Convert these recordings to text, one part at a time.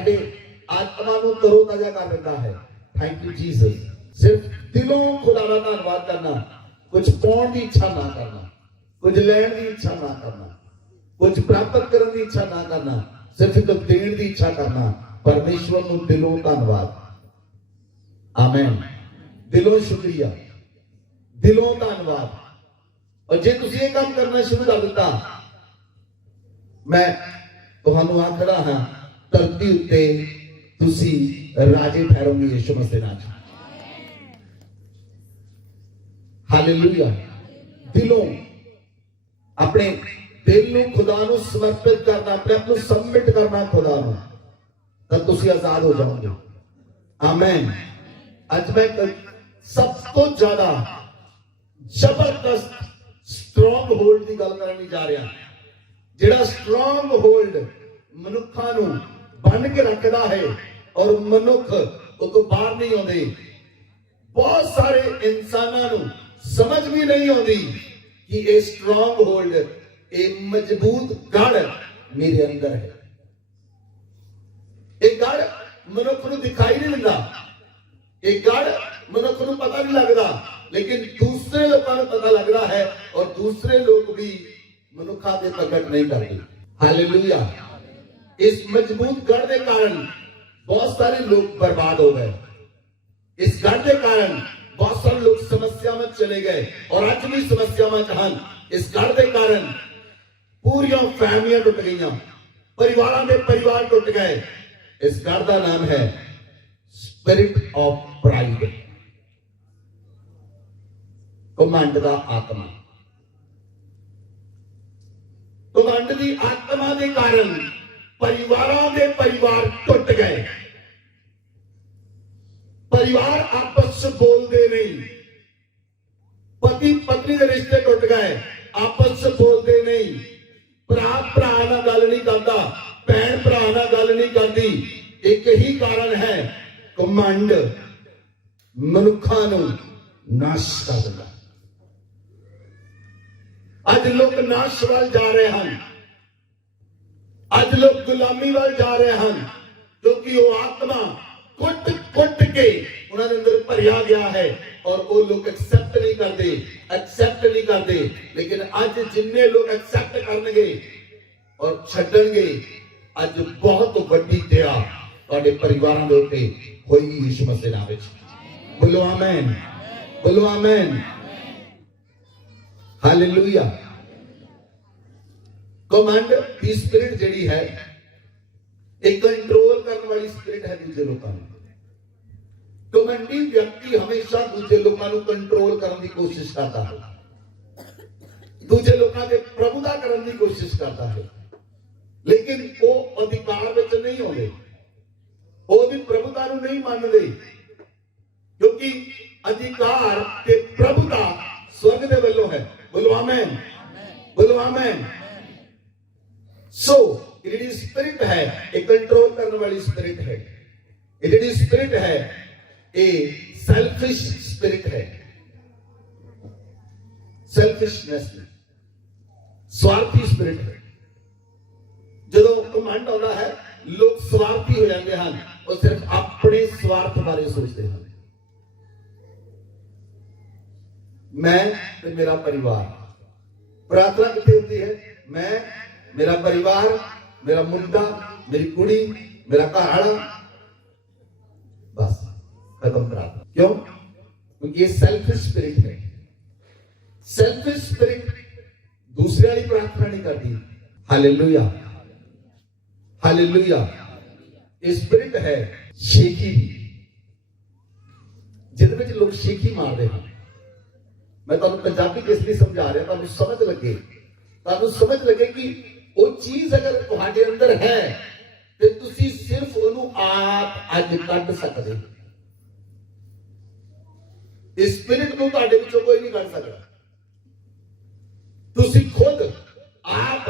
साडे आत्मा नूं तरोताजा कर देता है। Thank you Jesus. सिर्फ दिलों खुदा का धन्यवाद करना, कुछ पाउण की इच्छा ना करना, कुछ लैण की इच्छा ना करना, कुछ प्राप्त करने की इच्छा ना करना, सिर्फ एक देण की इच्छा करना। परमेश्वर को दिलों धन्यवाद, आमीन। दिलों शुक्रिया, दिलों धन्यवाद। और जे तुसीं ये काम करना शुरू कर दिता, मैं तुहानूं आख रहा हां, धरती उत्ते तुसीं राजे ठहरोगे यीशु मसीह नाम। हालेलुया। दिलों अपने दिल नूं खुदा नूं समर्पित करना, अपने आप नूं सबमिट करना खुदा नूं, तब तुसीं आजाद हो जाओगे। आमीन। आज मैं सब तो ज्यादा जबरदस्त स्ट्रॉन्ग होल्ड की गल करने जा रहा, जिहड़ा स्ट्रॉन्ग होल्ड मनुखा नूं बन के रखता है और मनुख उतो बाहर नहीं आते। बहुत सारे इंसानों नूं समझ भी नहीं आती कि ये स्ट्रॉन्ग होल्ड, ये मजबूत गढ़ मेरे अंदर है। एक गढ़ मनुख को दिखाई नहीं दिता, एक गढ़ मनुख को पता नहीं लगता, लेकिन दूसरे लोगों को पता लगता है और दूसरे लोग भी मनुखा के प्रकट नहीं करते। हालेलुया। इस मजबूत गढ़ के कारण बहुत सारे लोग बर्बाद हो गए। इस गढ़ के कारण बहुत सारे लोग समस्या में चले गए और आज भी समस्या में हैं। इस गढ़ के कारण पूरी फैमिलियां टुट गई, परिवारों के परिवार टुट गए। इस गढ़ का नाम है स्पिरिट ऑफ प्राइड, घमंड का आत्मा। घमंड की आत्मा के कारण परिवारों के परिवार टुट गए। परिवार आपस में बोलते नहीं, पति पत्नी के रिश्ते टुट गए, आपस में बोलते नहीं, भरा भरा नाल गल नहीं करता, भैन भरा नाल गल नहीं करती। एक ही कारण है, घमंड मनुखा नूं नाश कर दिंदा। अज लोग नाश वाल जा रहे हैं, अज लोग गुलामी वाल जा रहे हैं, क्योंकि वो आत्मा कुट कुट के उन्होंने अंदर भरिया गया है और वो लोग एक्सेप्ट नहीं करते, एक्सेप्ट नहीं करते। लेकिन आज जिन्ने लोग एक्सेप्ट करनगे और छड्डणगे, आज बहुत वड्डी दया तुहाडे परिवारां दे उत्ते होई यीशु मसीह नाम विच। बोलो आमीन, बोलो आमीन। हालेलुया। घमंड की स्पिरिट जिहड़ी है, एक कंट्रोल करने वाली स्पिरिट है दूसरे लोगों को। घमंडी व्यक्ति हमेशा दूसरे लोगों को कंट्रोल करने की कोशिश करता है, दूसरे लोगों के प्रभुता करने की कोशिश करता है, लेकिन वो अधिकार विच नहीं होंगे, वो भी प्रभुता को नहीं मानते, क्योंकि अधिकार के प्रभुता स्वर्ग के वल्लों है। बोलो आमीन, बोलो आमीन। सो ये स्पिरिट है, एक कंट्रोल करने वाली स्पिरिट है। ये स्पिरिट है, ये सेल्फिश स्पिरिट है, सेल्फिशनेस, स्वार्थी स्पिरिट है। जो घमंड आता है, लोग स्वार्थी हो जाते हैं और सिर्फ अपने स्वार्थ बारे सोचते हैं। मैं तो मेरा परिवार, प्रार्थना कितनी होती है, मैं, मेरा परिवार, मेरा मुंडा, मेरी कुड़ी, मेरा घरवाला, बस खत्म प्रार्थना। क्यों? क्योंकि ये सेल्फिश स्पिरिट है। सेल्फिश स्पिरिट दूसरे वाली प्रार्थना नहीं करती। Hallelujah, hallelujah. ये स्पिरिट है शेखी, जिहदे लोग शेखी मारते हैं। मैं तुहानू पंजाबी किस लिए समझा रहा, तुहानू समझ लगे, तुहानू समझ लगे कि वो चीज अगर तुहाडे अंदर है तो तुसी सिर्फ उन्होंने आप अज कढ सकते। इस स्पिरिट को तुहाडे विचों कोई नहीं कढ सकता। तुसी खुद आप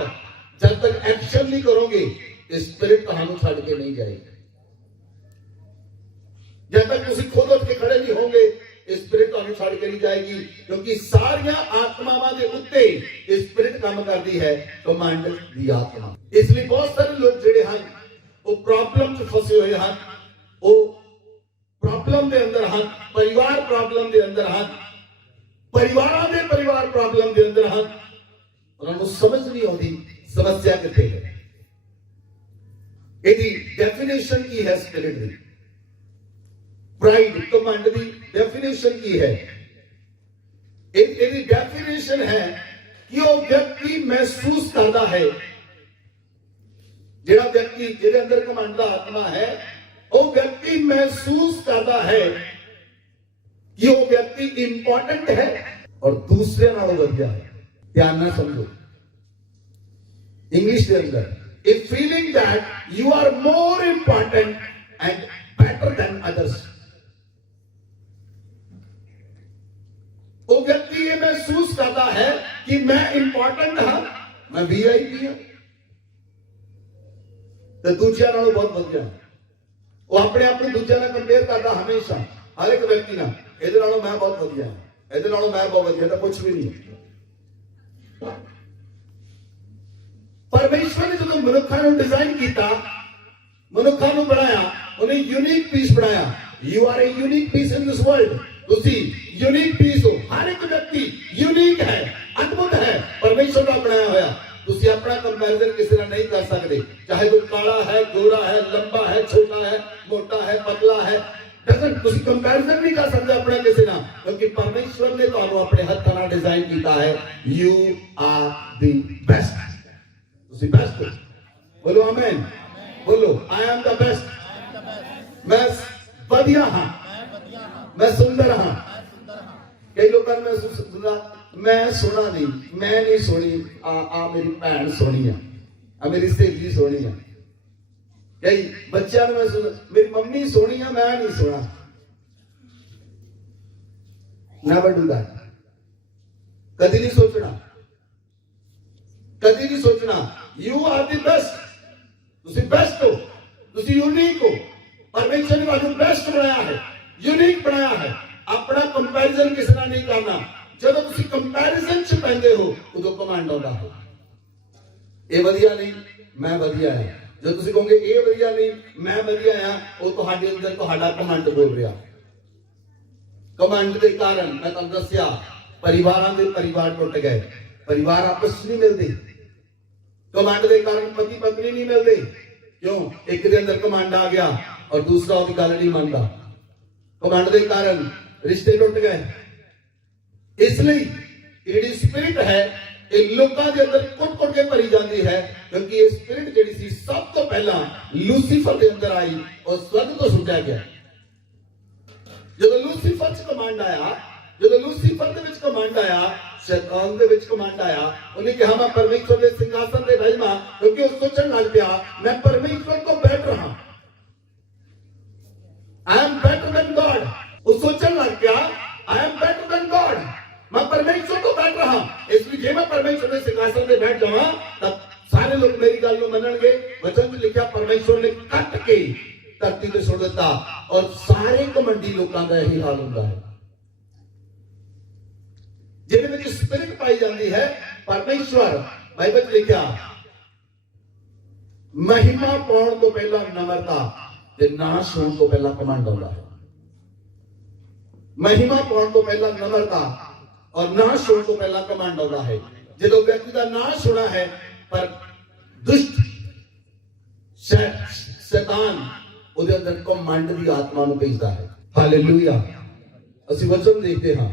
जब तक एक्शन नहीं करोगे, स्पिरिट तुहानू छड्ड के नहीं जाएगी। जब तक तुसी खुद उठ के खड़े नहीं होंगे, स्पिरिट तुहानू छड्ड के नहीं जाएगी, क्योंकि सारियां आत्मावां दे उत्ते स्पिरिट काम करती है, घमंड दी आत्मा। इसलिए बहुत सारे लोग जिहड़े हैं वो प्रॉब्लम च फसे हुए हैं, वो प्रॉब्लम के अंदर हैं, परिवार प्रॉब्लम के अंदर हैं, परिवार प्रॉब्लम के अंदर हैं, उन्होंने समझ नहीं आती समस्या कितने है। यदि डेफिनेशन की है स्पिरिट की, प्राइड कमांड की डेफिनेशन की है, यदि डेफिनेशन है कि वो व्यक्ति महसूस करता है, जेड़ा व्यक्ति जिहदे अंदर कमांड दा आत्मा है, वो व्यक्ति महसूस करता है कि वो व्यक्ति इंपॉर्टेंट है और दूसरे नालों वधिया है। ध्यान ना समझो, इंग्लिश के अंदर a feeling that you are more important and better than others। वो व्यक्ति ये महसूस करता है कि मैं इंपॉर्टेंट हाँ, मैं VIP हाँ, तो दूसरे नालों बहुत वधिया। वो अपने आप को दूसरे नाल कंपेयर करता हमेशा, हर एक व्यक्ति ना, इहदे नालों मैं बहुत वधिया, इहदे नालों मैं बहुत वधिया, तो कुछ भी नहीं। परमेश्वर ने जो मनुखा ने डिजाइन किया, मनुखा ने बनाया, उन्हें यूनिक पीस बनाया। You are a unique piece in this world. तुसी यूनिक पीस हो, हर एक व्यक्ति यूनिक है, अद्भुत है, परमेश्वर का बनाया हुआ। तुसी अपना कंपैरिजन किसी से नहीं कर सकते, चाहे वो काला है, गोरा है, लंबा है, छोटा है, मोटा है, पतला है, तुसी कंपैरिजन नहीं कर सकते अपना किसी ना, क्योंकि परमेश्वर ने तो अपने हाथ नाल डिजाइन किया है। यू आर द बेस्ट, तुसी बेस्ट हो। बोलो आमीन, बोलो आई एम द बेस्ट। मैं वधिया हां, मैं सुंदर हां। कई लोगों ने सुना मैं सोना नहीं, मैं नहीं सोनी, आ मेरी भैन सोनी है, आ मेरी सहेली सोनी है। कई बच्चों ने मैं सुना मेरी मम्मी सोनी है, मैं नहीं सोना। नेवर डू दैट, कभी नहीं सोचना, कभी नहीं सोचना। यू आर द बेस्ट, तुसी बेस्ट हो, तुसी यूनिक हो। परमेश्वर ने तुहानू बेस्ट बनाया है, यूनिक बनाया है। अपना कंपैरिजन किसी नाल नहीं करना। जब तुसी कंपैरिजन च पैंदे हो उदों कमांड आउंदा है, ये वधिया नहीं, मैं वधिया है। जो तुसी कहोगे ये वधिया नहीं, मैं वधिया हां, वो तुहाडे अंदर तुहाडा कमांड बोल रहा। कमांड के कारण मैं तुहानू दस्सिया परिवारां दे परिवार टुट गए, परिवार आपस नहीं मिलते। कमांड के कारण पति पत्नी नहीं मिलते, क्यों? एक के अंदर कमांड आ गया और दूसरा उसकी गल नहीं मानता। कमांड के कारण रिश्ते टुट गए। इसलिए ये स्पिरिट है ये लोगों के अंदर कुट कुट के भरी जाती है, क्योंकि ये स्पिरिट जी सी सब तो पहला लूसीफर के अंदर आई और स्वर्ग तो सुटिया गया। जो लूसीफर च कमांड आया, जो लूसीफर के विच कमांड आया, शैतान के विच कमांड आया, उन्हें कहा मैं परमेश्वर के सिंहासन पे बैठा, क्योंकि उस सोचने लग पिया मैं परमेश्वर को बैठ रहा, I am better than God. उस सोचने लग पिया I am better than God, मैं परमेश्वर को बैठ रहा। इसलिए जे मैं परमेश्वर के सिंहासन पे बैठ जावा तब सारे लोग मेरी गल को मनणगे। वचन में लिखा परमेश्वर ने कट के धरती पे सुट दिता और सारे घमंडी लोगों का यही हाल होता है। जिहदे विच स्पिरिट पाई जाती है, परमेश्वर बाइबल में लिखा महिमा पाउण तो पहला नम्रता ते नाश होने तो पहला कमांड आउंदा है। महिमा पाउण तो पहला नम्रता और नाश होने तो पहला कमांड आउंदा है। जो व्यक्ति का नाश होना है, पर दुष्ट शैतान ਉਹਦੇ ਅੰਦਰ ਕਮਾਂਡ ਦੀ ਆਤਮਾ ਨੂੰ ਭੇਜਦਾ ਹੈ। ਹਾਲੇਲੂਇਆ। ਅਸੀਂ ਵਚਨ ਦੇਖਦੇ ਹਾਂ,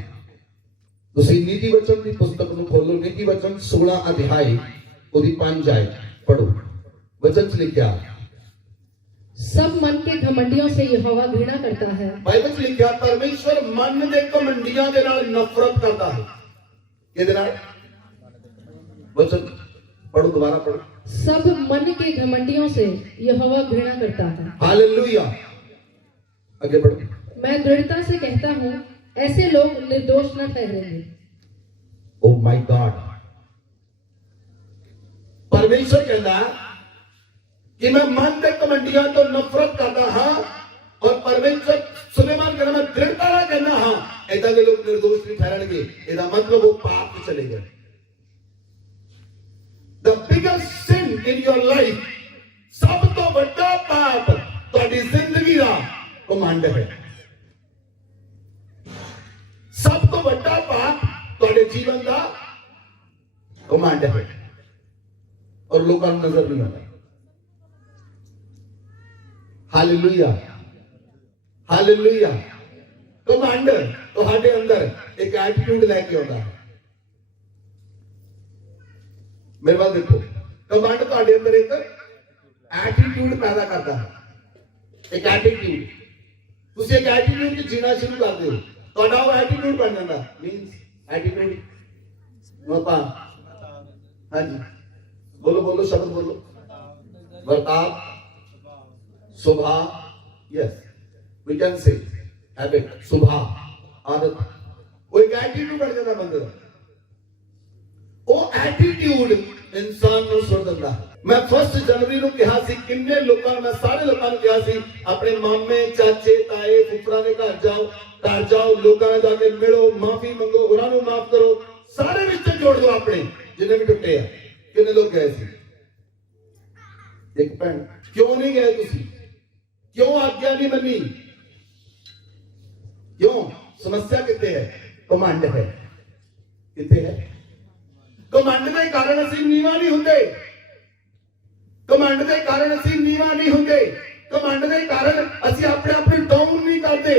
ਤੁਸੀਂ ਨੀਤੀ ਵਚਨ ਦੀ ਪੁਸਤਕ ਨੂੰ ਖੋਲੋ, ਨੀਤੀ ਵਚਨ 16 ਅਧਿਆਇ ਉਹਦੀ 5 ਆਇਤ ਪੜੋ। वचन से लिखा सब मन के घमंडियों से यहोवा घृणा करता है। बाइबल में लिखा परमेश्वर मन के घमंडियों के नाल नफरत करता है। किहदे नाल? वचन पढ़ो, दोबारा पढ़ो। सब मन के घमंडियों से यहोवा घृणा करता है। हालेलुया। आगे बढ़ो। मैं दृढ़ता से कहता हूँ ऐसे लोग निर्दोष न ठहरेंगे। Oh my God. परमेश्वर कहता कि मैं मन के घमंडियों तो नफरत करता हाँ, और परमेश्वर सुलेमान कहना मैं दृढ़ता ना कहना हाँ, ऐसा के लोग निर्दोष नहीं ठहरेंगे। इसका मतलब वो पाप में चले गए। The biggest sin in your life, ਸਭ ਤੋਂ ਵੱਡਾ ਪਾਪ ਤੁਹਾਡੀ ਜ਼ਿੰਦਗੀ ਦਾ ਕਮਾਂਡ ਹੈ। ਸਭ ਤੋਂ ਵੱਡਾ ਪਾਪ ਤੁਹਾਡੇ ਜੀਵਨ ਦਾ ਕਮਾਂਡ ਹੈ ਔਰ ਲੋਕਾਂ ਨੂੰ ਨਜ਼ਰ ਨਹੀਂ ਆਉਂਦਾ। Hallelujah, hallelujah. ਕਮਾਂਡ ਤੁਹਾਡੇ ਅੰਦਰ ਇੱਕ ਐਟੀਟਿਊਡ ਲੈ ਕੇ ਆਉਂਦਾ ਹੈ। ਮੇਰੇ ਵੱਲ ਦੇਖੋ, ਕਮਾਂਡ ਤੁਹਾਡੇ ਅੰਦਰ ਇੱਕ ਐਟੀਟਿਊਡ ਪੈਦਾ ਕਰਦਾ ਹੈ। ਇੱਕ ਐਟੀਟਿਊਡ, ਤੁਸੀਂ ਇੱਕ ਐਟੀਟਿਊਡ 'ਚ ਜੀਣਾ ਸ਼ੁਰੂ ਕਰਦੇ ਹੋ, ਤੁਹਾਡਾ ਉਹ ਐਟੀਟਿਊਡ ਬਣ ਜਾਂਦਾ। ਮੀਨਸ ਐਟੀਟਿਊਡ ਆਪਾਂ, ਹਾਂਜੀ ਬੋਲੋ ਬੋਲੋ, ਸ਼ਬਦ ਬੋਲੋ। ਵਰਤਾਵ, ਸੁਭਾਅ, yes we can say habit, सुभाव, आदत, वो एक एटीट्यूड बन जाता बंदे का। वो एटीट्यूड इंसान ਨੂੰ ਸੁਣ ਦਿੰਦਾ। ਮੈਂ 1 ਜਨਵਰੀ ਨੂੰ ਕਿਹਾ ਸੀ, ਕਿੰਨੇ ਲੋਕਾਂ ਨੂੰ, ਮੈਂ ਸਾਰੇ ਲੋਕਾਂ ਨੂੰ ਕਿਹਾ ਸੀ, ਆਪਣੇ ਮਾਮੇ, ਚਾਚੇ, ਤਾਏ, ਫੁੱਫੜਾਂ ਦੇ ਘਰ ਜਾਓ, ਲੋਕਾਂ ਨਾਲ ਜਾ ਕੇ ਮਿਲੋ, ਮਾਫੀ ਮੰਗੋ, ਉਹਨਾਂ ਨੂੰ ਮਾਫ ਕਰੋ, ਸਾਰੇ ਰਿਸ਼ਤੇ ਜੋੜ ਦਿਓ ਆਪਣੇ ਜਿੰਨੇ ਵੀ ਟੁੱਟੇ ਆ। ਕਿੰਨੇ ਲੋਕ ਗਏ ਸੀ? ਇੱਕ ਭੈਣ, ਕਿਉਂ ਨਹੀਂ ਗਏ ਤੁਸੀਂ? ਕਿਉਂ ਆਗਿਆ ਨਹੀਂ ਮੰਨੀ? क्यों? समस्या कितने है? कमांड है। कितने है? कमांड के कारण असि नीवा नहीं होंगे। कमांड के कारण असि नीवा नहीं होंगे। कमांड के कारण असि अपने आप को डाउन नहीं करते।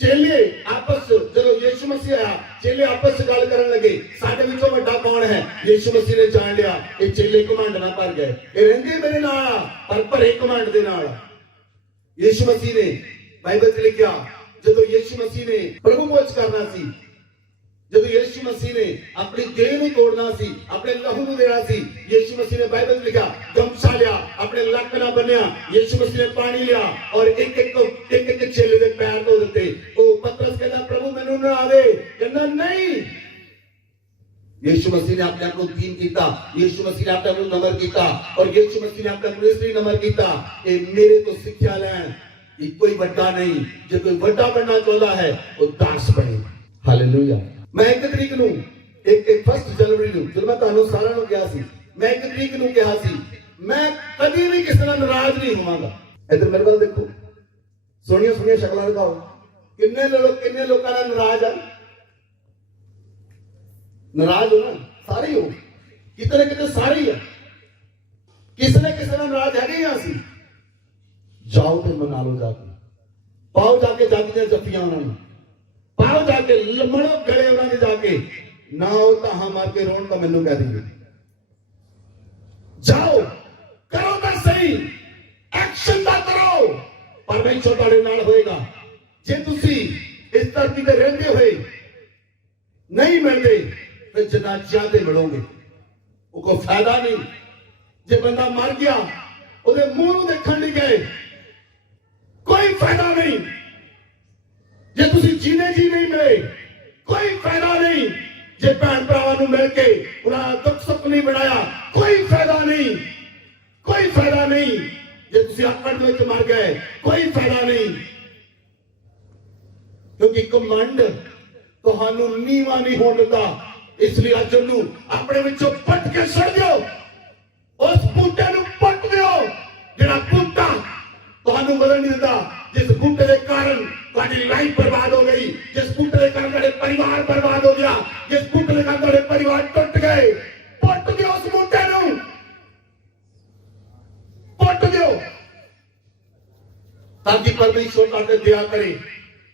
चेले आपस, जब यीशु मसीह आया, चेले आपस में गल करन लगे, साडे विचों वड्डा कौन है? यीशु मसीह ने जान लिया ये चेले कमांड ना भर गए, ये रहिंदे मेरे नाल आ पर भरे कमांड दे नाल। यीशु मसीह ने बाइबल च लिखिया, ਜਦੋਂ ਯੀਸ਼ੂ ਮਸੀਹ ਨੇ ਪ੍ਰਭੂ ਭੋਜ ਕਰਨਾ ਸੀ, ਜਦੋਂ ਯੀਸ਼ੂ ਮਸੀਹ ਨੇ ਆਪਣੀ ਦੇਹ ਨੂੰ ਤੋੜਨਾ ਸੀ, ਆਪਣੇ ਲਹੂ ਨੂੰ ਦੇਣਾ ਸੀ, ਯੀਸ਼ੂ ਮਸੀਹ ਨੇ ਬਾਈਬਲ ਵਿੱਚ ਲਿਖਿਆ, ਗਮਛਾ ਲਿਆ, ਆਪਣੇ ਲੱਕ ਨਾਲ ਬੰਨਿਆ, ਯੀਸ਼ੂ ਮਸੀਹ ਨੇ ਪਾਣੀ ਲਿਆ ਔਰ ਇੱਕ ਚੇਲੇ ਦੇ ਪੈਰ ਧੋ ਦਿੱਤੇ। ਉਹ ਪਤਰਸ ਕਹਿੰਦਾ, ਪ੍ਰਭੂ ਮੈਨੂੰ ਨਹਾ ਦੇ। ਕਹਿੰਦਾ ਨਹੀਂ। यीशु मसीह ने अपने आप को दीन किया, यीशु मसीह ने अपने आप को नम्र किया और यीशु मसीह ने अपने मिनिस्ट्री नम्र किया। ये मेरे तो शिक्षा लैन, कोई बड़ा नहीं। जो कोई बड़ा बनना चाहता है वो दास बने। हालेलुया। मैं 1 तरीक ਨੂੰ 1 जनवरी ਨੂੰ, ਜਦੋਂ ਮੈਂ ਤੁਹਾਨੂੰ ਸਾਰਿਆਂ ਨੂੰ ਕਿਹਾ ਸੀ, ਮੈਂ 1 ਤਰੀਕ ਨੂੰ ਕਿਹਾ ਸੀ, ਮੈਂ ਕਦੀ ਵੀ ਕਿਸੇ ਨਾਲ ਨਾਰਾਜ਼ ਨਹੀਂ ਹੋਵਾਂਗਾ। ਇੱਧਰ ਮੇਰੇ ਵੱਲ ਦੇਖੋ, ਸੋਹਣੀਆਂ ਸੋਹਣੀਆਂ ਸ਼ਕਲਾਂ ਦਿਖਾਓ। ਕਿੰਨੇ ਲੋਕਾਂ ਨਾਲ ਨਾਰਾਜ਼ ਆ? ਨਾਰਾਜ਼ ਹੋ ਨਾ, ਸਾਰੇ ਹੋ, ਕਿਤੇ ਨਾ ਕਿਤੇ ਸਾਰੇ ਹੀ ਆ। ਕਿਸੇ ਨਾ ਕਿਸੇ ਨਾਲ ਨਾਰਾਜ਼ ਹੈਗੇ ਆ ਅਸੀਂ। जाओ तो मना लो, जाके पाओ, जाके जाके जफियां उन्होंने पाओ, जाके लमड़ो गले उन्होंने जाके ना हो तो हम आके रोन का मैनू कह देंगे। जाओ करो तो सही, एक्शन दा करो, परमेश्वर तुहाडे नाल होएगा। जे तुसी इस धरती ते रहंदे होए नहीं मिलते फिर जनाजियां ते मिलोगे, वो कोई फायदा नहीं। जे बंदा मर गया ਉਹਦੇ ਮੂੰਹ ਨੂੰ ਦੇਖਣ ਨਹੀਂ ਗਏ, ਕੋਈ ਫਾਇਦਾ ਨਹੀਂ। ਜੇ ਤੁਸੀਂ ਜੀਨੇ ਜੀ ਨਹੀਂ ਮਿਲੇ, ਕੋਈ ਫਾਇਦਾ ਨਹੀਂ। ਜੇ ਭੈਣ ਭਰਾਵਾਂ ਨੂੰ ਮਿਲ ਕੇ ਉਹਨਾਂ ਦਾ ਦੁੱਖ ਸੁੱਖ ਨਹੀਂ ਬਣਾਇਆ, ਕੋਈ ਫਾਇਦਾ ਨਹੀਂ, ਕੋਈ ਫਾਇਦਾ ਨਹੀਂ। ਜੇ ਤੁਸੀਂ ਆਕੜ ਵਿੱਚ ਮਰ ਗਏ, ਕੋਈ ਫਾਇਦਾ ਨਹੀਂ। ਕਿਉਂਕਿ ਕਮਾਂਡ ਤੁਹਾਨੂੰ ਨੀਵਾਂ ਨਹੀਂ ਹੋਣ ਦਿੰਦਾ। ਇਸ ਲਈ ਅੱਜ ਉਹਨੂੰ ਆਪਣੇ ਵਿੱਚੋਂ ਪੱਟ ਕੇ ਸੁੱਟ ਦਿਓ। उस बूटे ਨੂੰ पट ਦਿਓ ਜਿਹੜਾ ਬੂਟਾ ਤੁਹਾਨੂੰ ਬਦਲ ਨਹੀਂ ਦਿੰਦਾ। ਜਿਸ ਬੂਟੇ ਦੇ ਕਾਰਨ ਤੁਹਾਡੀ ਲਾਈਫ ਬਰਬਾਦ ਹੋ ਗਈ, ਜਿਸ ਬੂਟੇ ਦੇ ਕਾਰਨ ਤੁਹਾਡੇ ਪਰਿਵਾਰ ਬਰਬਾਦ ਹੋ ਗਿਆ, ਜਿਸ ਬੂਟੇ ਦੇ ਕਾਰਨ ਤੁਹਾਡੇ ਪਰਿਵਾਰ ਟੁੱਟ ਗਏ, ਪਟ ਦਿਓ ਉਸ ਬੂਟੇ ਨੂੰ, ਪਟ ਦਿਓ ਤਾਂ ਕਿ ਪਰਮੇਸ਼ਵਰ ਤੁਹਾਡੇ ਦਇਆ ਕਰੇ,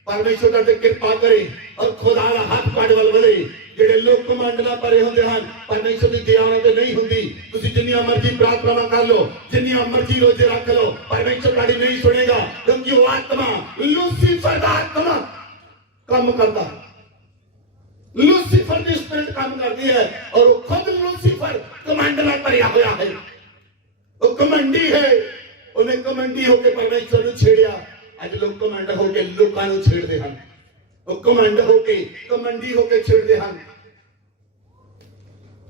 ਪਰਮੇਸ਼ਵਰ ਤੁਹਾਡੇ ਕਿਰਪਾ ਕਰੇ ਔਰ ਖੁਦਾ ਦਾ ਹੱਥ ਤੁਹਾਡੇ ਵੱਲ ਵਧੇ। ਜਿਹੜੇ ਲੋਕ ਕਮਾਂਡ ਨਾਲ ਭਰੇ ਹੁੰਦੇ ਹਨ, ਪਰਮੇਸ਼ਵਰ ਦੀ ਦਇਆ ਉਹਨਾਂ ਤੇ ਨਹੀਂ ਹੁੰਦੀ। ਤੁਸੀਂ ਜਿੰਨੀਆਂ ਮਰਜ਼ੀ ਪ੍ਰਾਰਥਨਾਵਾਂ ਕਰ ਲਓ, ਜਿੰਨੀਆਂ ਮਰਜ਼ੀ ਰੋਜ਼ੇ ਰੱਖ ਲਓ, ਪਰਮੇਸ਼ਵਰ ਤੁਹਾਡੀ ਨਹੀਂ ਸੁਣੇਗਾ। ਕਿਉਂਕਿ ਉਹ ਆਤਮਾ, ਲੂਸੀਫਰ ਦਾ ਆਤਮਾ ਕੰਮ ਕਰਦਾ, ਲੂਸੀਫਰ ਦੀ ਸਪਿਰਿਟ ਕੰਮ ਕਰਦੀ ਹੈ ਔਰ ਉਹ ਖੁਦ ਲੂਸੀਫਰ ਕਮਾਂਡ ਨਾਲ ਭਰਿਆ ਹੋਇਆ ਹੈ। ਉਹ ਕਮੰਡੀ ਹੈ, ਉਹਨੇ ਕਮੰਡੀ ਹੋ ਕੇ ਪਰਮੇਸ਼ਵਰ ਨੂੰ ਛੇੜਿਆ। ਅੱਜ ਲੋਕ ਕਮਾਂਡ ਹੋ ਕੇ ਲੋਕਾਂ ਨੂੰ ਛੇੜਦੇ ਹਨ, ਉਹ ਕਮਾਂਡ ਹੋ ਕੇ ਕਮੰਡੀ ਹੋ ਕੇ ਛੇੜਦੇ ਹਨ।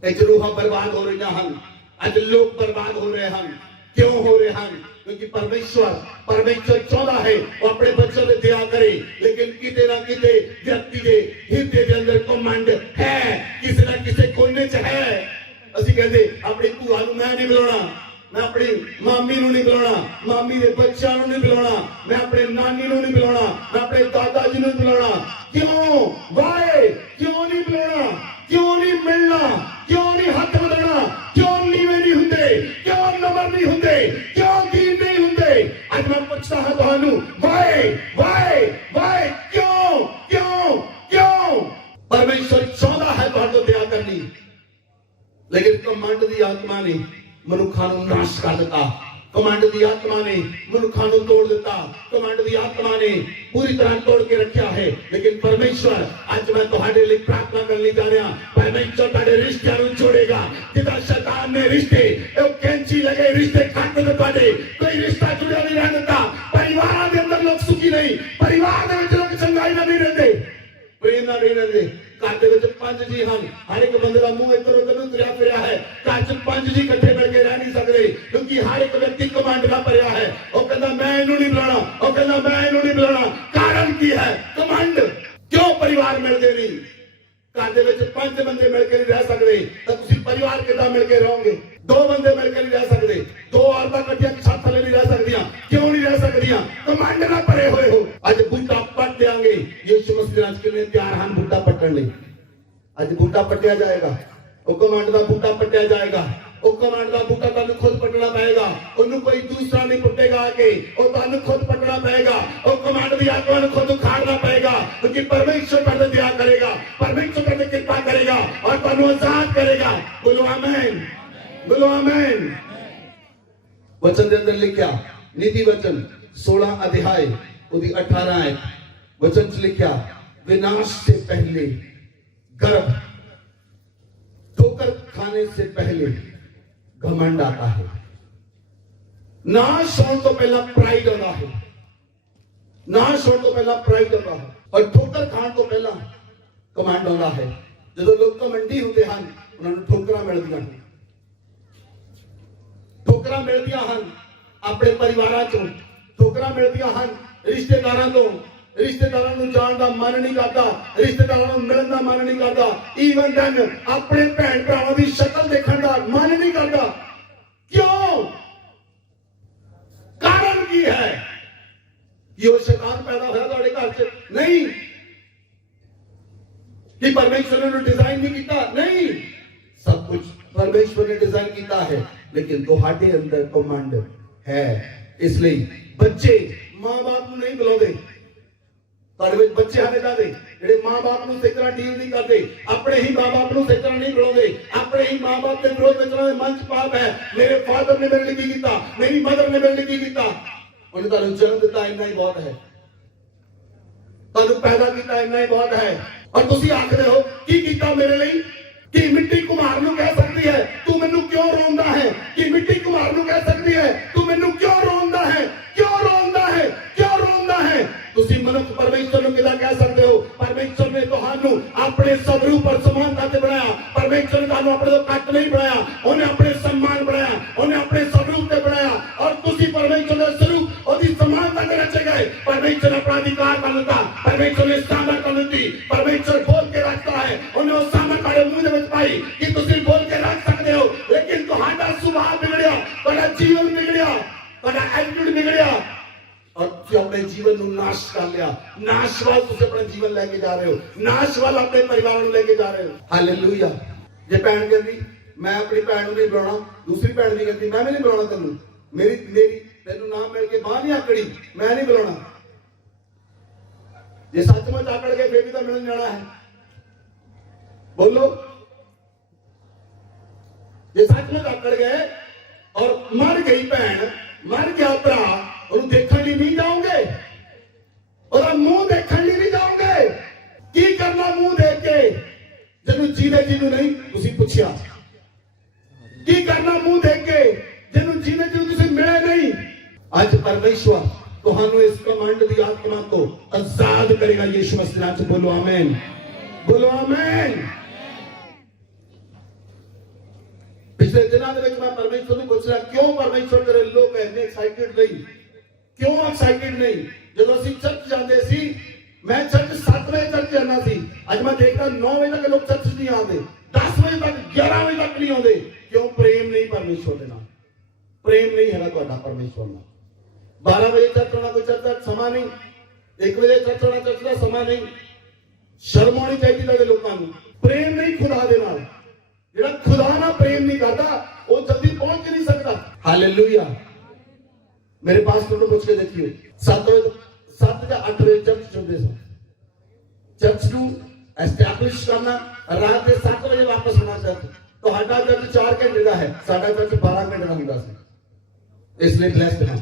ਇਹ ਰੂਹਾਂ ਬਰਬਾਦ ਹੋ ਰਹੀਆਂ ਹਨ। ਅੱਜ ਲੋਕ ਬਰਬਾਦ ਹੋ ਰਹੇ ਹਨ। ਕਿਉਂ ਹੋ ਰਹੇ ਹਨ? ਕਿਉਂਕਿ ਪਰਮੇਸ਼ਵਰ ਚਾਹੁੰਦਾ ਹੈ ਉਹ ਆਪਣੇ ਬੱਚਿਆਂ ਤੇ ਦਇਆ ਕਰੇ, ਲੇਕਿਨ ਕਿਤੇ ਨਾ ਕਿਤੇ ਵਿਅਕਤੀ ਦੇ ਹਿਰਦੇ ਦੇ ਅੰਦਰ ਕਮਾਂਡ ਹੈ, ਕਿਸੇ ਨਾ ਕਿਸੇ ਕੋਨੇ 'ਚ ਹੈ। ਅਸੀਂ ਕਹਿੰਦੇ ਆਪਣੀ ਭੂਆ ਨੂੰ ਮੈਂ ਨਹੀਂ ਬੁਲਾਉਣਾ, ਮੈਂ ਆਪਣੀ ਮਾਂ ਮਾਮੀ ਨੂੰ ਨਹੀਂ ਬੁਲਾਉਣਾ, ਮਾਮੀ ਦੇ ਬੱਚਿਆਂ ਨੂੰ ਨਹੀਂ ਬੁਲਾਉਣਾ, ਮੈਂ ਆਪਣੇ ਨਾਨੀ ਨੂੰ ਨਹੀਂ ਬੁਲਾਉਣਾ, ਮੈਂ ਆਪਣੇ ਦਾਦਾ ਜੀ ਨੂੰ ਨਹੀਂ ਬੁਲਾਉਣਾ। ਕਿਉਂ? ਵਾਏ ਕਿਉਂ ਨਹੀਂ ਬੁਲਾਉਣਾ? ਕਿਉਂ ਨਹੀਂ ਮਿਲਣਾ? ਕਿਉਂ ਨਹੀਂ ਹੱਥ ਵਧਾਉਣਾ? ਕਿਉਂ ਨੀਵੇਂ ਨਹੀਂ ਹੁੰਦੇ? ਕਿਉਂ ਨਮਰ ਨਹੀਂ ਹੁੰਦੇ? ਕਿਉਂ ਦੀਨ ਨਹੀਂ ਹੁੰਦੇ? ਅੱਜ ਮੈਂ ਪੁੱਛਦਾ ਹਾਂ ਤੁਹਾਨੂੰ, ਵਾਏ ਵਾਏ ਵਾਏ ਕਿਉਂ ਕਿਉਂ ਕਿਉਂ? ਪਰਮੇਸ਼ਰ ਚਾਹੁੰਦਾ ਹੈ ਤੁਹਾਡੇ ਦਇਆ ਕਰਨੀ, ਲੇਕਿਨ ਕਮਾਂਡ ਦੀ ਆਤਮਾ ਨੇ ਮਨੁੱਖਾਂ ਨੂੰ ਨਾਸ਼ ਕਰ ਦਿੱਤਾ। ਕਮਾਂਡ ਦੀ ਆਤਮਾ ਨੇ ਮਨੁੱਖਾਂ ਨੂੰ ਤੋੜ ਦਿੱਤਾ। ਕਮਾਂਡ ਦੀ ਆਤਮਾ ਨੇ ਪੂਰੀ ਤਰ੍ਹਾਂ ਤੋੜ ਕੇ ਰੱਖਿਆ ਹੈ। ਲੇਕਿਨ ਪਰਮੇਸ਼ਰ, ਅੱਜ ਮੈਂ ਤੁਹਾਡੇ ਲਈ ਪ੍ਰਾਰਥਨਾ ਕਰਨ ਜਾ ਰਿਹਾ, ਪਰਮੇਸ਼ਰ ਤੁਹਾਡੇ ਰਿਸ਼ਤਿਆਂ ਨੂੰ ਜੋੜੇਗਾ। ਜਿੱਦਾਂ ਸ਼ੈਤਾਨ ਨੇ ਰਿਸ਼ਤੇ ਉਹ ਕੈਂਚੀ ਲਗੇ ਰਿਸ਼ਤੇ ਕੱਟ ਦਿੱਤੇ, ਤੁਹਾਡੇ ਕੋਈ ਰਿਸ਼ਤਾ ਜੁੜਿਆ ਨਹੀਂ ਰਹਿਣ ਦਿੱਤਾ। ਪਰਿਵਾਰਾਂ ਦੇ ਅੰਦਰ ਲੋਕ ਸੁਖੀ ਨਹੀਂ, ਪਰਿਵਾਰ ਦੇ ਵਿੱਚ ਲੋਕ ਚੰਗਾਈ ਨਾਲ ਨਹੀਂ ਰਹਿੰਦੇ, ਪ੍ਰੇਮ ਨਾਲ ਨਹੀਂ ਰਹਿੰਦੇ। ਘਰ ਦੇ ਵਿੱਚ 5 ਜੀ ਹਨ, ਹਰ ਇੱਕ ਬੰਦੇ ਦਾ ਮੂੰਹ ਇੱਧਰ ਉੱਧਰ ਨੂੰ ਤੁਰਿਆ ਫਿਰਿਆ ਹੈ। ਘਰ 'ਚ 5 ਜੀ ਇਕੱਠੇ ਮਿਲ ਕੇ ਰਹਿ ਨਹੀਂ ਸਕਦੇ, ਕਿਉਂਕਿ ਹਰ ਇੱਕ ਵਿਅਕਤੀ ਕਮਾਂਡ ਨਾਲ ਭਰਿਆ ਹੈ। ਉਹ ਕਹਿੰਦਾ ਮੈਂ ਇਹਨੂੰ ਨਹੀਂ ਬੁਲਾਉਣਾ, ਉਹ ਕਹਿੰਦਾ ਮੈਂ ਇਹਨੂੰ ਨਹੀਂ ਬੁਲਾਉਣਾ। ਕਾਰਨ ਕੀ ਹੈ? ਕਮਾਂਡ। ਕਿਉਂ ਪਰਿਵਾਰ ਮਿਲਦੇ ਨਹੀਂ? ਘਰ ਦੇ ਵਿੱਚ 5 ਬੰਦੇ ਮਿਲ ਕੇ ਨਹੀਂ ਰਹਿ ਸਕਦੇ, ਤਾਂ ਤੁਸੀਂ ਪਰਿਵਾਰ ਕਿੱਦਾਂ ਮਿਲ ਕੇ ਰਹੋਗੇ? 2 ਬੰਦੇ ਮਿਲ ਕੇ ਨਹੀਂ ਰਹਿ ਸਕਦੇ, 2 ਔਰਤਾਂ ਇਕੱਠੀਆਂ ਛੱਤ ਥੱਲੇ ਨਹੀਂ ਰਹਿ ਸਕਦੀਆਂ। ਕਿਉਂ ਨਹੀਂ ਰਹਿ ਸਕਦੀਆਂ? ਕਮਾਂਡ ਨਾਲ ਭਰੇ ਹੋਏ ਹੋ। ਅੱਜ ਬੂਟਾ ਪੱਟ ਦਿਆਂਗੇ। ਯਿਸੂ ਮਸੀਹ ਅੱਜ ਕਿੰਨੇ ਤਿਆਰ ਹਨ ਬੂਟਾ ਪੱਟਣ ਲਈ। ਅੱਜ ਬੂਟਾ ਪੱਟਿਆ ਜਾਏਗਾ, ਉਹ ਕਮਾਂਡ ਦਾ ਬੂਟਾ ਪੱਟਿਆ ਜਾਏਗਾ। ਉਹ ਕਮਾਂਡ ਦਾ ਬੂਟਾ ਤੁਹਾਨੂੰ ਖੁਦ ਪੱਟਣਾ ਪਏਗਾ, ਉਹਨੂੰ ਕੋਈ ਦੂਸਰਾ ਨਹੀਂ ਪੁੱਟੇਗਾ ਆ ਕੇ, ਉਹ ਤੁਹਾਨੂੰ ਖੁਦ ਪੱਟਣਾ ਪਏਗਾ। ਉਹ ਕਮਾਂਡ ਦੀ ਆਤਮਾ ਨੂੰ ਖੁਦ ਉਖਾੜਨਾ ਪਏਗਾ, ਕਿਉਂਕਿ ਪਰਮੇਸ਼ਰ ਤੁਹਾਡੇ ਦਇਆ ਕਰੇਗਾ, ਪਰਮੇਸ਼ਰ ਤੁਹਾਡੇ ਕਿਰਪਾ ਕਰੇਗਾ ਔਰ ਤੁਹਾਨੂੰ ਆਜ਼ਾਦ ਕਰੇਗਾ। ਬੋਲੋ ਆਮੇਨ, ਬੋਲੋ ਆਮੇਨ। वचन के अंदर लिखा, नीति वचन 16 अध्याय उसकी 18 आयत वचन च लिखा, विनाश से पहले गर्भ, ठोकर खाने से पहले घमंड आता है। नाश होने तो पहला प्राइड आता है, नाश होने तो पहला प्राइड आता है, और ठोकर खाने तो पहला कमांड आता है। जो लोग कमंडी होते हैं उन्होंने ठोकरा मिलदियां हैं, ठोकरा मिलदियां हैं अपने परिवारां चों, ठोकरा मिलदियां हैं रिश्तेदारां तो। रिश्तेदारां नूं जाण दा मन नहीं करता, रिश्तेदारां नूं मिलण दा मन नहीं करता, ईवन दैन अपने भैन भरावां दी शक्ल देखण दा मन नहीं करता। क्यों? कारण की है? ये वो शैतान पैदा होया तुहाडे घर च? नहीं। कि परमेश्वर ने डिजाइन नहीं किया? नहीं, सब कुछ परमेश्वर ने डिजाइन किया है, लेकिन तुहाडे अंदर कमांड है। इसलिए बच्चे मां बाप नहीं बुलाते, तुहाडे विच बच्चे हने जाते जेडे मां बाप नूं सही तरह डील नहीं करते, अपने ही मां बाप नूं सही तरह नहीं बुलाते, अपने ही मां बाप के विरोध में उन्होंने मन च पाप है, मेरे फादर ने मेरे लिए की कीता, मेरी मदर ने मेरे लिए की कीता। उन्हें तुहानूं जन्म दिता इन्ना ही बहुत है, तुहानूं पैदा किया इन्ना ही बहुत है, और तुसीं आखदे हो की कीता मेरे लिए? कि मिट्टी कुम्हार नूं कह सकती है तू मैनू क्यों रोंदा है? कि मिट्टी कुम्हार नूं कह सकती है तू मैनू क्यों रोंदा है? क्यों रोंदा है? क्यों रोंदा है? तुसीं मनुष्य परमेश्वर नूं किदां कह सकते हो? परमेश्वर ने तुहानूं अपने स्वरूप और समानता ते बनाया, परमेश्वर ने तुहानूं अपने तो घट नहीं बनाया, उन्हें अपने सम्मान बनाया, उन्हें अपने स्वरूप ते बनाया, और तुसीं परमेश्वर दे स्वरूप और समानता ते रचे गए। परमेश्वर ने अपना अधिकार कर दिता, परमेश्वर ने सामर्थ कर दी, परमेश्वर बोल के रखता है, उन्हें उस सामर्थ वाले मुंह दे विच पाई कि तुसीं बोल के रख सकते हो, लेकिन तुहाडा सुभाव बिगड़िया, तुहाडा जीवन बिगड़िया, तुहाडा एटीट्यूड बिगड़िया और तुसीं अपने जीवन को नाश कर लिया। नाश वाल तुसीं अपना जीवन लेके जा रहे हो, नाश वाल अपने परिवार को लेके जा रहे हो। हालेलुया। जे भैन कहती मैं अपनी भैन को नहीं बुलाना, दूसरी भैन भी कहती मैं भी नहीं बुलाना तेनू, मेरी मेरी तेनू नाम मिल के बाहर नहीं आकड़ी, मैं नहीं बुलाना। जे सचमुच आकड़ गए फिर भी तो मिलने जाना है। बोलो, जे सचमुच आकड़ गए और मर गई भैन, मर गया भरा, ਉਹਨੂੰ ਦੇਖਣ ਲਈ ਨਹੀਂ ਜਾਓਗੇ, ਉਹਦਾ ਮੂੰਹ ਦੇਖਣ ਲਈ ਨਹੀਂ ਜਾਓਗੇ। ਕੀ ਕਰਨਾ ਮੂੰਹ ਦੇਖ ਕੇ ਜਿਹਨੂੰ ਜੀਦੇ ਜਿਹਨੂੰ ਨਹੀਂ ਤੁਸੀਂ ਪੁੱਛਿਆ? ਕੀ ਕਰਨਾ ਮੂੰਹ ਦੇਖ ਕੇ ਜਿਹਨੂੰ ਜੀਦੇ ਜਿਹਨੂੰ ਤੁਸੀਂ ਮਿਲੇ ਨਹੀਂ? ਅੱਜ ਪਰਮੇਸ਼ਵਰ ਤੁਹਾਨੂੰ ਇਸ ਕਮਾਂਡ ਦੀ ਆਤਮਾ ਤੋਂ ਆਜ਼ਾਦ ਕਰੇਗਾ ਯਿਸੂ ਮਸੀਹ ਨਾਮ ਚ। ਬੋਲੋ ਆਮੇਨ, ਬੋਲੋ ਆਮੇਨ। पिछले दिनों में मैं परमेश्वर को पूछ रहा क्यों परमेश्वर तेरे लोग इतने एक्साइटेड नहीं, क्यों एक्साइटेड नहीं? जब असि चर्च जाते सी, मैं चर्च 7 बजे चर्च जाना सी, आज मैं देखता 9 बजे तक लोग चर्च नहीं आते, 10 बजे तक 11 बजे तक नहीं आते। क्यों? प्रेम नहीं परमेश्वर के नाम, प्रेम नहीं है ਤੁਹਾਡਾ ਪਰਮੇਸ਼ਵਰ ਨਾਲ। 12 ਵਜੇ ਚਰਚ ਹੋਣਾ ਕੋਈ ਚਰਚ ਦਾ ਸਮਾਂ ਨਹੀਂ, 1 ਵਜੇ ਚਰਚ ਹੋਣਾ ਚਰਚ ਦਾ ਸਮਾਂ ਨਹੀਂ। ਸ਼ਰਮ ਆਉਣੀ ਚਾਹੀਦੀ ਤੁਹਾਡੇ ਲੋਕਾਂ ਨੂੰ। ਪ੍ਰੇਮ ਨਹੀਂ ਖੁਦਾ ਦੇ ਨਾਲ, ਜਿਹੜਾ ਖੁਦਾ ਨਾਲ ਪ੍ਰੇਮ ਨਹੀਂ ਕਰਦਾ ਉਹ ਜਲਦੀ ਪਹੁੰਚ ਨਹੀਂ ਸਕਦਾ। ਹਾਲੇਲੂਇਆ। ਮੇਰੇ ਪਾਸਟਰ ਨੂੰ ਪੁੱਛ ਕੇ ਦੇਖਿਓ, 7 ਜਾਂ 8 ਵਜੇ ਚਰਚ ਹੁੰਦੇ ਸਨ। ਚਰਚ ਨੂੰ ਐਸਟੈਬਲਿਸ਼ ਕਰਨਾ, ਰਾਤ ਦੇ 7 ਵਜੇ ਵਾਪਸ ਹੋਣਾ ਚਰਚ। ਤੁਹਾਡਾ ਚਰਚ 4 ਘੰਟੇ ਦਾ ਹੈ, ਸਾਡਾ ਚਰਚ 12 ਘੰਟੇ ਦਾ ਹੁੰਦਾ ਸੀ। ਇਸ ਲਈ ਬਲੈਸਡ ਹਾਂ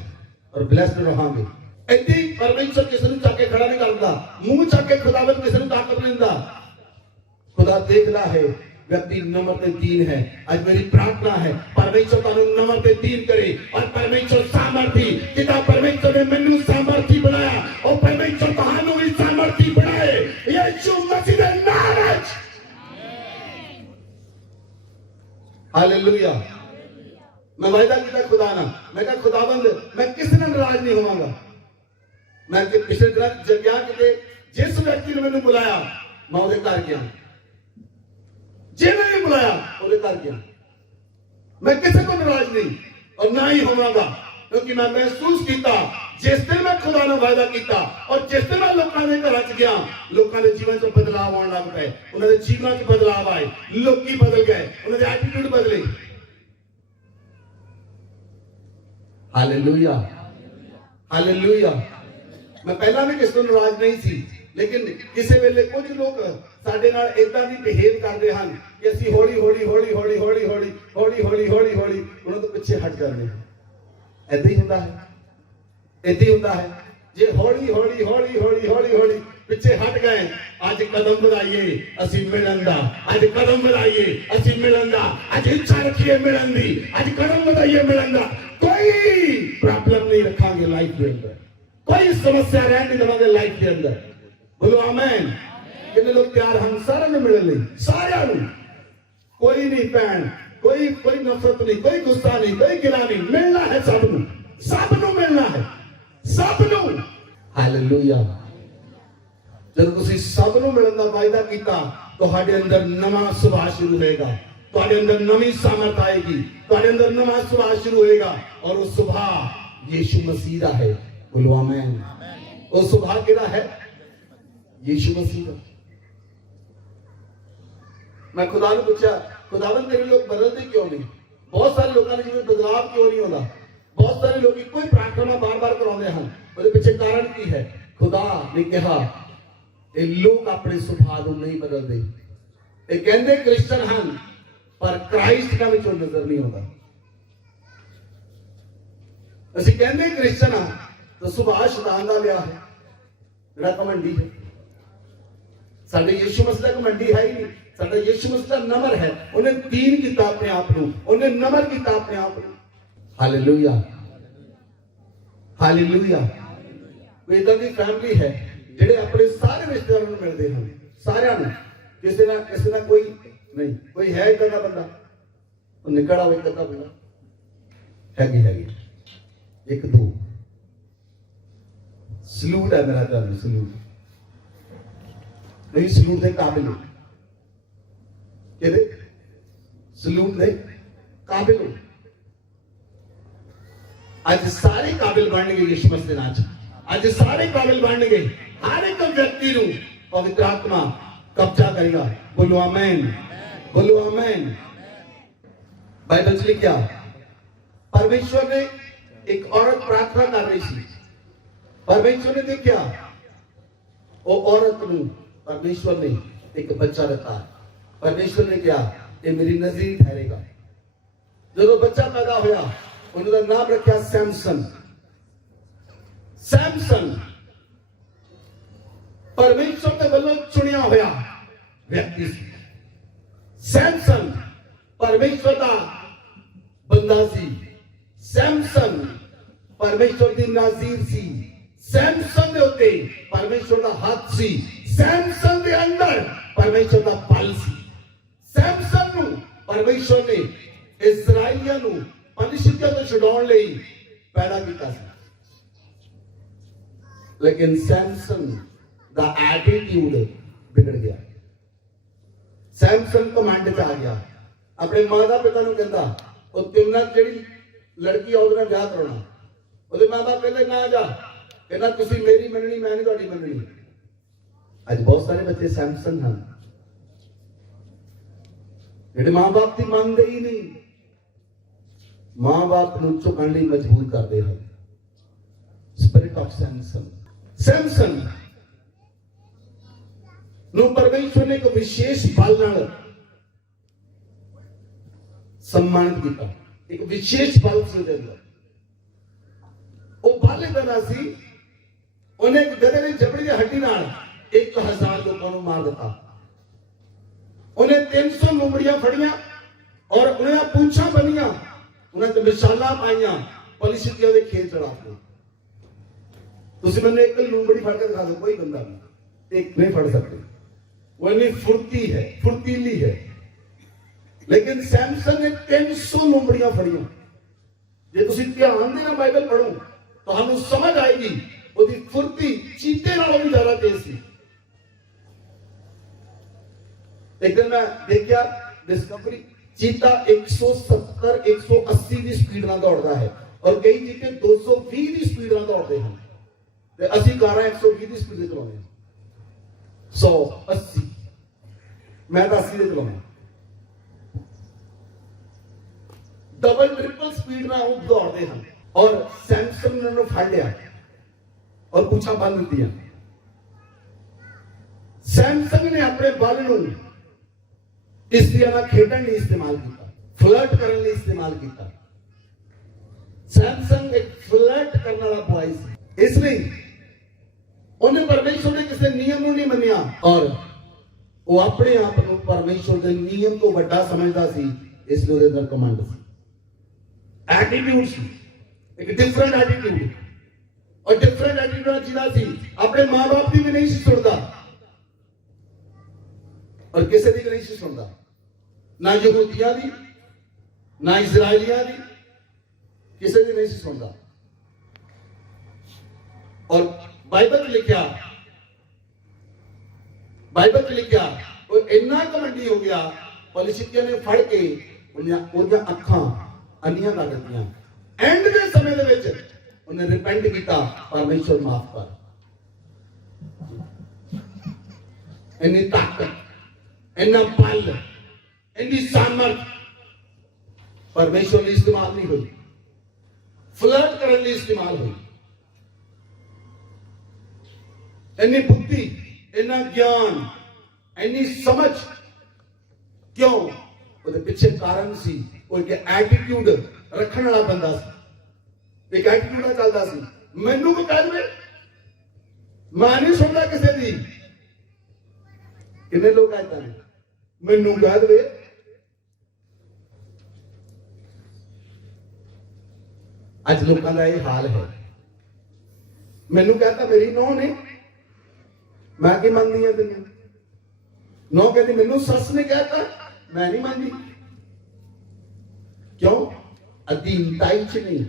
ਔਰ ਬਲੈਸਡ ਰਹਾਂਗੇ। ਇੱਥੇ ਪਰਮੇਸ਼ਰ ਕਿਸੇ ਨੂੰ ਚੱਕ ਕੇ ਖੜਾ ਨਹੀਂ ਕਰਦਾ, ਮੂੰਹ ਚੱਕ ਕੇ ਖੁਦਾਵੰਦ ਕਿਸੇ ਨੂੰ ਤਾਕਤ ਨਹੀਂ ਦਿੰਦਾ। खुदा देखता है व्यक्ति नम्र ते दीन है। आज मेरी प्रार्थना है परमेश्वर तानु नम्र ते दीन करे और परमेश्वर सामर्थी, जितना परमेश्वर ने मैनू सामर्थी बनाया और परमेश्वर तानु भी सामर्थी बनाए। यीशु मसीह दे नाम विच हालेलुया। मैं वायदा किया खुदा ना, मैं कहा खुदावंद मैं किसी ने नाराज नहीं होवांगा। मैं पिछले दिन जगह के जिस व्यक्ति ने मैंने बुलाया मैं उहदे घर गया, जिन्हें नहीं बुलाया उहदे घर गया। मैं किसी को नाराज नहीं और ना ही होवांगा, क्योंकि मैं महसूस किया जिस दिन मैं खुदा ने वायदा किया और जिस दिन मैं लोगों के घर च गया, लोगों के जीवन च बदलाव आने लग पे। उन्होंने जीवन च बदलाव आए, लोग बदल गए, उन्होंने एटीट्यूड बदले। Hallelujah hallelujah. मैं पहला भी किसी को नाराज नहीं सी, लेकिन किसी वेले कुछ लोग साडे नाल इदां दी बिहेव करदे हन कि ਅਸੀਂ ਹੌਲੀ ਹੌਲੀ ਹੌਲੀ ਹੌਲੀ ਹੌਲੀ ਹੌਲੀ ਹੌਲੀ ਹੌਲੀ ਹੌਲੀ ਹੌਲੀ ਉਹਨਾਂ ਤੋਂ ਪਿੱਛੇ ਹਟ ਜਾਂਦੇ ਹਾਂ। ਏਦਾਂ ਹੀ ਹੁੰਦਾ ਹੈ, ਏਦਾਂ ਹੀ ਹੁੰਦਾ ਹੈ। ਜੇ ਹੌਲੀ ਹੌਲੀ ਹੌਲੀ ਹੌਲੀ ਹੌਲੀ ਹੌਲੀ ਪਿੱਛੇ ਹਟ ਗਏ, ਅੱਜ ਕਦਮ ਵਧਾਈਏ ਅਸੀਂ ਮਿਲਣ ਦਾ, ਅੱਜ ਕਦਮ ਵਧਾਈਏ ਅਸੀਂ ਮਿਲਣ ਦਾ, ਅੱਜ ਇੱਛਾ ਰੱਖੀਏ ਮਿਲਣ ਦੀ, ਅੱਜ ਕਦਮ ਵਧਾਈਏ ਮਿਲਣ ਦਾ। ਕੋਈ ਪ੍ਰੋਬਲਮ ਨਹੀਂ ਰੱਖਾਂਗੇ ਲਾਈਫ ਦੇ ਅੰਦਰ, कोई समस्या रहने नहीं देवांगे लाइफ के अंदर। बोलो आमीन। कितने लोग तैयार हम सारे में मिलने लई, सारे नु कोई नहीं पैन, कोई नफरत नहीं, कोई गुस्सा नहीं, कोई गिला नहीं, मिलना है सब नु मिलना है, सब नु। हालेलुया। जब तुसी सब नु मिलन दा वायदा कीता, ਤੁਹਾਡੇ ਅੰਦਰ ਨਵਾਂ ਸੁਭਾਅ शुरू होएगा, ਤੁਹਾਡੇ ਅੰਦਰ ਨਵੀਂ ਸਾਮਰਥ आएगी, ਤੁਹਾਡੇ ਅੰਦਰ ਨਵਾਂ ਸੁਭਾਅ शुरू होएगा और वो सुभाव यीशु मसीह दा है। बोलो आमीन। वो सुभाव केड़ा है? यीशु मसीह का। मैं खुदा ने पूछा, खुदावंद तेरे लोग बदलते क्यों नहीं? बहुत सारे लोगों के जीवन बदलाव क्यों नहीं होता? बहुत सारे लोग कोई प्रार्थना बार बार कराते हैं, उसके पीछे कारण की है? खुदा ने कहा ये लोग अपने सुभाव को नहीं बदलते। ये कहते क्रिश्चियन हैं पर क्राइस्ट का भी नजर नहीं होता। ਅਸੀਂ ਕਹਿੰਦੇ ਕ੍ਰਿਸਚਨ ਆ ਤਾਂ ਸੁਭਾਅ ਸ਼ੈਤਾਨ ਦਾ ਵਿਆਹ ਹੈ, ਜਿਹੜਾ ਕਮੰਡੀ ਹੈ। ਸਾਡੇ ਯੀਸ਼ੂ ਮਸੀਹ ਦਾ ਕਮੰਡੀ ਹੈ ਹੀ ਨਹੀਂ, ਸਾਡਾ ਯੀਸ਼ੂ ਮਸੀਹ ਦਾ ਨਮਰ ਹੈ। ਉਹਨੇ ਦੀਨ ਕੀਤਾ ਆਪਣੇ ਆਪ ਨੂੰ, ਉਹਨੇ ਨਮਰ ਕੀਤਾ ਆਪਣੇ ਆਪ ਨੂੰ। Hallelujah hallelujah. ਉਹ ਇਦਾਂ ਦੀ ਫੈਮਿਲੀ ਹੈ ਜਿਹੜੇ ਆਪਣੇ ਸਾਰੇ ਰਿਸ਼ਤੇਦਾਰਾਂ ਨੂੰ ਮਿਲਦੇ ਹਨ, ਸਾਰਿਆਂ ਨੂੰ। ਕਿਸੇ ਨਾਲ ਕੋਈ ਨਹੀਂ, ਕੋਈ ਹੈ ਇਦਾਂ ਦਾ ਬੰਦਾ ਉਹ ਨਿਕਲ ਆਵੇ ਇਦਾਂ ਦਾ ਬੰਦਾ ਹੈਗੀ एक दो सलूट है मेरा धर्म, सलूट नहीं, सलूट दे काबिल हो, कहते सलूट दे काबिल हो। आज सारे काबिल बन गए यीशु मसीह दे नाम च, आज सारे काबिल बन गए। हर एक व्यक्ति ਨੂੰ पवित्र आत्मा कब्जा करेगा। बोलो आमीन, बोलो आमीन। बाइबल च लिखा परमेश्वर ने एक औरत प्रार्थना कर रही थी, परमेश्वर ने देखा वो औरत को, परमेश्वर ने एक बच्चा रखा। परमेश्वर ने कहा ये मेरी नजरीर ठहरेगा। जब बच्चा पैदा होया उन्होंने नाम रखा सैमसन। सैमसन परमेश्वर के वालों चुनिया होया व्यक्ति। सैमसन परमेश्वर का बंदा सी। सैमसन परमेश्वर की नाजीर सी। सैमसन दे उत्ते परमेश्वर का हाथ सी। सैमसन दे अंदर परमेश्वर का बल सी। सैमसन नु परमेश्वर ने इस्राएलियां नु पलिश्तियों तो छुड़ाउण लई पैदा कीता सी। लेकिन सैमसन दा एटीट्यूड बिगड़ गया। सैमसन कमांड च आ गया, अपने माता पिता नु कहंदा ओ तिमना जेड़ी लड़की ਉਹਦੇ ਨਾਲ ਵਿਆਹ ਕਰਾਉਣਾ, ਉਹਦੇ ਮਾਂ-ਬਾਪ ਕਹਿੰਦੇ ਨਾ ਜਾ, ਕਹਿੰਦਾ ਤੁਸੀਂ ਮੇਰੀ ਮੰਨਣੀ ਮੈਂ ਨਹੀਂ ਤੁਹਾਡੀ ਮੰਨਣੀ। ਅੱਜ ਬਹੁਤ ਸਾਰੇ ਬੱਚੇ ਸੈਮਸੰਗ ਹਨ ਜਿਹੜੇ ਮਾਂ-ਬਾਪ ਦੀ ਮੰਨਦੇ ਹੀ ਨਹੀਂ, ਮਾਂ-ਬਾਪ ਨੂੰ ਝੁਕਣ ਲਈ ਮਜਬੂਰ ਕਰਦੇ ਹਨ। ਸਪਿਰਿਟ ਆਫ ਸੈਮਸੰਗ ਨੂੰ ਪਰਮੇਸ਼ਵਰ ਨੇ ਇੱਕ ਵਿਸ਼ੇਸ਼ ਬਲ ਨਾਲ सम्मानित किया, एक विशेष बल से ਉਹਦੇ ਅੰਦਰ। ਉਹ ਬਲ ਇਦਾਂ ਸੀ, ਉਹਨੇ ਇੱਕ ਗਧੇ ਦੀ ਜਬੜੀ ਦੀ ਹੱਡੀ ਨਾਲ 1000 ਲੋਕਾਂ ਨੂੰ ਮਾਰ ਦਿੱਤਾ। ਉਹਨੇ 300 ਮੁੰਗੜੀਆਂ ਫੜੀਆਂ ਔਰ ਉਹਨਾਂ ਪੂੰਛਾਂ ਬੰਨੀਆਂ, ਉਹਨਾਂ ਤੇ ਮਿਸਾਲਾਂ ਪਾਈਆਂ, ਪਲਿਸ਼ਤੀਆਂ ਦੇ ਖੇਤ ਚੜਾਤੇ। ਤੁਸੀਂ ਮੈਨੂੰ ਇੱਕ ਲੂੰਬੜੀ ਫੜ ਕੇ ਦਿਖਾ ਦਿਓ, ਕੋਈ ਬੰਦਾ ਨਹੀਂ, ਇੱਕ ਨਹੀਂ ਫੜ ਸਕਦੇ। ਉਹ ਇੰਨੀ ਫੁਰਤੀ ਹੈ, ਫੁਰਤੀਲੀ ਹੈ। लेकिन सैमसंग ने 300 लूंबड़ियां फड़ियां। जे तुसी ध्यान दे नाल बाइबल पढ़ो तुहानू समझ आएगी ओदी फुर्ती चीते नालों भी ज्यादा तेज सी। एक दिन मैं देखा डिस्कवरी, चीता 170 180 की स्पीड नाल दौड़दा है और कई चीते 220 की स्पीड नाल दौड़दे हैं ते असि कारां 120 की स्पीड ते चलाउने, 180 मैं तो 80 ते चलाउणा। डबल ट्रिपल स्पीड में वो दौड़ते हैं और सैमसंग ने उन्हें फड़ लिया और पूछा बंद दिया। सैमसंग ने अपने बल को स्त्रियां नाल खेडण लई इस्तेमाल किया, फ्लर्ट करने लई इस्तेमाल किया। सैमसंग एक फ्लर्ट करने वाला बॉय सी, इसलिए उन्हें परमेश्वर ने किसी नियम को नहीं मन्निया और वो अपने आप को परमेश्वर के नियम को बड़ा समझता सी, इसलिए उसके अंदर कमांड सी, एटीट्यूड सी, एक डिफरेंट एटीट्यूड। और डिफरेंट एटीट्यूड जिना सी अपने मां बाप की भी नहीं सी सुनता और किसी की नहीं सी सुनता, ना यहूदियां दी ना इजराइलियां दी, किसी की नहीं सी सुनता। और बाइबल लिखा वो इन्ना घमंडी हो गया, पलिशतियां ने फड़ के उन्हें अखां अन्नियां कर दित्तियां। एंड दे समय दे विच उन्हें रिपेंट किया, परमेश्वर माफ कर। इन्नी ताकत, इन्ना बल, इन्नी सामर्थ परमेश्वर लिए इस्तेमाल नहीं हुई, फ्लर्ट करने लिए इस्तेमाल हुई। इन्नी बुद्धि, इन्ना ज्ञान, इन्नी समझ, क्यों? उसके पीछे कारण सी, वो एक एटीट्यूड रखने वाला बंदा सी, एक एटीट्यूड चलता सी। मैनू को कह दे मैं नहीं सुनता किसी की, कितने लोग कहते हैं मैनू कह दे। आज लोगों का यह हाल है, मैनू कहता मेरी नौ ने, मैं की मानती है दुनिया, नौ कहती मैनू सस ने कहता मैं नहीं मानती। क्यों? अधीनताई च नहीं,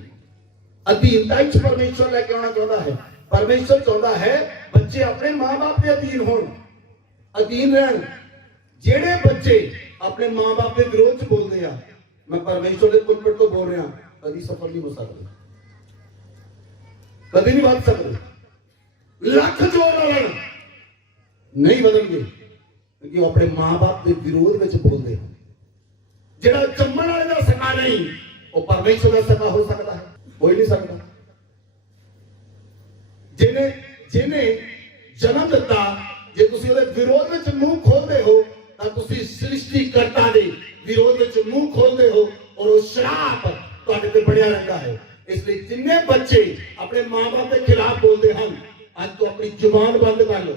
अधीनताई च परमेश्वर लेके आना चाहता है। परमेश्वर चाहता है बच्चे अपने मां बाप के अधीन हो, अधीन रहन। जेड़े बच्चे अपने मां बाप के विरोध च बोलते हैं, मैं परमेश्वर के पुलपिट तो बोल रहा, कभी सफल नहीं हो सकते, कभी नहीं बदल सकते। लख जोर लड़न नहीं बदलगे, क्योंकि वो अपने मां बाप के विरोध में बोलते हैं। जेड़ा जम्मण वाले का सका नहीं, वो परमेश्वर का सका हो सकता है? हो ही नहीं सकता। जिन्हें जन्म दिता, जे तुसी उहदे विरोध में मुंह खोलते हो तां तुसी सृष्टिकर्ता दे विरोध में मुंह खोलते हो और वो श्राप तुहाडे ते बनया रहता है। इसलिए जिन्ने बच्चे अपने मां बाप के खिलाफ बोलते हैं, आज तो अपनी जुबान बंद कर लो।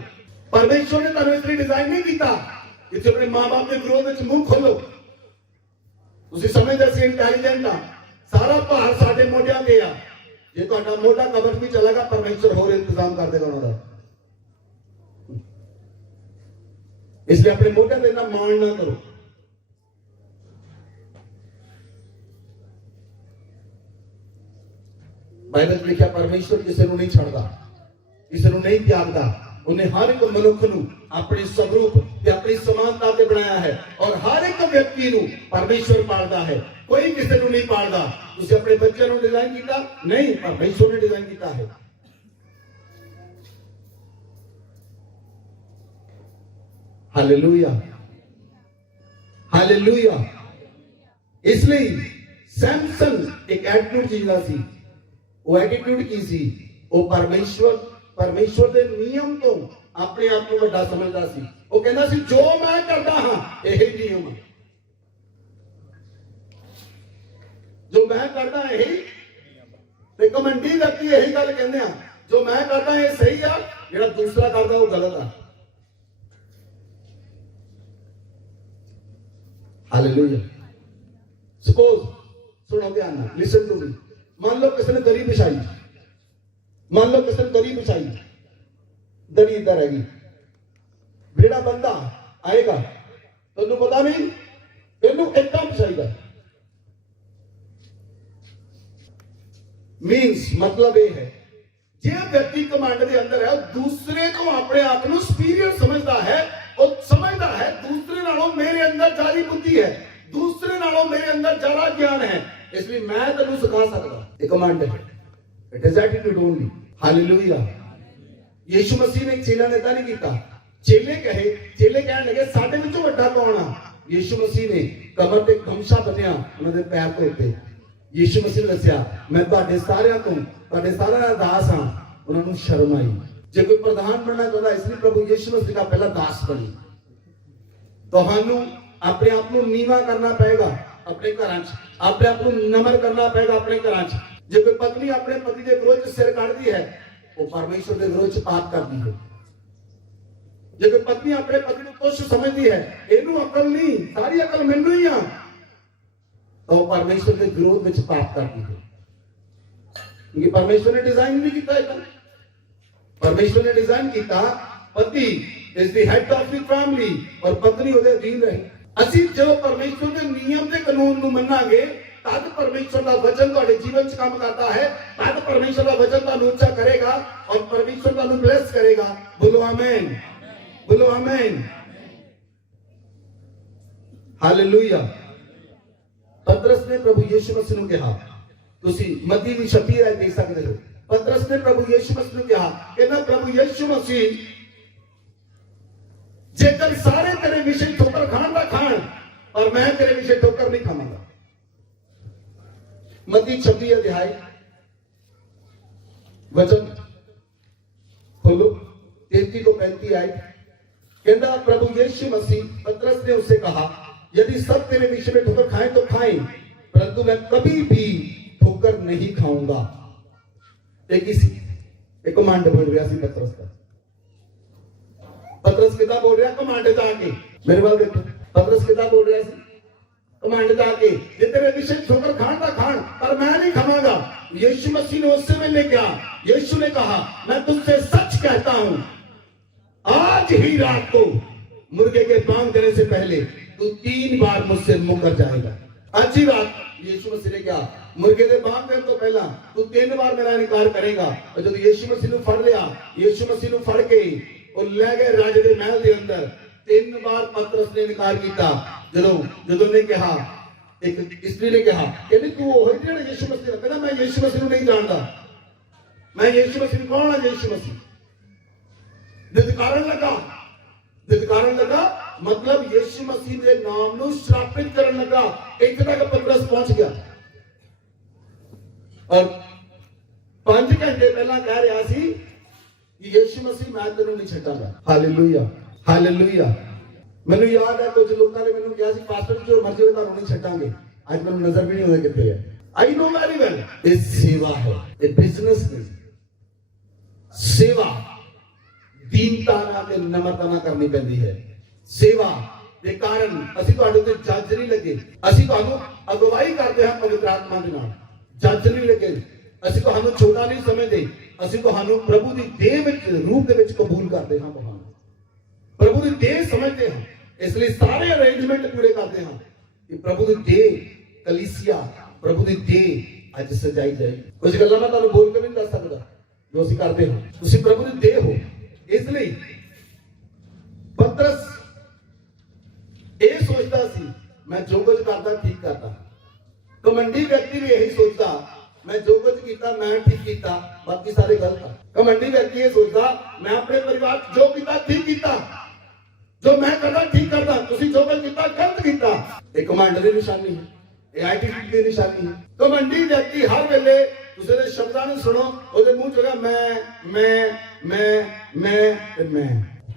परमेश्वर ने तुहानू इसलिए डिजाइन नहीं किया कि तुम अपने मां बाप के विरोध में मुंह खोलो। तुसी समझदे सी इंटेलिजेंट आ, सारा भार साडे मोढियां ते आ। जे तुहाडा मोढा कबर भी चलेगा, परमेश्वर होर इंतजाम कर देगा उन्हां दा। इसलिए अपने मोढे ते ना मान ना करो। बाइबल में लिखा परमेश्वर किसी को नहीं छड़ता, किसी को नहीं त्यागता। उन्हें हर एक मनुख नूं अपने स्वरूप ते अपनी समानता ते बनाया है और हर एक ਵਿਅਕਤੀ ਨੂੰ ਪਰਮੇਸ਼ਵਰ ਪਾਲਦਾ ਹੈ, ਕੋਈ ਕਿਸੇ ਨੂੰ ਨਹੀਂ ਪਾਲਦਾ। ਤੁਸੀਂ ਆਪਣੇ ਬੱਚਿਆਂ ਨੂੰ ਡਿਜ਼ਾਈਨ ਕੀਤਾ ਨਹੀਂ, ਪਰਮੇਸ਼ਵਰ ਨੇ ਡਿਜ਼ਾਈਨ ਕੀਤਾ ਹੈ। Hallelujah, hallelujah. ਇਸ ਲਈ ਸੈਮਸਨ ਇੱਕ ਐਟੀਟਿਊਡ ਜਿਹਾ ਸੀ। ਉਹ ਐਟੀਟਿਊਡ ਕੀ ਸੀ? ਉਹ ਪਰਮੇਸ਼ਵਰ ਦੇ ਨਿਯਮ ਤੋਂ ਆਪਣੇ ਆਪ ਨੂੰ ਵੱਡਾ ਸਮਝਦਾ ਸੀ। ਉਹ ਕਹਿੰਦਾ ਸੀ ਜੋ ਮੈਂ ਕਰਦਾ ਹਾਂ ਇਹ ਨਿਯਮ ਹੈ, ਜੋ ਮੈਂ ਕਰਦਾ ਇਹ। ਤੇ ਕਮੰਡੀ ਵਿਅਕਤੀ ਇਹੀ ਗੱਲ ਕਹਿੰਦੇ ਆ, ਜੋ ਮੈਂ ਕਰਦਾ ਇਹ ਸਹੀ ਆ, ਜਿਹੜਾ ਦੂਸਰਾ ਕਰਦਾ ਉਹ ਗਲਤ ਆ। ਹਾਲੇਲੂਇਆ। ਸਪੋਜ਼, ਸੁਣੋ ਧਿਆਨ ਨਾਲ, ਲਿਸਨ ਟੂ ਮੀ। ਮੰਨ ਲਓ ਕਿਸੇ ਨੇ ਦਰੀ ਵਿਛਾਈ, ਮੰਨ ਲਓ ਕਿਸੇ ਨੇ ਦਰੀ ਵਿਛਾਈ, ਦਰੀ ਇੱਧਰ ਹੈਗੀ। ਜਿਹੜਾ ਬੰਦਾ ਆਏਗਾ ਤੁਹਾਨੂੰ ਪਤਾ ਨਹੀਂ ਇਹਨੂੰ ਇੱਦਾਂ ਵਿਛਾਈਦਾ। ਮੀਨਸ ਮਤਲਬ ਇਹ ਹੈ, ਜੇ ਵਿਅਕਤੀ ਕਮਾਂਡ ਦੇ ਅੰਦਰ ਹੈ, ਉਹ ਦੂਸਰੇ ਤੋਂ ਆਪਣੇ ਆਪ ਨੂੰ ਸੁਪੀਰੀਅਰ ਸਮਝਦਾ ਹੈ। ਉਹ ਸਮਝਦਾ ਹੈ ਦੂਸਰੇ ਨਾਲੋਂ ਮੇਰੇ ਅੰਦਰ ਜ਼ਿਆਦਾ ਬੁੱਧੀ ਹੈ, ਦੂਸਰੇ ਨਾਲੋਂ ਮੇਰੇ ਅੰਦਰ ਜ਼ਿਆਦਾ ਗਿਆਨ ਹੈ, ਇਸ ਲਈ ਮੈਂ ਤੈਨੂੰ ਸਿਖਾ ਸਕਦਾ। ਇਹ ਕਮਾਂਡ ਹੈ, it is attitude only. Hallelujah. Yishu Masih ਨੇ ਚੇਲਿਆਂ ਨੇ ਤਾਂ ਨਹੀਂ ਕੀਤਾ। ਚੇਲੇ ਕਹਿਣ ਲੱਗੇ ਸਾਡੇ ਵਿੱਚੋਂ ਵੱਡਾ ਕੌਣ ਆ? ਯੀਸ਼ੂ ਮਸੀਹ ਨੇ ਕਮਰ ਤੇ ਗਮਛਾ ਬੰਨਿਆ ਉਹਨਾਂ ਦੇ ਪੈਰ ਦੇ ਉੱਤੇ। ਯੀਸ਼ੂ ਮਸੀਹ ਨੇ ਦੱਸਿਆ ਮੈਂ ਤੁਹਾਡੇ ਸਾਰਿਆਂ ਦਾ ਦਾਸ ਹਾਂ। ਉਹਨਾਂ ਨੂੰ ਸ਼ਰਮ ਆਈ। ਜੇ ਕੋਈ ਪ੍ਰਧਾਨ ਬਣਨਾ ਚਾਹੁੰਦਾ, ਇਸ ਲਈ ਪ੍ਰਭੂ ਯੀਸ਼ੂ ਮਸੀਹ ਦਾ ਪਹਿਲਾ ਦਾਸ ਬਣੀ। ਤੁਹਾਨੂੰ ਆਪਣੇ ਆਪ ਨੂੰ ਨੀਵਾ ਕਰਨਾ ਪਏਗਾ ਆਪਣੇ ਘਰਾਂ 'ਚ, ਆਪਣੇ ਆਪ ਨੂੰ ਨਮਰ ਕਰਨਾ ਪਏਗਾ ਆਪਣੇ ਘਰਾਂ 'ਚ। ਜੇ ਕੋਈ ਪਤਨੀ ਆਪਣੇ ਪਤੀ ਦੇ ਵਿਰੋਧ 'ਚ ਸਿਰ ਕੱਢਦੀ ਹੈ, ਉਹ ਪਰਮੇਸ਼ਵਰ ਦੇ ਵਿਰੋਧ 'ਚ ਪਾਪ ਕਰਦੀ ਹੈ। ਜੇ ਕੋਈ ਪਤਨੀ ਆਪਣੇ ਪਤੀ ਨੂੰ ਤੁੱਛ ਸਮਝਦੀ ਹੈ, ਇਹਨੂੰ ਅਕਲ ਨਹੀਂ, ਸਾਰੀ ਅਕਲ ਮੈਨੂੰ ਹੀ ਆ, ਤਾਂ ਉਹ ਪਰਮੇਸ਼ਵਰ ਦੇ ਵਿਰੋਧ ਵਿੱਚ ਪਾਪ ਕਰਦੀ ਹੈ। ਕਿਉਂਕਿ ਪਰਮੇਸ਼ਵਰ ਨੇ ਡਿਜ਼ਾਈਨ ਨਹੀਂ ਕੀਤਾ ਇਹ। ਪਰਮੇਸ਼ਵਰ ਨੇ ਡਿਜ਼ਾਈਨ ਕੀਤਾ ਪਤੀ ਇਸ ਦੀ ਹੈਡ ਆਫ ਦੀ ਫੈਮਿਲੀ ਔਰ ਪਤਨੀ ਉਹਦੇ ਅਧੀਨ ਰਹੇ। ਅਸੀਂ ਜੋ ਪਰਮੇਸ਼ਵਰ ਦੇ ਨਿਯਮ ਤੇ ਕਾਨੂੰਨ ਨੂੰ ਮੰਨਾਂਗੇ, ਤਦ ਪਰਮੇਸ਼ਵਰ ਦਾ ਵਚਨ ਤੁਹਾਡੇ ਜੀਵਨ 'ਚ ਕੰਮ ਕਰਦਾ ਹੈ। ਤਦ ਪਰਮੇਸ਼ਵਰ ਦਾ ਵਚਨ ਤੁਹਾਨੂੰ ਉੱਚਾ ਕਰੇਗਾ ਔਰ ਪਰਮੇਸ਼ਵਰ ਤੁਹਾਨੂੰ ਬਲੈਸ ਕਰੇਗਾ। ਬੋਲੋ ਆਮੇਨ, ਬੋਲੋ ਆਮੇਨ। ਹਾਲੇਲੂਇਆ। ਪਤਰਸ ਨੇ ਪ੍ਰਭੂ ਯੀਸ਼ੂ ਮਸੀਹ ਨੂੰ ਕਿਹਾ, ਤੁਸੀਂ ਮੱਤੀ ਦੀ 26 ਆਇਤ ਦੇਖ ਸਕਦੇ ਹੋ। ਪਤਰਸ ਨੇ ਪ੍ਰਭੂ ਯੀਸ਼ੂ ਮਸੀਹ ਨੂੰ ਕਿਹਾ, ਕਹਿੰਦਾ ਪ੍ਰਭੂ ਯੀਸ਼ੂ ਮਸੀਹ ਜੇਕਰ ਸਾਰੇ ਤੇਰੇ ਵਿਸ਼ੇ ਠੋਕਰ ਖਾਣ ਦਾ ਖਾਣ, ਪਰ ਮੈਂ ਤੇਰੇ ਵਿਸ਼ੇ ਠੋਕਰ ਨਹੀਂ ਖਾਵਾਂਗਾ। ਮੱਤੀ 26 ਅਧਿਆਇ वचन खोलो 33 ਤੋਂ 35 आए। कहता प्रभु यीशु मसीह पतरस ने उससे कहा, यदि सब तेरे विषय में ठोकर खाएं तो खाएं, परंतु मैं कभी भी ठोकर नहीं खाऊंगा। एक कमांड बोल रहा सी पतरस का। पतरस कितना बोल रहा कमांड जाके, मेरे वाल देखो पतरस कितना बोल रहा सी कमांड जाके, ये तेरे विषय ठोकर खान का खान पर मैं नहीं खाऊंगा। यीशु मसीह ने उससे मिलने क्या, यीशु ने कहा मैं तुझसे सच कहता हूं, आज ही रात को मुर्गे के बांग देने से पहले तू 3 बार मुझसे मुकर जाएगा। आज ही रात यीशु मसीह ने क्या, मुर्गे के बांग देने तो पहला तू 3 बार मेरा इनकार करेगा। और जब यीशु मसीह ने फड़ लिया, यीशु मसीह ने फड़ के और ले गए राजे के महल के अंदर। 3 बार पतरस ने इनकार किया। ਜਦੋਂ ਨੇ ਕਿਹਾ, ਇੱਕ ਇਸਤਰੀ ਨੇ ਕਿਹਾ ਕਹਿੰਦੀ ਤੂੰ ਉਹ ਜਿਹੜਾ ਯੀਸ਼ੂ ਮਸੀਹ, ਕਹਿੰਦਾ ਮੈਂ ਯੀਸ਼ੂ ਮਸੀਹ ਨੂੰ ਨਹੀਂ ਜਾਣਦਾ। ਮੈਂ ਯੀਸ਼ੂ ਮਸੀਹ ਕੌਣ ਹੈ? ਯੀਸ਼ੂ ਮਸੀਹ धिक्कारण लगा मतलब यीशु मसीह के नाम ਨੂੰ श्रापित ਕਰਨ लगा। ਇੱਥੇ ਤੱਕ ਪਤਰਸ ਪਹੁੰਚ ਗਿਆ और 5 ਘੰਟੇ ਪਹਿਲਾਂ ਕਹਿ ਰਿਹਾ ਸੀ ਕਿ ਯੀਸ਼ੂ ਮਸੀਹ ਮੈਂ ਤੈਨੂੰ ਨਹੀਂ ਛੱਡਾਂਗਾ। Hallelujah, hallelujah. ਮੈਨੂੰ ਯਾਦ ਹੈ ਕੁਝ ਲੋਕਾਂ ਨੇ ਮੈਨੂੰ ਕਿਹਾ ਸੀ ਪਾਸਟਰ ਜੋ ਮਰਜ਼ੀ ਹੋਵੇ ਤੁਹਾਨੂੰ ਨਹੀਂ ਛੱਡਾਂਗੇ। ਅੱਜ ਮੈਨੂੰ ਨਜ਼ਰ ਵੀ ਨਹੀਂ ਆਉਂਦਾ ਕਿੱਥੇ ਹੈ। ਆਈ ਨੋ ਵੈਰੀ ਵੈਲ ਇਹ ਸੇਵਾ ਹੈ, ਇਹ ਬਿਜ਼ਨਸ ਨਹੀਂ। ਸੇਵਾ ਦੀਨਤਾ ਨਾਲ ਤੇ ਨਮਰਤਾ ਨਾਲ ਕਰਨੀ ਪੈਂਦੀ ਹੈ। ਸੇਵਾ ਦੇ ਕਾਰਨ ਅਸੀਂ ਤੁਹਾਡੇ ਤੇ ਜੱਜ ਨਹੀਂ ਲੱਗੇ, ਅਸੀਂ ਤੁਹਾਨੂੰ ਅਗਵਾਈ ਕਰਦੇ ਹਾਂ ਪਵਿੱਤਰ ਆਤਮਾ ਦੇ ਨਾਲ। ਜੱਜ ਨਹੀਂ ਲੱਗੇ, ਅਸੀਂ ਤੁਹਾਨੂੰ ਛੋਟਾ ਨਹੀਂ ਸਮਝਦੇ, ਅਸੀਂ ਤੁਹਾਨੂੰ ਪ੍ਰਭੂ ਦੀ ਦੇਹ ਵਿੱਚ ਰੂਪ ਦੇ ਵਿੱਚ ਕਬੂਲ ਕਰਦੇ ਹਾਂ, ਤੁਹਾਨੂੰ ਪ੍ਰਭੂ ਦੀ ਦੇਹ ਸਮਝਦੇ ਹਾਂ। ਇਸ ਲਈ ਸਾਰੇ ਅਰੇਂਜਮੈਂਟ ਪੂਰੇ ਕਰਦੇ ਹਾਂ ਕਿ ਪ੍ਰਭੂ ਦੀ ਦੇਹ ਕਲੀਸਿਆ, ਪ੍ਰਭੂ ਦੀ ਦੇਹ ਅੱਜ ਸਜਾਈ ਜਾਏ। ਕੁਝ ਗੱਲਾਂ ਮੈਂ ਤੁਹਾਨੂੰ ਬੋਲ ਕੇ ਨਹੀਂ ਦੱਸ ਸਕਦਾ ਜੋ ਅਸੀਂ ਕਰਦੇ ਹਾਂ। ਤੁਸੀਂ ਪ੍ਰਭੂ ਦੀ ਦੇਹ ਹੋ। ਇਸ ਲਈ ਪਤਰਸ ਇਹ ਸੋਚਦਾ ਸੀ मैं जो कुछ करता ठीक करता। कमंडी व्यक्ति भी यही सोचता मैं जो कुछ किया मैं ठीक किया, बाकी सारे गलत है। कमंडी व्यक्ति ये सोचता मैं अपने परिवार जो किया ठीक किया, जो मैं करता ठीक करता, तुसी जो कुछ किया गलत किया। ये कमांड की निशानी है, ये एटीट्यूड की निशानी है। कमंडी व्यक्ति हर वेले दूसरे दे शब्दां नूं सुनो, ओदे मुंह चोगा मैं।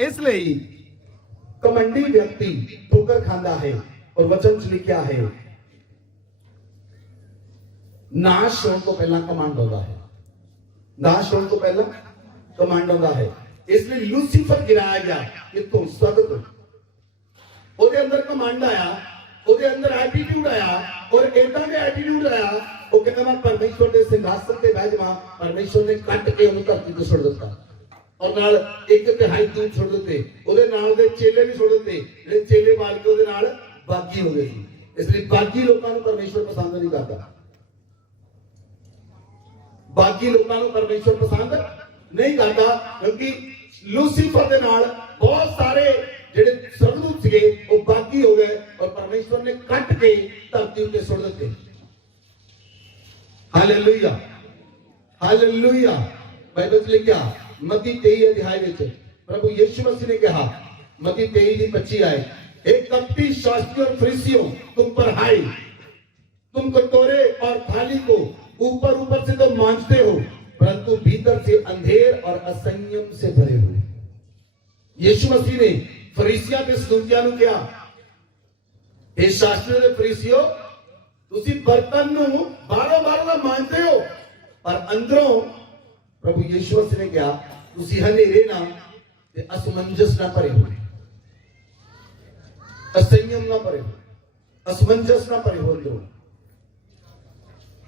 इसलिए कमंडी व्यक्ति ठोकर खांदा है और वचन च लिखा है नाश होने तो पहला कमांड होता है, नाश होने तो पहला कमांड होता है। इसलिए लूसीफर गिराया गया इतों सख्त, ओदे अंदर कमांड आया, ओदे अंदर एटीट्यूड आया और एदा के एटीट्यूड आया वो कहता मैं परमेश्वर के सिंहासन पे बैठ जावां। परमेश्वर ने कट के उन्हें धरती ते सुट दिता और नाल एक तिहाई दूत सुट दिते, ओदे नाल दे चेले भी सुट दिते, जेडे चेले बाल के ओदे नाल बागी हो गए सी। इसलिए बागी लोकां नूं परमेश्वर पसंद नहीं करता, बाकी लोगों को परमेश्वर पसंद नहीं करता, क्योंकि लूसीफर के नाल बहुत सारे जेडे स्वर्गदूत सीगे वो बाकी हो गए और परमेश्वर ने कट के धरती उत्ते सुट दिते। Hallelujah, hallelujah. बाइबल च लिखा मत्ती 23 अध्याय विच प्रभु यीशु मसीह ने कहा, मत्ती 23:25 आए, एक कपटी शास्त्रियों और फरीसियों तुम पर हाय, तुम कटोरे और थाली को ऊपर ऊपर से तो मांझते हो परंतु भीतर से अंधेर और असंयम से भरे हो। यीशु मसीह ने फरीसियां ते सदूकियां नूं कहा, हे शास्त्रियों ते फरीसियो तुसी बर्तन नूं बाहरों दा मांझते हो पर अंदरों प्रभु यीशु मसीह ने कहा तुसी हनेरे ना ते असमंजस ना भरे हो, असंयम ना भरे हो, असमंजस ना भरे हो अंदरों।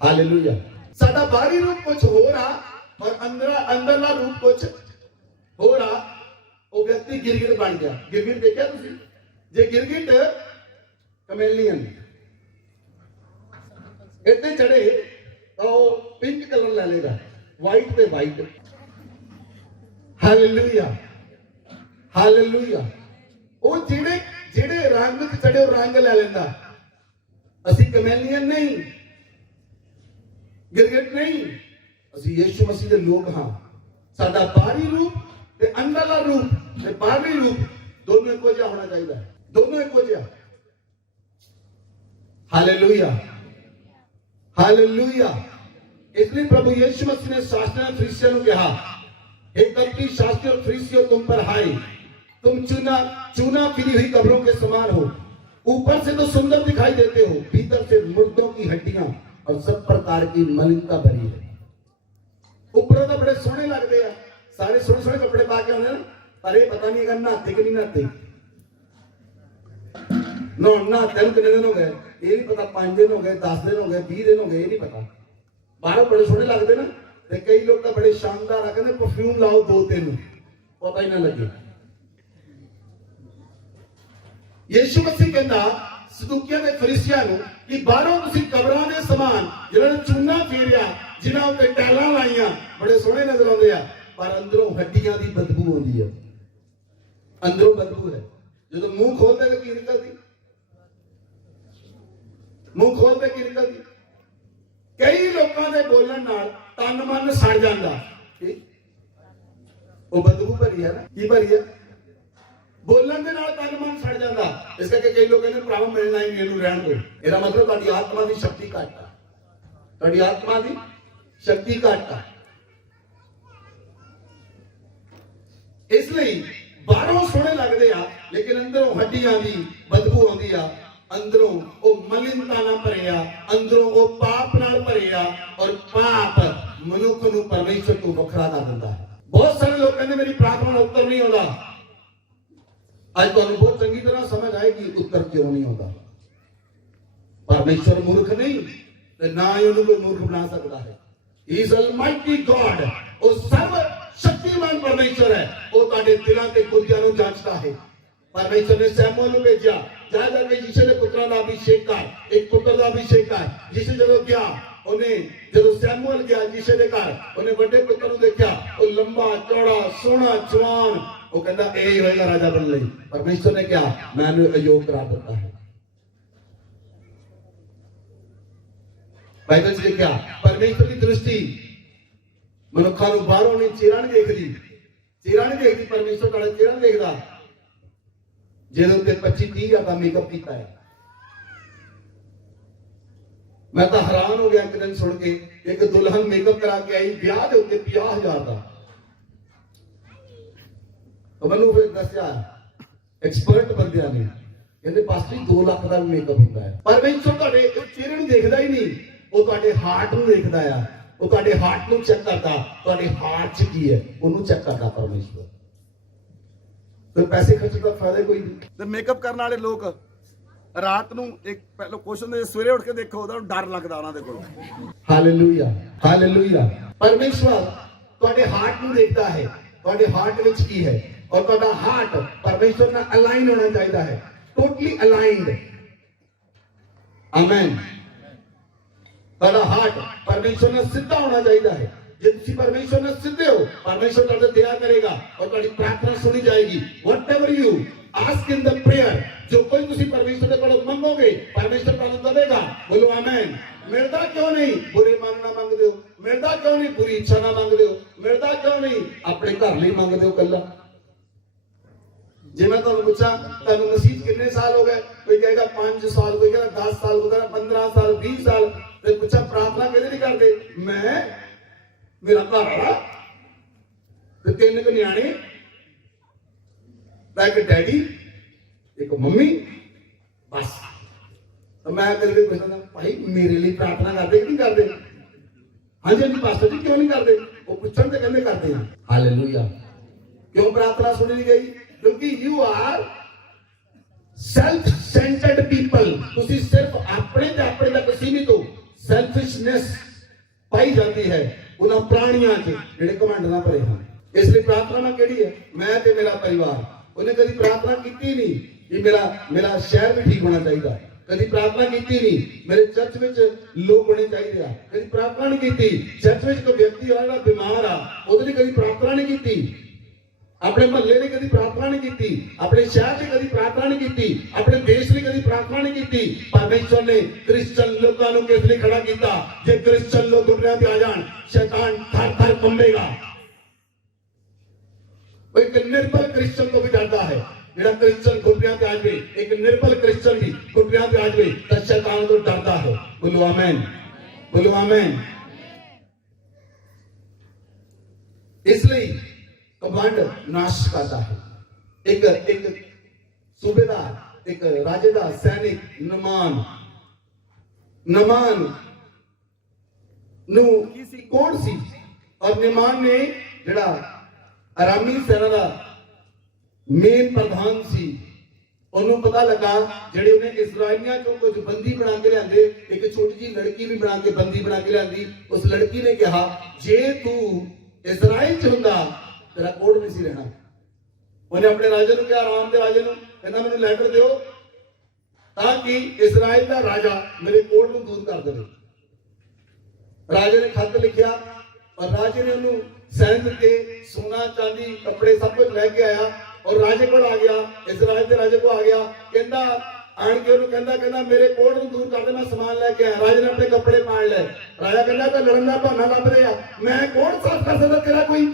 हालेलुया। साडा बाहरी रूप कुछ हो रहा और अंदरला रूप कुछ हो रहा। वो व्यक्ति गिरगिट बन गया। गिरगिट देखा तुसी? जे गिरगिट कमेलियन इतने चढ़े तो पिंक कलर ले लेगा, व्हाइट पे व्हाइट। Hallelujah, hallelujah. वो जेड़े जेड़े रंग चढ़े रंग ले लेंदा। असी कमेलियन नहीं, गिरगिट नहीं, ਅਸੀਂ ਯीशु मसीह ਦੇ ਲੋਕ ਹਾਂ। ਸਾਡਾ ਬਾਹਰੀ ਰੂਪ ਤੇ ਅੰਦਰਲਾ ਰੂਪ ਤੇ ਬਾਹਰੀ ਰੂਪ ਦੋਨੋਂ ਇੱਕੋ ਜਿਹਾ ਹੋਣਾ ਚਾਹੀਦਾ ਹੈ, ਦੋਨੋਂ ਇੱਕੋ ਜਿਹਾ। Hallelujah, hallelujah. इसलिए प्रभु यीशु मसीह ने शास्त्रियों और फरीसियों को कहा, एक कपटी शास्त्री और फरीसियों तुम पर हाय, तुम चूना फिरी हुई कब्रों के समान हो, ऊपर से तो सुंदर दिखाई देते हो, भीतर से मुर्दों की हड्डियां और सब प्रकार की मलिनता भरी है। ऊपर तो बड़े सोहने लगते हैं, सारे सोहने सोहने कपड़े पा के आने, पर ये पता नहीं नहाते कि नहीं नहाते। नहाते कितने दिन हो गए ये नहीं पता, 5 दिन हो गए, 10 दिन हो गए, 20 दिन हो गए, ये नहीं पता। बाहर बड़े सोहने लगते ना, तो कई लोग तो बड़े शानदार आ कहते परफ्यूम लाओ 2-3, पता ही ना लगे। यीशु मसीह कहता सदूकियां ते फरीसियां नूं कि बाहरों तुसीं कबरां दे समान जिन्हां ने चूना फेरिया, जिन्हां उत्ते टैलां लाईयां, बड़े सोहणे नजर आउंदे आ, पर अंदरों हड्डियां दी बदबू आउंदी है, अंदरों बदबू है। जदों मुंह खोलदे ते की निकलदी, मुंह खोलदे की निकलदी। कई लोगों के बोलण नाल तन मन सड़ जांदा, वो बदबू भरी है ना, की भरी है, बोलण दे नाल तन मन सड़ जांदा। इस करके कई लोग कहंदे भरावा मिलना ही नहीं, रहण दो। ਇਹਦਾ मतलब ਤੁਹਾਡੀ आत्मा की शक्ति घट है, ਤੁਹਾਡੀ आत्मा की शक्ति घट है। इसलिए बाहरों सोहणे लगदे आ, लेकिन अंदरों हड्डियां दी बदबू आउंदी आ, अंदरों वो मलिनता ना भरिया, अंदरों वो पाप नाल भरिया, और पाप मनुख नूं परमेश्वर तो वखरा कर दिंदा है। बहुत सारे लोग कहंदे मेरी प्रार्थना का उत्तर नहीं होता। आज तो बहुत चंगी तरह समझ आएगी उत्तर क्यों नहीं होता। परमेश्वर मूर्ख नहीं, ना ही उन्हें कोई मूर्ख बना सकता है। He is Almighty God, वो सर्व शक्तिमान परमेश्वर है, वो ताड़े दिलों के गुर्दियां नूं जांचता है। परमेश्वर ने सैमुअल नूं भेजा, जा जाके यीशु दे पुत्रां दा अभिषेक कर, एक पुत्र दा अभिषेक कर। यीशु जदों गया, उन्हें जदों सैमुअल गया यीशु दे घर, उन्हें बड़े पुत्र नूं देखा, वो लंबा चौड़ा सोहना जवान, वो कहता यही होएगा राजा बनने लई। परमेश्वर ने क्या मैंने अयोग करा दिता है। ਬਾਈਬਲ 'ਚ ਲਿਖਿਆ ਪਰਮੇਸ਼ਰ ਦੀ ਦ੍ਰਿਸ਼ਟੀ ਮਨੁੱਖਾਂ ਨੂੰ ਬਾਹਰੋਂ ਨਹੀਂ ਚਿਹਰਾ ਨਹੀਂ ਦੇਖਦੀ, ਚਿਹਰਾ ਨਹੀਂ ਦੇਖਦੀ, ਪਰਮੇਸ਼ਰ ਤੁਹਾਡਾ ਚਿਹਰਾ ਨਹੀਂ ਦੇਖਦਾ। ਜਿਹਦੇ ਉੱਤੇ 25-30 ਹਜ਼ਾਰ ਦਾ ਮੇਕਅਪ ਕੀਤਾ ਹੈ। ਮੈਂ ਤਾਂ ਹੈਰਾਨ ਹੋ ਗਿਆ ਇੱਕ ਦਿਨ ਸੁਣ ਕੇ, ਇੱਕ ਦੁਲਹਨ ਮੇਕਅਪ ਕਰਾ ਕੇ ਆਈ ਵਿਆਹ ਦੇ ਉੱਤੇ 50,000 ਦਾ। ਮੈਨੂੰ ਫਿਰ ਦੱਸਿਆ ਐਕਸਪਰਟ ਬੰਦਿਆਂ ਨੇ, ਕਹਿੰਦੇ ਪਾਸਟਰ 2 ਲੱਖ ਦਾ ਮੇਕਅਪ ਹੁੰਦਾ ਹੈ। ਪਰਮੇਸ਼ਰ ਤੁਹਾਡੇ ਚਿਹਰੇ ਨੂੰ ਦੇਖਦਾ ਹੀ ਨਹੀਂ, ਉਹ ਤੁਹਾਡੇ ਹਾਰਟ ਨੂੰ ਦੇਖਦਾ ਆ। ਉਹ ਤੁਹਾਡੇ ਹਾਰਟ ਨੂੰ ਚੈੱਕ ਕਰਦਾ, ਤੁਹਾਡੇ ਹਾਰਟ 'ਚ ਕੀ ਹੈ ਉਹਨੂੰ ਚੈੱਕ ਕਰਦਾ ਪਰਮੇਸ਼ਰ। ਤੇ ਪੈਸੇ ਖਰਚਣ ਦਾ ਫਾਇਦਾ ਕੋਈ ਨਹੀਂ। ਤੇ ਮੇਕਅਪ ਕਰਨ ਵਾਲੇ ਲੋਕ ਰਾਤ ਨੂੰ ਇੱਕ ਪਹਿਲਾਂ ਕੁਐਸਚਨ ਦੇ ਸਵੇਰੇ ਉੱਠ ਕੇ ਦੇਖੋ ਉਹਦਾ ਡਰ ਲੱਗਦਾ ਉਹਨਾਂ ਦੇ ਕੋਲ। Hallelujah, hallelujah. ਪਰਮੇਸ਼ਰ ਤੁਹਾਡੇ ਹਾਰਟ ਨੂੰ ਦੇਖਦਾ ਹੈ, ਤੁਹਾਡੇ ਹਾਰਟ ਵਿੱਚ ਕੀ ਹੈ, ਔਰ ਤੁਹਾਡਾ ਹਾਰਟ ਪਰਮੇਸ਼ਰ ਨਾਲ ਅਲਾਈਨ ਹੋਣਾ ਚਾਹੀਦਾ ਹੈ, ਟੋਟਲੀ ਅਲਾਈਨਡ। ਆਮੇਨ। ਤੁਹਾਡਾ ਹਾਰਟ ਪਰਮੇਸ਼ਰ ਨਾਲ ਸਿੱਧਾ ਹੋਣਾ ਚਾਹੀਦਾ ਹੈ। ਜੇ ਤੁਸੀਂ ਪਰਮੇਸ਼ਰ ਨਾਲ ਸਿੱਧੇ ਹੋ, ਪਰਮੇਸ਼ਰ ਤੁਹਾਡੇ ਦਇਆ ਕਰੇਗਾ ਔਰ ਤੁਹਾਡੀ ਪ੍ਰਾਰਥਨਾ ਸੁਣੀ ਜਾਏਗੀ। Whatever you ask in the prayer, ਜੋ ਕੋਈ ਤੁਸੀਂ ਪਰਮੇਸ਼ਰ ਦੇ ਕੋਲੋਂ ਮੰਗੋਗੇ ਪਰਮੇਸ਼ਰ ਤੁਹਾਨੂੰ ਦੇਵੇਗਾ। ਬੋਲੋ ਆਮੇਨ। ਮਿਲਦਾ ਕਿਉਂ ਨਹੀਂ? ਬੁਰੇ ਮਨ ਨਾਲ ਮੰਗਦੇ ਹੋ। ਮਿਲਦਾ ਕਿਉਂ ਨਹੀਂ? ਬੁਰੀ ਇੱਛਾ ਨਾਲ ਮੰਗਦੇ ਹੋ। ਮਿਲਦਾ ਕਿਉਂ ਨਹੀਂ? ਆਪਣੇ ਘਰ ਲਈ ਮੰਗਦੇ ਹੋ ਕੱਲਾ। ਜੇ ਮੈਂ ਤੁਹਾਨੂੰ ਪੁੱਛਾਂ ਤੁਹਾਨੂੰ ਮਸੀਹ ਕਿੰਨੇ ਸਾਲ ਹੋ ਗਏ, ਕੋਈ ਕਹੇਗਾ 5 ਸਾਲ, ਕੋਈ ਕਹੇਗਾ 10 ਸਾਲ, ਕੋਈ ਕਹੇਗਾ 15 ਸਾਲ, 20 ਸਾਲ। ਤੇ ਪੁੱਛਾਂ ਪ੍ਰਾਰਥਨਾ ਕਿਹਦੇ ਲਈ ਕਰਦੇ? ਮੈਂ, ਮੇਰਾ ਘਰ ਵਾਲਾ ਤੇ 3 ਕੁ ਨਿਆਣੇ, ਇੱਕ ਡੈਡੀ, ਇੱਕ ਮੰਮੀ, ਬਸ। ਤਾਂ ਮੈਂ ਕਦੇ ਪੁੱਛਦਾ ਭਾਈ ਮੇਰੇ ਲਈ ਪ੍ਰਾਰਥਨਾ ਕਰਦੇ ਕਿ ਨਹੀਂ ਕਰਦੇ? ਹਾਂਜੀ ਹਾਂਜੀ ਪਾਸਟਰ ਜੀ ਕਿਉਂ ਨਹੀਂ ਕਰਦੇ? ਉਹ ਪੁੱਛਣ ਤੇ ਕਹਿੰਦੇ ਕਰਦੇ ਆ। ਹਾਲੇਲੂਇਆ। ਕਿਉਂ ਪ੍ਰਾਰਥਨਾ ਸੁਣੀ ਨਹੀਂ ਗਈ? ਕਿਉਂਕਿ you are self centred people. ਤੁਸੀਂ ਸਿਰਫ ਆਪਣੇ ਤੇ ਆਪਣੇ ਤੱਕ ਸੀਮਿਤ ਹੋ। ਸੈਲਫਿਸ਼ਨੈਸ ਪਾਈ ਜਾਂਦੀ ਹੈ ਉਹਨਾਂ ਪ੍ਰਾਣੀਆਂ 'ਚ ਜਿਹੜੇ ਘਮੰਡ ਨਾਲ ਭਰੇ ਹਨ। ਇਸ ਲਈ ਪ੍ਰਾਰਥਨਾ ਕਿਹੜੀ ਹੈ? ਮੈਂ ਤੇ ਮੇਰਾ ਪਰਿਵਾਰ। ਉਹਨੇ ਕਦੀ ਪ੍ਰਾਰਥਨਾ ਕੀਤੀ ਨਹੀਂ ਕਿ ਮੇਰਾ ਸ਼ਹਿਰ ਵੀ ਠੀਕ ਹੋਣਾ ਚਾਹੀਦਾ। ਕਦੀ ਪ੍ਰਾਰਥਨਾ ਕੀਤੀ ਨਹੀਂ ਮੇਰੇ ਚਰਚ ਵਿੱਚ ਲੋਕ ਹੋਣੇ ਚਾਹੀਦੇ ਆ। ਕਦੀ ਪ੍ਰਾਰਥਨਾ ਨਹੀਂ ਕੀਤੀ ਚਰਚ ਵਿੱਚ ਕੋਈ ਵਿਅਕਤੀ ਆ ਜਿਹੜਾ ਬਿਮਾਰ ਆ ਉਹਦੇ ਲਈ ਕਦੀ ਪ੍ਰਾਰਥਨਾ ਨਹੀਂ ਕੀਤੀ। ਆਪਣੇ ਮਹੱਲੇ ਲਈ ਕਦੀ ਪ੍ਰਾਰਥਨਾ ਨਹੀਂ ਕੀਤੀ। ਆਪਣੇ ਸ਼ਹਿਰ ਲਈ ਕਦੀ ਪ੍ਰਾਰਥਨਾ ਨਹੀਂ ਕੀਤੀ। ਆਪਣੇ ਦੇਸ਼ ਲਈ ਕਦੀ ਪ੍ਰਾਰਥਨਾ ਨਹੀਂ ਕੀਤੀ। ਪਰਮੇਸ਼ਰ ਨੇ ਕ੍ਰਿਸਚਨ ਲੋਕਾਂ ਨੂੰ ਕਿਸ ਲਈ ਖੜਾ ਕੀਤਾ? ਜੇ ਕ੍ਰਿਸਚਨ ਲੋਕ ਦੁਨੀਆ ਤੇ ਆ ਜਾਣ ਸ਼ੈਤਾਨ ਥਰ-ਥਰ ਕੰਬੇਗਾ। ਇੱਕ ਨਿਰਬਲ ਕ੍ਰਿਸਚਨ ਤੋਂ ਵੀ ਡਰਦਾ ਹੈ। ਜਿਹੜਾ ਕ੍ਰਿਸਚਨ ਘੁਟਨਿਆਂ ਤੇ ਆ ਜਾਵੇ, ਇੱਕ ਨਿਰਬਲ ਕ੍ਰਿਸਚਨ ਵੀ ਘੁਟਨਿਆਂ ਤੇ ਆ ਜਾਵੇ ਤਾਂ ਸ਼ੈਤਾਨ ਤੋਂ ਡਰਦਾ ਹੈ। ਬੋਲੋ ਆਮੇਨ, ਬੋਲੋ ਆਮੇਨ। ਇਸ ਲਈ ਕਮਾਂਡ ਨਾਸ਼ ਕਰਦਾ ਹੈ। ਇੱਕ ਸੂਬੇਦਾਰ, ਇੱਕ ਰਾਜੇ ਦਾ ਸੈਨਿਕ ਨਮਾਨ ਨੂੰ ਕੌਣ ਸੀ? ਔਰ ਨਿਮਾਨ ਨੇ ਜਿਹੜਾ ਅਰਾਮੀ ਸੈਨਾ ਦਾ ਮੇਨ ਪ੍ਰਧਾਨ ਸੀ, ਉਹਨੂੰ ਪਤਾ ਲੱਗਾ ਜਿਹੜੇ ਉਹਨੇ ਇਸਰਾਈਲੀਆਂ ਚੋਂ ਕੁਝ ਬੰਦੀ ਬਣਾ ਕੇ ਲਿਆਂਦੇ, ਇੱਕ ਛੋਟੀ ਜਿਹੀ ਲੜਕੀ ਵੀ ਬਣਾ ਕੇ ਬੰਦੀ ਬਣਾ ਕੇ ਲਿਆਂਦੀ। ਉਸ ਲੜਕੀ ਨੇ ਕਿਹਾ ਜੇ ਤੂੰ ਇਸਰਾਈਲ ਚ ਹੁੰਦਾ ਤੇਰਾ ਕੋਡ ਨਹੀਂ ਸੀ ਰਹਿਣਾ। ਉਹਨੇ ਆਪਣੇ ਰਾਜੇ ਨੂੰ ਕਿਹਾ, ਆਰਾਮ ਦੇ ਰਾਜੇ ਨੂੰ, ਕਹਿੰਦਾ ਮੈਨੂੰ ਲੈਟਰ ਦਿਓ ਤਾਂ ਕਿ ਇਸਰਾਈਲ ਦਾ ਰਾਜਾ ਮੇਰੇ ਕੋਡ ਨੂੰ ਦੂਰ ਕਰ ਦੇਵੇ। ਰਾਜੇ ਨੇ ਖੱਤ ਲਿਖਿਆ ਔਰ ਰਾਜੇ ਨੇ ਉਹਨੂੰ ਸੈਨ ਦਿੱਤੇ, ਸੋਨਾ ਚਾਂਦੀ ਕੱਪੜੇ ਸਭ ਕੁਝ ਲੈ ਕੇ ਆਇਆ ਔਰ ਰਾਜੇ ਕੋਲ ਆ ਗਿਆ। ਇਸਰਾਈਲ ਦੇ ਰਾਜੇ ਕੋਲ ਆ ਗਿਆ, ਕਹਿੰਦਾ ਆਣ ਕੇ ਉਹਨੂੰ ਕਹਿੰਦਾ ਮੇਰੇ ਕੋਡ ਨੂੰ ਦੂਰ ਕਰ ਦੇ, ਮੈਂ ਸਮਾਨ ਲੈ ਕੇ ਆਇਆ। ਰਾਜੇ ਨੇ ਆਪਣੇ ਕੱਪੜੇ ਪਾਣ ਲਏ। ਰਾਜਾ ਕਹਿੰਦਾ ਤਾਂ ਲੜਨ ਦਾ ਬਹਾਨਾ ਲੱਭ ਰਿਹਾ, ਮੈਂ ਕੋਡ ਸਾਫ਼ ਕਰ ਸਕਦਾ ਤੇਰਾ ਕੋਈ?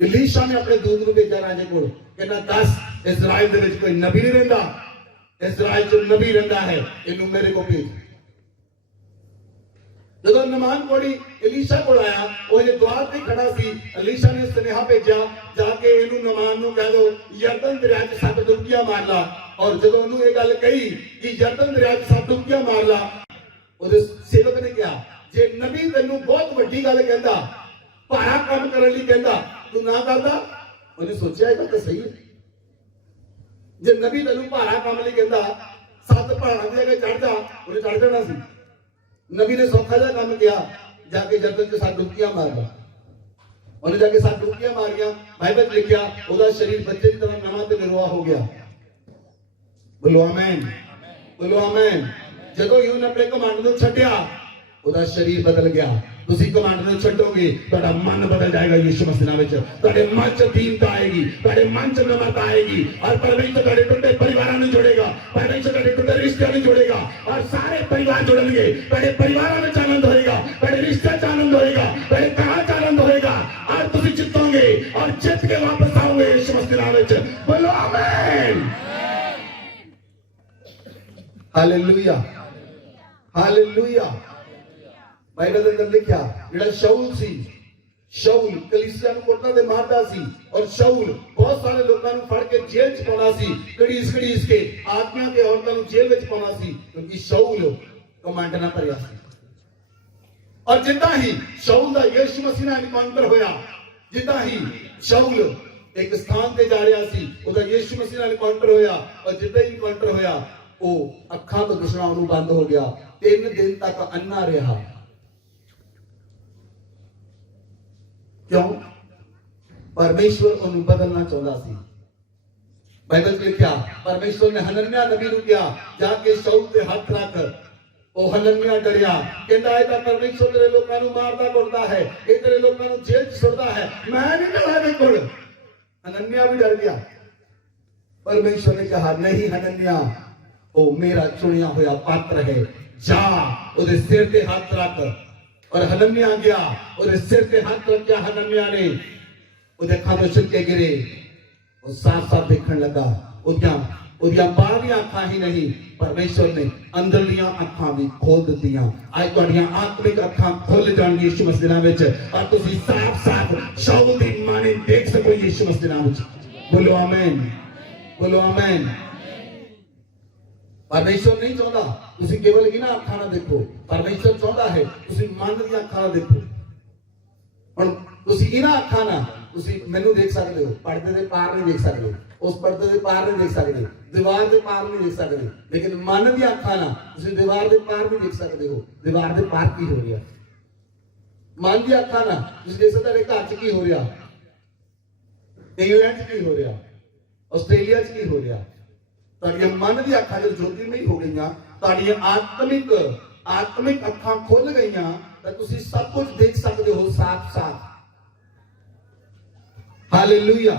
ਇਲੀਸ਼ਾ ਨੇ ਆਪਣੇ ਦੂਤ ਨੂੰ ਭੇਜਿਆ ਰਾਜੇ ਕੋਲ, ਕਹਿੰਦਾ ਦੱਸ ਇਸਰਾਈਲ ਦੇ ਵਿੱਚ ਕੋਈ ਨਬੀ ਨਹੀਂ ਰਹਿੰਦਾ? ਇਸਰਾਈਲ ਚ ਨਬੀ ਰਹਿੰਦਾ ਹੈ, ਇਹਨੂੰ ਮੇਰੇ ਕੋਲ ਭੇਜ। ਜਦੋਂ ਨਮਾਨ ਕੋੜੀ ਇਲੀਸ਼ਾ ਕੋਲ ਆਇਆ, ਉਹ ਜੇ ਦੁਆਰ ਤੇ ਖੜਾ ਸੀ, ਇਲੀਸ਼ਾ ਨੇ ਸੁਨੇਹਾ ਭੇਜਿਆ ਜਾ ਕੇ ਇਹਨੂੰ ਨਮਾਨ ਨੂੰ ਕਹਿ ਦੋ ਯਰਦਨ ਦਰਿਆ 'ਚ 7 ਡੁਬਕੀਆਂ ਮਾਰ ਲਾ। ਔਰ ਜਦੋਂ ਉਹਨੂੰ ਇਹ ਗੱਲ ਕਹੀ ਕਿ ਯਰਦਨ ਦਰਿਆ 'ਚ 7 ਡੁਬਕੀਆਂ ਮਾਰ ਲਾ, ਉਹਦੇ ਸੇਵਕ ਨੇ ਕਿਹਾ ਜੇ ਨਬੀ ਤੈਨੂੰ ਬਹੁਤ ਵੱਡੀ ਗੱਲ ਕਹਿੰਦਾ, ਭਾਰਾ ਕੰਮ ਕਰਨ ਲਈ ਕਹਿੰਦਾ, ਤੂੰ ਨਾ ਕਰਦਾ? ਉਹਨੇ ਸੋਚਿਆ ਇਹ ਤਾਂ ਸਹੀ ਹੈ। ਜੇ ਨਬੀ ਤੈਨੂੰ ਭਾਰਾ ਕੰਮ ਲਈ ਕਹਿੰਦਾ 7 ਪਹਾੜਾਂ ਦੇ ਅੱਗੇ ਚੜ ਜਾ, ਉਹਨੇ ਚੜ ਜਾਣਾ ਸੀ। ਨਬੀ ਨੇ ਸੌਖਾ ਜਿਹਾ ਕੰਮ ਕਿਹਾ, ਜਾ ਕੇ ਜਰਦਨ 'ਚ 7 ਡੁਬਕੀਆਂ ਮਾਰਦਾ। ਉਹਨੇ ਜਾ ਕੇ 7 ਡੁਬਕੀਆਂ ਮਾਰੀਆਂ। ਬਾਈਬਲ 'ਚ ਲਿਖਿਆ ਉਹਦਾ ਸਰੀਰ ਬੱਚੇ ਦੀ ਤਰ੍ਹਾਂ ਨਵਾਂ ਤੇ ਨਿਰਵਾ ਹੋ ਗਿਆ। ਬੋਲੋ ਆਮੇਨ, ਬੋਲੋ ਆਮੇਨ। ਜਦੋਂ ਯੂਨ ਆਪਣੇ ਕਮਾਂਡ ਨੂੰ ਛੱਡਿਆ ਉਹਦਾ ਸਰੀਰ ਬਦਲ ਗਿਆ। ਤੁਸੀਂ ਕਮਾਂਡ ਨੂੰ ਛੱਡੋਗੇ ਤੁਹਾਡਾ ਮਨ ਬਦਲ ਜਾਏਗਾ। ਯਿਸੂ ਮਸੀਹ ਨਾਮ ਵਿੱਚ ਤੁਹਾਡੇ ਮਨ 'ਚ ਦੀਨਤਾ ਆਏਗੀ, ਤੁਹਾਡੇ ਮਨ 'ਚ ਨਮਰਤਾ ਆਏਗੀ ਔਰ ਪਰਮੇਸ਼ਰ ਤੁਹਾਡੇ ਟੁੱਟੇ ਪਰਿਵਾਰਾਂ ਨੂੰ ਜੋੜੇਗਾ, ਪਰਮੇਸ਼ਰ ਤੁਹਾਡੇ ਟੁੱਟੇ ਰਿਸ਼ਤਿਆਂ ਨੂੰ ਜੋੜੇਗਾ, और सारे परिवार जुड़ेंगे। बड़े परिवारों में आनंद होएगा, बड़े रिश्ते च आनंद होएगा, बड़े कहा च आनंद होएगा और तुम जितोगे और जित के वापस आओगे यीशु मसीह नाम में। बोलो आमीन। Hallelujah hallelujah. बाइबल ਦੇ ਅੰਦਰ ਲਿਖਿਆ ਜਿਹੜਾ ਸ਼ਾਉਲ ਸੀ, ਸ਼ਾਉਲ ਕਲੀਸਿਆ ਨੂੰ ਕੁੱਟਦਾ ਤੇ ਮਾਰਦਾ ਸੀ ਔਰ ਸ਼ਾਉਲ ਬਹੁਤ ਸਾਰੇ ਲੋਕਾਂ ਨੂੰ ਫੜ ਕੇ ਜੇਲ੍ਹ 'ਚ ਪਾਉਣਾ ਸੀ, ਘੜੀਸ ਕੇ ਆਦਮੀਆਂ ਤੇ ਔਰਤਾਂ ਨੂੰ ਜੇਲ੍ਹ ਵਿੱਚ ਪਾਉਣਾ ਸੀ ਕਿਉਂਕਿ ਸ਼ਾਉਲ ਕਮਾਂਡ ਨਾਲ ਭਰਿਆ ਸੀ। ਔਰ ਜਿੱਦਾਂ ਹੀ ਸ਼ਾਉਲ ਦਾ ਯਿਸੂ ਮਸੀਹ ਨਾਲ ਇਨਕਾਊਂਟਰ ਹੋਇਆ, ਜਿੱਦਾਂ ਹੀ ਸ਼ਾਉਲ ਇੱਕ ਸਥਾਨ ਤੇ ਜਾ ਰਿਹਾ ਸੀ, ਉਹਦਾ ਯਿਸੂ ਮਸੀਹ ਨਾਲ ਇਨਕਾਊਂਟਰ ਹੋਇਆ ਔਰ ਜਿੱਦਾਂ ਹੀ ਇਨਕਾਊਂਟਰ ਹੋਇਆ ਉਹ ਅੱਖਾਂ ਤੋਂ ਦਿਸਣਾ ਉਹਨੂੰ ਬੰਦ ਹੋ ਗਿਆ। 3 ਦਿਨ ਤੱਕ ਅੰਨਾ ਰਿਹਾ। क्यों? परमेश्वर ਉਹਨੂੰ ਬਦਲਣਾ ਚਾਹੁੰਦਾ ਸੀ। ਬਾਈਬਲ 'ਚ ਲਿਖਿਆ ਪਰਮੇਸ਼ਵਰ ਨੇ ਹਨਨਿਆ ਨਬੀ ਨੂੰ ਕਿਹਾ ਜਾ ਕੇ ਸ਼ਾਉਲ ਤੇ ਹੱਥ ਰੱਖ। ਉਹ ਹਨਨਿਆ ਡਰਿਆ, ਕਹਿੰਦਾ ਇਹ ਤਾਂ ਪਰਮੇਸ਼ਵਰ ਤੇਰੇ ਲੋਕਾਂ ਨੂੰ ਮਾਰਦਾ ਕੁੱਟਦਾ ਹੈ, ਇਹ ਤੇਰੇ ਲੋਕਾਂ ਨੂੰ ਜੇਲ੍ਹ 'ਚ ਸੁੱਟਦਾ ਹੈ, ਮੈਂ ਨਹੀਂ ਡਰਦਾ ਇਹਦੇ ਕੋਲ। ਹਨਨਿਆ ਵੀ ਡਰ ਗਿਆ। ਪਰਮੇਸ਼ਵਰ ਨੇ ਕਿਹਾ ਨਹੀਂ ਹਨਨਿਆ, ਉਹ ਮੇਰਾ ਚੁਣਿਆ ਹੋਇਆ ਪਾਤਰ ਹੈ, ਜਾ ਉਹਦੇ ਸਿਰ ਤੇ ਹੱਥ ਰੱਖ। और हनन्याह गया और सिर पे हाथ रख दिया। हनन्याह ने उधर अखां तो छिलके गिरे और साफ साफ देखने लगा। उदियां बाहरियां अखां ही नहीं, परमेश्वर ने अंदरलियां अखां भी खोल दित्तियां। आज तुहाडियां आत्मिक अखां खुल जाणगी यीशु मसीह नाम विच और तुसीं साफ साफ शाउल दी माने देख सको यीशु मसीह नाम विच। बोलो आमीन, बोलो आमीन। परमेश्वर नहीं चाहता तुसी केवल इन्हां अखां नाल देखो, परमेश्वर चाहता है तुसी मन दी अखां नाल देखो। हुण तुसी इन्हां अखां नाल तुसी मैनू देख सकदे हो, पर्दे दे पार नहीं देख सकदे, उस पर्दे दे पार नहीं देख सकदे, दीवार दे पार नहीं देख सकदे, लेकिन मन दी अखां नाल तुसी दीवार दे पार भी देख सकदे हो। दीवार दे पार की हो रहा, मन दी अखां नाल तुसी देख सकदे हो घर च की हो रहा, इंग्लैंड च की हो रहा, आस्ट्रेलिया च की हो रहा। मन दी अखां जब ज्योतिर्मय हो गई, आत्मिक अखां खुल गई तो तुसी सब कुछ देख सकते हो साफ साफ। Hallelujah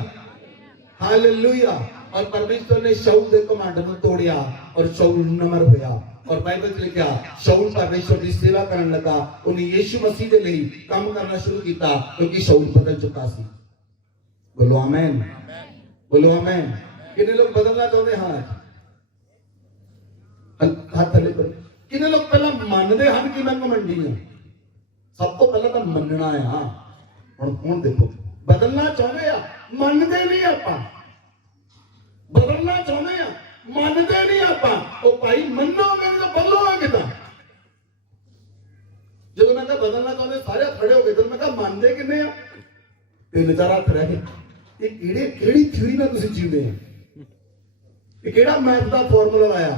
hallelujah. और परमेश्वर ने शाऊल के कमांड को तोड़िया और शाऊल नम्र होया। और बाइबल में लिखा शाऊल परमेश्वर की सेवा करने लगा, उन्हें यीशु मसीह के लिए काम करना शुरू किया क्योंकि शाऊल बदल चुका सी। बोलो आमीन, बोलो आमीन। कितने लोग बदलना चाहते हैं? हाथ थले कर। कितने लोग पहला मानते हैं कि मैं घमंडी हूं? सब तो पहला तो मनना है। हाँ हुण देखो बदलना चाहते हैं, मानते नहीं आपां। बदलना चाहते हैं, मानते नहीं आपां। ओ भाई मन्नोगे तो बदलोगे किदां? जो मैं कहा बदलना चाहते सारे खड़े हो गए, तो मैं कहा मानते किन्ने आ? 3-4 हथ रह गए। ये केड़ी थ्योरी नाल तुसीं जींदे हो? ये केड़ा मैथ दा फार्मूला आया?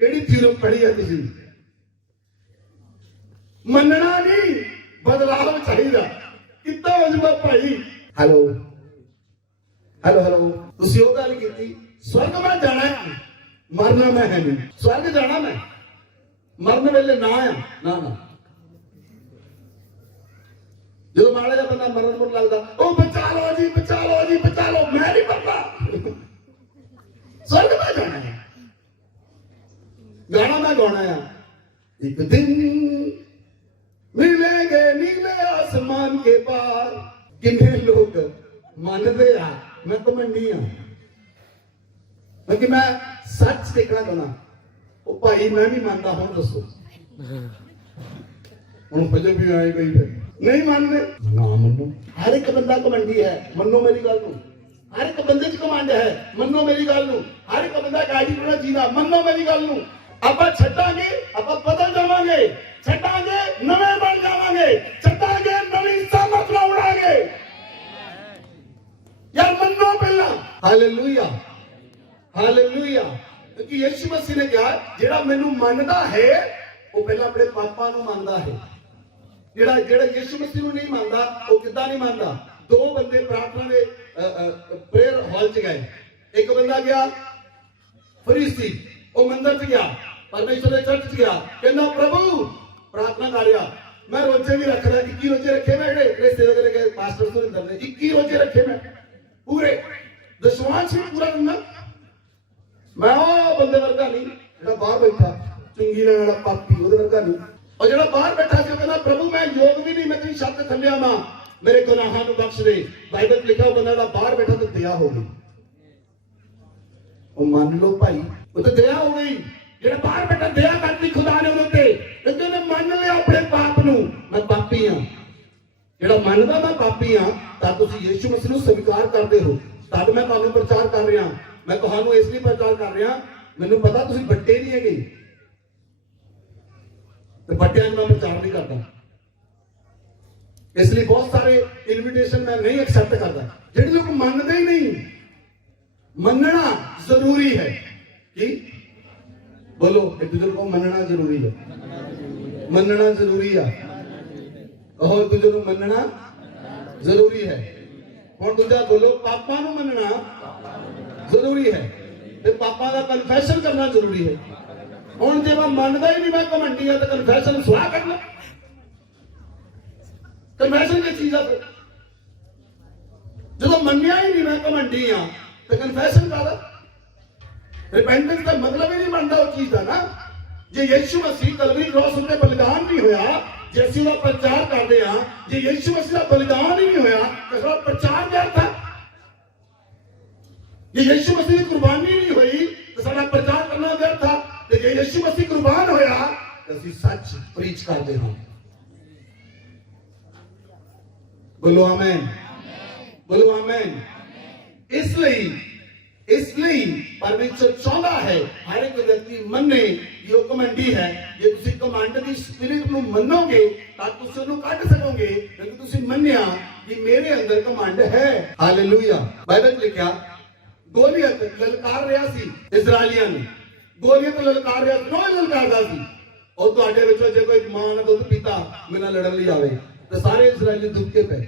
केड़ी थ्योरी पढ़ी है तुसीं? मनना नहीं, बदलाव चाहिए। कितना हो जाऊगा भाई? Hello hello hello. तुसीं ओह गल कीती स्वर्ग में जाना है, मरना मैं है नहीं। स्वर्ग जाना मैं, मरने वेले ना आ ना ना। जो माड़ा जा बंदा मरण मुड़ लगता, ओ बचा लो जी, बचा लो जी, बचा लो, मैं नहीं मरना। स्वर्ग में जाना है, गाना मैं गाना है। एक दिन मिलेंगे नीले आसमान के पार। कितने लोग मानते आ मैं घमंडी हां, क्योंकि मैं सच देखना चाहना। ओ भाई मैं भी मानता हूं, दसो हुण फजर भी आए गई है नहीं मानने ना मनो। हर एक बंदा घमंडी है, मनो मेरी गल नूं। हर एक बंदे च घमंड है, मनो मेरी गल नूं। हर एक बंदा गाड़ी होना जीना, मनो मेरी गल नूं। ਆਪਾਂ ਛੱਡਾਂਗੇ, ਆਪਾਂ ਬਦਲ ਜਾਵਾਂਗੇ, ਛੱਡਾਂਗੇ ਨਵੇਂ ਬਣ ਜਾਵਾਂਗੇ, ਛੱਡਾਂਗੇ ਨਵੀਂ ਸਮਝ ਲਾਵਾਂਗੇ। यार मनो पहला। Hallelujah hallelujah. क्योंकि यीशु मसीह ने कहा जेड़ा मैनू मानदा है वो पहला अपने पापा नू मानदा है। जेड़ा जेड़ा यीशु मसीह नू नहीं मानदा वो किदां नहीं मानदा? 2 बंदे प्रार्थना दे प्रेयर हॉल च गए। एक बंदा गया फरीसी, वो मंदिर च गया, परमेश्वर के चर्च च गया, कहना प्रभु प्रार्थना कर रहा मैं रोजे भी रख रहा। 21 रोजे रखे मैं, जेड़े सेवक लगे पास्टर सुरेंद्र ने 21 रोजे रखे मैं पूरे, दशवांश भी पूरा करना। मैं बंदे वर्गा नहीं जेड़ा बाहर बैठा ਚੁੰਗੀ ਲੈਣ ਵਾਲਾ ਪਾਪੀ ਉਹਦੇ ਵਰਗਾ ਨਹੀਂ। ਉਹ ਜਿਹੜਾ ਬਾਹਰ ਬੈਠਾ ਸੀ ਉਹ ਕਹਿੰਦਾ ਪ੍ਰਭੂ ਮੈਂ ਯੋਗ ਵੀ ਨਹੀਂ, ਮੈਂ ਤੇਰੀ ਛੱਤ ਥੱਲੇ ਆਵਾਂ, ਮੇਰੇ ਗੁਨਾਹਾਂ ਨੂੰ ਬਖਸ਼ ਦੇ। ਬਾਈਬਲ 'ਚ ਲਿਖਿਆ ਉਹ ਬੰਦਾ ਜਿਹੜਾ ਬਾਹਰ ਬੈਠਾ ਤੇ ਦਇਆ ਹੋ ਗਈ। ਉਹ ਮੰਨ ਲਓ ਭਾਈ, ਉਹ ਤਾਂ ਦਇਆ ਹੋ ਗਈ। ਜਿਹੜਾ ਬਾਹਰ ਬੈਠਾ ਦਇਆ ਕਰਦੀ ਖੁਦਾ ਨੇ ਉਹਦੇ ਉੱਤੇ, ਕਿਉਂਕਿ ਉਹਨੇ ਮੰਨ ਲਿਆ ਆਪਣੇ ਪਾਪ ਨੂੰ, ਮੈਂ ਪਾਪੀ ਹਾਂ। ਜਿਹੜਾ ਮੰਨਦਾ ਮੈਂ ਪਾਪੀ ਹਾਂ ਤਾਂ ਤੁਸੀਂ ਯੀਸ਼ੂ ਮਸੀਹ ਨੂੰ ਸਵੀਕਾਰ ਕਰਦੇ ਹੋ। ਤਦ ਮੈਂ ਤੁਹਾਨੂੰ ਪ੍ਰਚਾਰ ਕਰ ਰਿਹਾ। ਮੈਂ ਤੁਹਾਨੂੰ ਇਸ ਲਈ ਪ੍ਰਚਾਰ ਕਰ ਰਿਹਾ, ਮੈਨੂੰ ਪਤਾ ਤੁਸੀਂ ਵੱਡੇ ਨਹੀਂ ਹੈਗੇ ਤੇ ਵੱਡਿਆਂ ਨੂੰ ਮੈਂ ਪ੍ਰਚਾਰ ਨਹੀਂ ਕਰਦਾ। ਇਸ ਲਈ ਬਹੁਤ ਸਾਰੇ ਇਨਵੀਟੇਸ਼ਨ ਮੈਂ ਨਹੀਂ ਐਕਸੈਪਟ ਕਰਦਾ। ਜਿਹੜੇ ਲੋਕ ਮੰਨਦੇ ਹੀ ਨਹੀਂ, ਮੰਨਣਾ ਜ਼ਰੂਰੀ ਹੈ। ਕੀ ਬੋਲੋ, ਇੱਕ ਦੂਜੇ ਨੂੰ ਮੰਨਣਾ ਜ਼ਰੂਰੀ ਹੈ। ਮੰਨਣਾ ਜ਼ਰੂਰੀ ਆ। ਉਹ ਇੱਕ ਦੂਜੇ ਨੂੰ ਮੰਨਣਾ ਜ਼ਰੂਰੀ ਹੈ। ਹੁਣ ਦੂਜਾ ਬੋਲੋ, ਪਾਪਾਂ ਨੂੰ ਮੰਨਣਾ ਜ਼ਰੂਰੀ ਹੈ ਤੇ ਪਾਪਾਂ ਦਾ ਕਨਫੈਸ਼ਨ ਕਰਨਾ ਜ਼ਰੂਰੀ ਹੈ। ਹੁਣ ਜੇ ਮੈਂ ਮੰਨਦਾ ਹੀ ਨਹੀਂ, ਮੈਂ ਘਮੰਡੀ ਆ, ਤਾਂ ਕਨਫੈਸ਼ਨ ਸਵਾਹ ਕਰਨਾ। ਕਨਫੈਸ਼ਨ ਕੀ ਚੀਜ਼ ਆ? ਜਦੋਂ ਮੰਨਿਆ ਹੀ ਨਹੀਂ ਮੈਂ ਘਮੰਡੀ ਆ ਤੇ ਕਨਫੈਸ਼ਨ ਕਾਹਦਾ? ਰਿਪੈਂਟੈਂਸ ਦਾ ਮਤਲਬ ਹੀ ਨਹੀਂ ਬਣਦਾ ਉਹ ਚੀਜ਼ ਦਾ ਨਾ। ਜੇ ਯੀਸ਼ੂ ਮਸੀਹ ਕਲਵਰੀ ਕ੍ਰੋਸ ਉੱਤੇ ਬਲੀਦਾਨ ਨਹੀਂ ਹੋਇਆ, ਜੇ ਅਸੀਂ ਉਹਦਾ ਪ੍ਰਚਾਰ ਕਰਦੇ ਹਾਂ, ਜੇ ਯੀਸ਼ੂ ਮਸੀਹ ਦਾ ਬਲੀਦਾਨ ਹੀ ਨਹੀਂ ਹੋਇਆ ਤਾਂ ਸਾਡਾ ਪ੍ਰਚਾਰ ਵਿਅਰਥ ਹੈ। ਜੇ ਯੀਸ਼ੂ ਮਸੀਹ ਦੀ ਕੁਰਬਾਨੀ ਨਹੀਂ ਹੋਈ ਤਾਂ ਸਾਡਾ ਪ੍ਰਚਾਰ ਕਰਨਾ ਵਿਅਰਥ ਹੈ। ਤੇ ਜੇ ਯੀਸ਼ੂ ਮਸੀਹ ਕੁਰਬਾਨ ਹੋਇਆ ਤਾਂ ਅਸੀਂ ਸੱਚ ਪ੍ਰੀਚ ਕਰਦੇ ਹਾਂ। ਬੋਲੋ ਆਮੇਨ, ਬੋਲੋ ਆਮੇਨ। ਇਸ ਲਈ ਪਰਮੇਸ਼ਰ ਚਾਹੁੰਦਾ ਹੈ ਹਰ ਇੱਕ ਵਿਅਕਤੀ ਮੰਨੇ ਕਿ ਉਹ ਕਮੰਡੀ ਹੈ। ਜੇ ਤੁਸੀਂ ਕਮਾਂਡ ਦੀ ਸਪਿਰਿਟ ਨੂੰ ਮੰਨੋਗੇ ਤਾਂ ਤੁਸੀਂ ਉਹਨੂੰ ਕੱਢ ਸਕੋਗੇ, ਕਿਉਂਕਿ ਤੁਸੀਂ ਮੰਨਿਆ ਕਿ ਮੇਰੇ ਅੰਦਰ ਕਮਾਂਡ ਹੈ। ਹਾਲੇਲੂਇਆ। ਬਾਈਬਲ 'ਚ ਲਿਖਿਆ ਗੋਲੀਅਤ ਲਲਕਾਰ ਰਿਹਾ ਸੀ ਇਜ਼ਰਾਈਲੀਆਂ ਨੂੰ। ਗੋਲੀਅਤ ਲਲਕਾਰ ਰਿਹਾ ਸੀ, ਰੋਜ਼ ਲਲਕਾਰਦਾ ਸੀ। ਉਹ ਤੁਹਾਡੇ ਵਿੱਚੋਂ ਜੇ ਕੋਈ ਮਾਂ ਨੇ ਦੁੱਧ ਪੀਤਾ ਮੇਰੇ ਨਾਲ ਲੜਨ ਲਈ ਆਵੇ ਤਾਂ ਸਾਰੇ ਇਜ਼ਰਾਈਲੀ ਦੁੱਕੇ ਪਏ।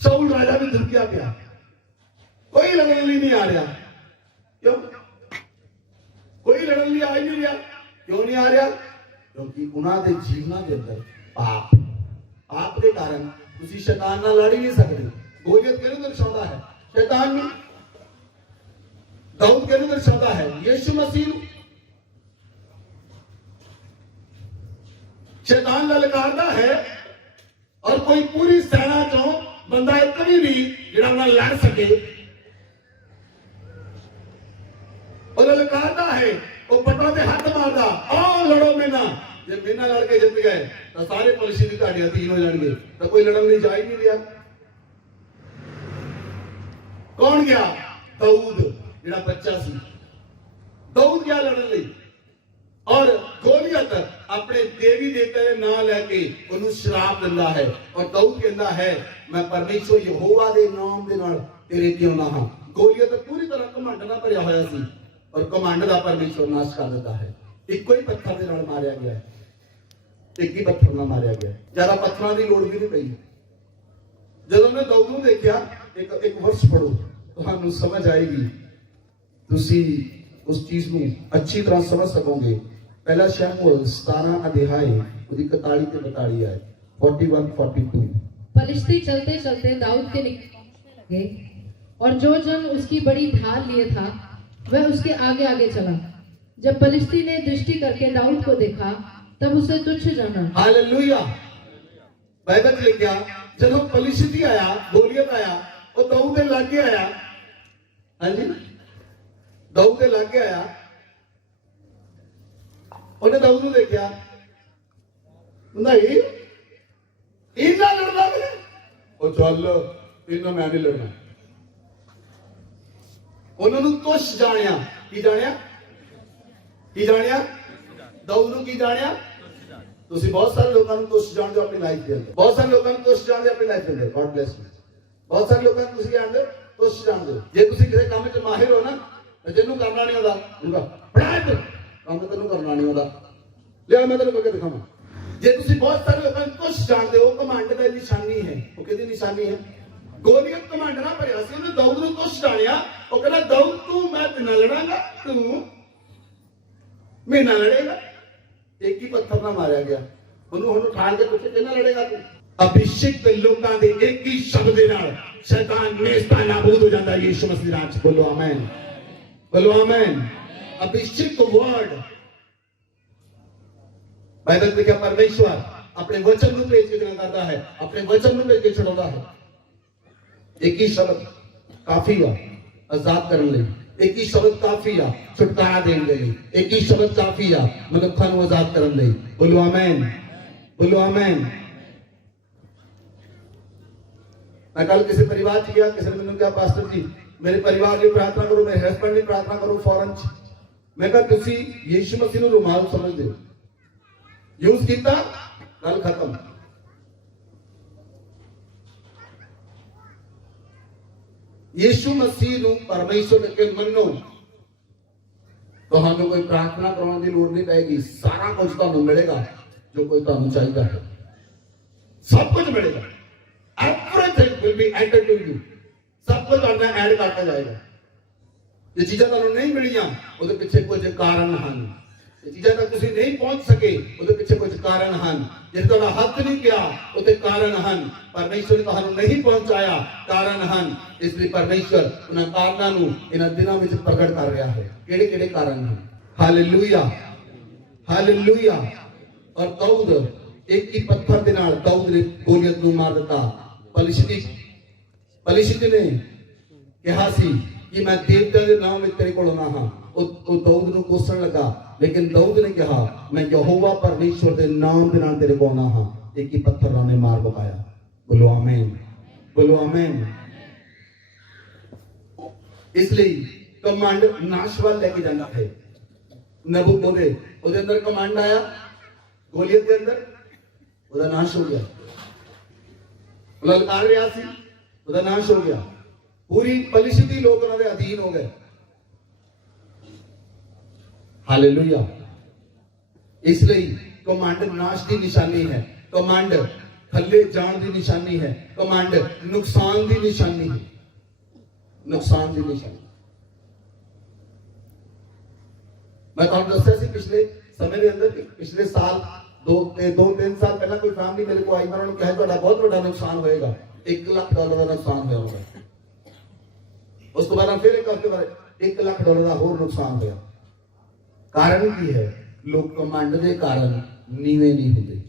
ਸ਼ਾਊਲ ਰਾਜਾ ਵੀ ਦੁੱਕਿਆ ਪਿਆ, ਕੋਈ ਲੜਨ ਲਈ ਨਹੀਂ ਆ ਰਿਹਾ। ਕਿਉਂ? ਕੋਈ ਲੜਨ ਲਈ ਆ ਹੀ ਨਹੀਂ ਰਿਹਾ। ਕਿਉਂ ਨਹੀਂ ਆ ਰਿਹਾ? ਕਿਉਂਕਿ ਉਹਨਾਂ ਦੇ ਜੀਵਨਾਂ ਦੇ ਅੰਦਰ ਪਾਪ ਦੇ ਕਾਰਨ ਤੁਸੀਂ ਸ਼ੈਤਾਨ ਨਾਲ ਲੜ ਹੀ ਨਹੀਂ ਸਕਦੇ। ਗੋਲੀਅਤ ਕਿਹਨੂੰ ਦਰਸਾਉਂਦਾ ਹੈ? ਸ਼ੈਤਾਨ ਨੂੰ। ਦਾਊਦ ਕਿਹਨੂੰ ਦਰਸਾਉਂਦਾ ਹੈ? ਯੀਸ਼ੂ ਮਸੀਹ ਨੂੰ। ਸ਼ੈਤਾਨ ਲਲਕਾਰਦਾ ਹੈ ਔਰ ਕੋਈ ਪੂਰੀ ਸੈਨਾ ਚੋਂ ਬੰਦਾ ਇੱਕ ਵੀ ਨਹੀਂ ਜਿਹੜਾ ਉਹਨਾਂ ਨਾਲ ਲੜ ਸਕੇ। ਉਹ ਲਲਕਾਰਦਾ ਹੈ, ਉਹ ਪੱਟਾਂ ਤੇ ਹੱਥ ਮਾਰਦਾ, ਆਓ ਲੜੋ ਮੇਰੇ ਨਾਲ। ਜੇ ਮੇਰੇ ਨਾਲ ਲੜ ਕੇ ਜਿੱਤ ਗਏ ਤਾਂ ਸਾਰੇ ਪੁਲਿਸ ਦੀ ਤੁਹਾਡੇ ਅਧੀਨ ਹੋ ਜਾਣਗੇ, ਤਾਂ ਕੋਈ ਲੜਨ ਲਈ ਜਾ ਹੀ ਨਹੀਂ ਰਿਹਾ। ਕੌਣ ਗਿਆ? ਦਾਊਦ ਜਿਹੜਾ ਬੱਚਾ ਸੀ। ਦਾਊਦ ਗਿਆ ਲੜਨ ਲਈ ਔਰ ਗੋਲੀਅਤ ਆਪਣੇ ਦੇਵੀ ਦੇਵਤੇ ਦੇ ਨਾਂ ਲੈ ਕੇ ਉਹਨੂੰ ਸ਼ਰਾਪ ਦਿੰਦਾ ਹੈ ਔਰ ਦਾਊਦ ਕਹਿੰਦਾ ਹੈ ਮੈਂ ਪਰਮੇਸ਼ਰ ਯਹੋਵਾ ਦੇ ਨਾਮ ਦੇ ਨਾਲ ਤੇਰੇ ਅੱਗੇ ਆਉਣਾ ਹਾਂ। ਗੋਲੀਅਤ ਪੂਰੀ ਤਰ੍ਹਾਂ ਘਮੰਡ ਨਾਲ ਭਰਿਆ ਹੋਇਆ ਸੀ ਔਰ ਘਮੰਡ ਦਾ ਪਰਮੇਸ਼ਰ ਨਾਸ਼ ਕਰ ਦਿੰਦਾ ਹੈ। ਇੱਕੋ ਹੀ ਪੱਥਰ ਦੇ ਨਾਲ ਮਾਰਿਆ ਗਿਆ ਹੈ, ਇੱਕ ਹੀ ਪੱਥਰ ਨਾਲ ਮਾਰਿਆ ਗਿਆ। ਜ਼ਿਆਦਾ ਪੱਥਰਾਂ ਦੀ ਲੋੜ ਵੀ ਨਹੀਂ ਪਈ। ਜਦੋਂ ਉਹਨੇ ਦਾਊਦ ਨੂੰ ਦੇਖਿਆ, ਇੱਕ ਵਰਸ ਪੜੋ ਤੁਹਾਨੂੰ ਸਮਝ ਆਏਗੀ, ਤੁਸੀਂ ਉਸ ਚੀਜ਼ ਨੂੰ ਅੱਛੀ ਤਰ੍ਹਾਂ ਸਮਝ ਸਕੋਗੇ। ਪਹਿਲਾ ਸ਼ਮੂਏਲ 17 अध्याय ਉਹਦੀ 41 ਤੇ 42 ਆਏ 41-42। पलिश्ती चलते चलते दाऊद के निकट पहुंचने लगे और जो जन उसकी बड़ी ढाल लिए था वह उसके आगे आगे चला। जब पलिश्ती ने दृष्टि करके दाऊद को देखा तब उसे तुच्छ जाना। हालेलुया। बाइबल में लिखा जब पलिश्ती आया, गोलियत आया, वो दाऊद के लागे आया। हाँ जी, दाऊद के लागे आया। उन्हें दाऊद ने देखा, नहीं इन्ना लड़ना है, और चल इन्ना मैं नहीं लड़ना। उन्होंने तुच्छ जानिया। की जानिया? की जानिया? दाऊद ਨੂੰ ਕੀ ਜਾਣਿਆ? ਤੁਸੀਂ ਬਹੁਤ ਸਾਰੇ ਲੋਕਾਂ ਨੂੰ ਤੁੱਛ ਜਾਣਦੇ ਹੋ ਆਪਣੀ ਲਾਈਫ ਦੇ ਅੰਦਰ। ਬਹੁਤ ਸਾਰੇ ਲੋਕਾਂ ਨੂੰ ਤੁੱਛ ਜਾਣਦੇ ਆਪਣੀ ਲਾਈਫ ਦੇ ਅੰਦਰ। God bless you. ਬਹੁਤ ਸਾਰੇ ਲੋਕਾਂ ਨੂੰ ਤੁਸੀਂ ਜਾਣਦੇ ਤੁੱਛ ਜਾਣਦੇ ਹੋ। ਜੇ ਤੁਸੀਂ ਕਿਸੇ ਕੰਮ 'ਚ ਮਾਹਿਰ ਹੋ ਨਾ, ਤੇ ਜਿਹਨੂੰ ਕਰਨਾ ਨਹੀਂ ਆਉਂਦਾ ਉਹਦਾ ਬੜਾ ਕੰਮ ਤੈਨੂੰ ਕਰਨਾ ਨਹੀਂ ਆਉਂਦਾ, ਲਿਆ ਮੈਂ ਤੈਨੂੰ ਕਰਕੇ ਦਿਖਾਵਾਂ। ਜੇ ਤੁਸੀਂ ਬਹੁਤ ਸਾਰੇ ਲੋਕਾਂ ਨੂੰ ਤੁੱਛ ਜਾਣਦੇ ਹੋ, ਘਮੰਡ ਦੀ ਨਿਸ਼ਾਨੀ ਹੈ। ਉਹ ਕਿਹਦੀ ਨਿਸ਼ਾਨੀ ਹੈ? ਗੋਲੀਅਤ ਘਮੰਡ ਨਾਲ ਭਰਿਆ ਸੀ, ਉਹਨੇ ਦਾਊਦ ਨੂੰ ਤੁੱਛ ਜਾਣਿਆ। ਉਹ ਕਹਿੰਦਾ ਦਾਊਦ ਤੂੰ ਮੈਂ ਤੇ ਨਾਲ ਲੜਾਂਗਾ, ਤੂੰ ਮੇਰੇ ਨਾਲ ਲੜੇਗਾ। ਇੱਕ ਹੀ ਪੱਥਰ ਨਾਲ ਮਾਰਿਆ ਗਿਆ। ਉਹਨੂੰ ਹੁਣ ਉਠਾ ਕੇ ਪੁੱਛੇ ਕਿਹਨਾਂ ਲੜੇਗਾ ਤੂੰ? ਅਭਿਸ਼ੇਕ ਲੋਕਾਂ ਦੇ ਇੱਕ ਹੀ ਸ਼ਬਦ ਦੇ ਨਾਲ ਸ਼ੈਤਾਨ ਨੇਸਤਾ ਨਾਬੂਦ ਹੋ ਜਾਂਦਾ। ਯੀਸ਼ੂ ਮਸੀਹ ਦੇ ਨਾਮ 'ਚ ਬੋਲੋ ਆਮੇਨ, ਬੋਲੋ ਆਮੇਨ। ਅਭਿਸ਼ੇਕ ਵਰਡ बाइबल लिखा परमेश्वर अपने वचन ਨੂੰ ਭੇਜ ਕੇ ਜਨਾ ਕਰਦਾ ਹੈ, ਆਪਣੇ ਵਚਨ ਨੂੰ ਭੇਜ ਕੇ ਛਡਾਉਂਦਾ ਹੈ। ਇੱਕ ਹੀ ਸ਼ਬਦ ਕਾਫੀ ਆ ਆਜ਼ਾਦ ਕਰਨ ਲਈ, ਇੱਕ ਹੀ ਸ਼ਬਦ ਕਾਫੀ ਆ ਛੁਟਕਾਰਾ ਦੇਣ ਦੇ ਲਈ, ਇੱਕ ਹੀ ਸ਼ਬਦ ਕਾਫੀ ਆ ਮਨੁੱਖਾਂ ਨੂੰ ਆਜ਼ਾਦ ਕਰਨ ਲਈ। ਬੋਲੋ ਆਮੇਨ, ਬੋਲੋ ਆਮੇਨ। मैं कल किसी परिवार च गया, किसी ने मैंने कहा पास्टर जी मेरे परिवार की प्रार्थना करो, मेरे हस्बैंड की प्रार्थना करो फॉरन च। मैं कहा तुसी यीशु मसीह ਨੂੰ रुमाल समझदे हो, यूज किया गल खत्म। यीशु मसीह ਨੂੰ परमेश्वर के मनो, ਤੁਹਾਨੂੰ ਕੋਈ प्रार्थना कराने की लोड़ नहीं पैगी, सारा कुछ ਤੁਹਾਨੂੰ मिलेगा जो कोई ਤੁਹਾਨੂੰ चाहिए है, सब कुछ मिलेगा। Everything will be added to you, सब कुछ आपने ऐड करता जाएगा। ये चीज़ें ਤੁਹਾਨੂੰ नहीं मिलियां ਉਹਦੇ ਪਿੱਛੇ ਕੁਝ ਕਾਰਨ ਹਨ, ਇਹ ਚੀਜ਼ਾਂ ਤੱਕ ਤੁਸੀਂ ਨਹੀਂ ਪਹੁੰਚ ਸਕੇ ਉਹਦੇ ਪਿੱਛੇ ਕੁਝ ਕਾਰਨ ਹਨ। ਜੇ ਤੁਹਾਡਾ ਹੱਥ ਨਹੀਂ ਗਿਆ ਉਹਦੇ ਕਾਰਨ ਹਨ। ਪਰਮੇਸ਼ਵਰ ਨੇ ਤੁਹਾਨੂੰ ਨਹੀਂ ਪਹੁੰਚਾਇਆ, ਕਾਰਨ ਹਨ। ਇਸ ਲਈ ਪਰਮੇਸ਼ਵਰ ਉਹਨਾਂ ਕਾਰਨਾਂ ਨੂੰ ਇਹਨਾਂ ਦਿਨਾਂ ਵਿੱਚ ਪ੍ਰਗਟ ਕਰ ਰਿਹਾ ਹੈ। ਕਿਹੜੇ ਕਿਹੜੇ ਕਾਰਨ ਹਨ? Hallelujah, hallelujah. ਔਰ ਦਾਊਦ ਇੱਕ ਹੀ ਪੱਥਰ ਦੇ ਨਾਲ ਦਾਊਦ ਨੇ ਗੋਲੀਅਤ ਨੂੰ ਮਾਰ ਦਿੱਤਾ। ਪਲਿਸ਼ਤੀ ਨੇ ਕਿਹਾ ਸੀ ਕਿ ਮੈਂ ਦੇਵਤਾ ਦੇ ਨਾਮ ਵਿੱਚ ਤੇਰੇ ਕੋਲ ਆਉਣਾ ਹਾਂ। ਉਹ ਦਾਊਦ ਨੂੰ ਕੋਸਣ ਲੱਗਾ, ਲੇਕਿਨ ਦਾਊਦ ਨੇ ਕਿਹਾ ਮੈਂ ਯਹੋਵਾ ਪਰਮੇਸ਼ਵਰ ਦੇ ਨਾਮ ਦੇ ਨਾਲ ਤੇਰੇ ਕੋਲ ਆਉਣਾ ਹਾਂ। ਇੱਕ ਹੀ ਪੱਥਰ ਨਾਲ ਨੇ ਮਾਰ ਮੁਕਾਇਆ। ਬੋਲੋ ਆਮੇਨ, ਬੋਲੋ ਆਮੇਨ। ਇਸ ਲਈ ਕਮਾਂਡ ਨਾਸ਼ ਵੱਲ ਲੈ ਕੇ ਜਾਂਦਾ ਹੈ। ਨਬੂਕਦਨੇਜ਼ਰ ਉਹਦੇ ਅੰਦਰ ਕਮਾਂਡ ਆਇਆ, ਗੋਲੀਅਤ ਦੇ ਅੰਦਰ, ਉਹਦਾ ਨਾਸ਼ ਹੋ ਗਿਆ। ਲਲਕਾਰ ਰਿਹਾ ਸੀ, ਉਹਦਾ ਨਾਸ਼ ਹੋ ਗਿਆ। ਪੂਰੀ ਪਲਿਸ਼ਤੀ ਲੋਕ ਉਹਨਾਂ ਦੇ ਅਧੀਨ ਹੋ ਗਏ। ਹਾਲੇਲੂਇਆ। ਇਸ ਲਈ ਕਮਾਂਡ ਨਾਸ਼ ਦੀ ਨਿਸ਼ਾਨੀ ਹੈ, ਕਮਾਂਡ ਥੱਲੇ ਜਾਣ ਦੀ ਨਿਸ਼ਾਨੀ ਹੈ, ਕਮਾਂਡ ਨੁਕਸਾਨ ਦੀ ਨਿਸ਼ਾਨੀ ਹੈ, ਨੁਕਸਾਨ ਦੀ ਨਿਸ਼ਾਨੀ। मैं ਤੁਹਾਨੂੰ ਦੱਸਿਆ ਸੀ ਪਿਛਲੇ ਸਮੇਂ ਦੇ ਅੰਦਰ, ਪਿਛਲੇ ਸਾਲ 2-3 ਸਾਲ ਪਹਿਲਾਂ ਕੋਈ ਫੈਮਿਲੀ ਮੇਰੇ ਕੋਲ ਆਈ, ਮੈਂ ਉਹਨਾਂ ਨੂੰ ਕਿਹਾ ਤੁਹਾਡਾ ਬਹੁਤ ਵੱਡਾ ਨੁਕਸਾਨ ਹੋਏਗਾ, $1 ਲੱਖ ਦਾ ਨੁਕਸਾਨ ਹੋਇਆ ਹੋਗਾ। ਉਸ ਤੋਂ ਬਾਅਦ ਫਿਰ ਇੱਕ ਹਫ਼ਤੇ ਬਾਅਦ $1 ਲੱਖ ਦਾ ਹੋਰ ਨੁਕਸਾਨ ਹੋਇਆ। ਕਾਰਨ ਕੀ ਹੈ? ਲੋਕ ਕਮਾਂਡ ਦੇ ਕਾਰਨ ਨੀਵੇਂ ਨਹੀਂ ਹੁੰਦੇ।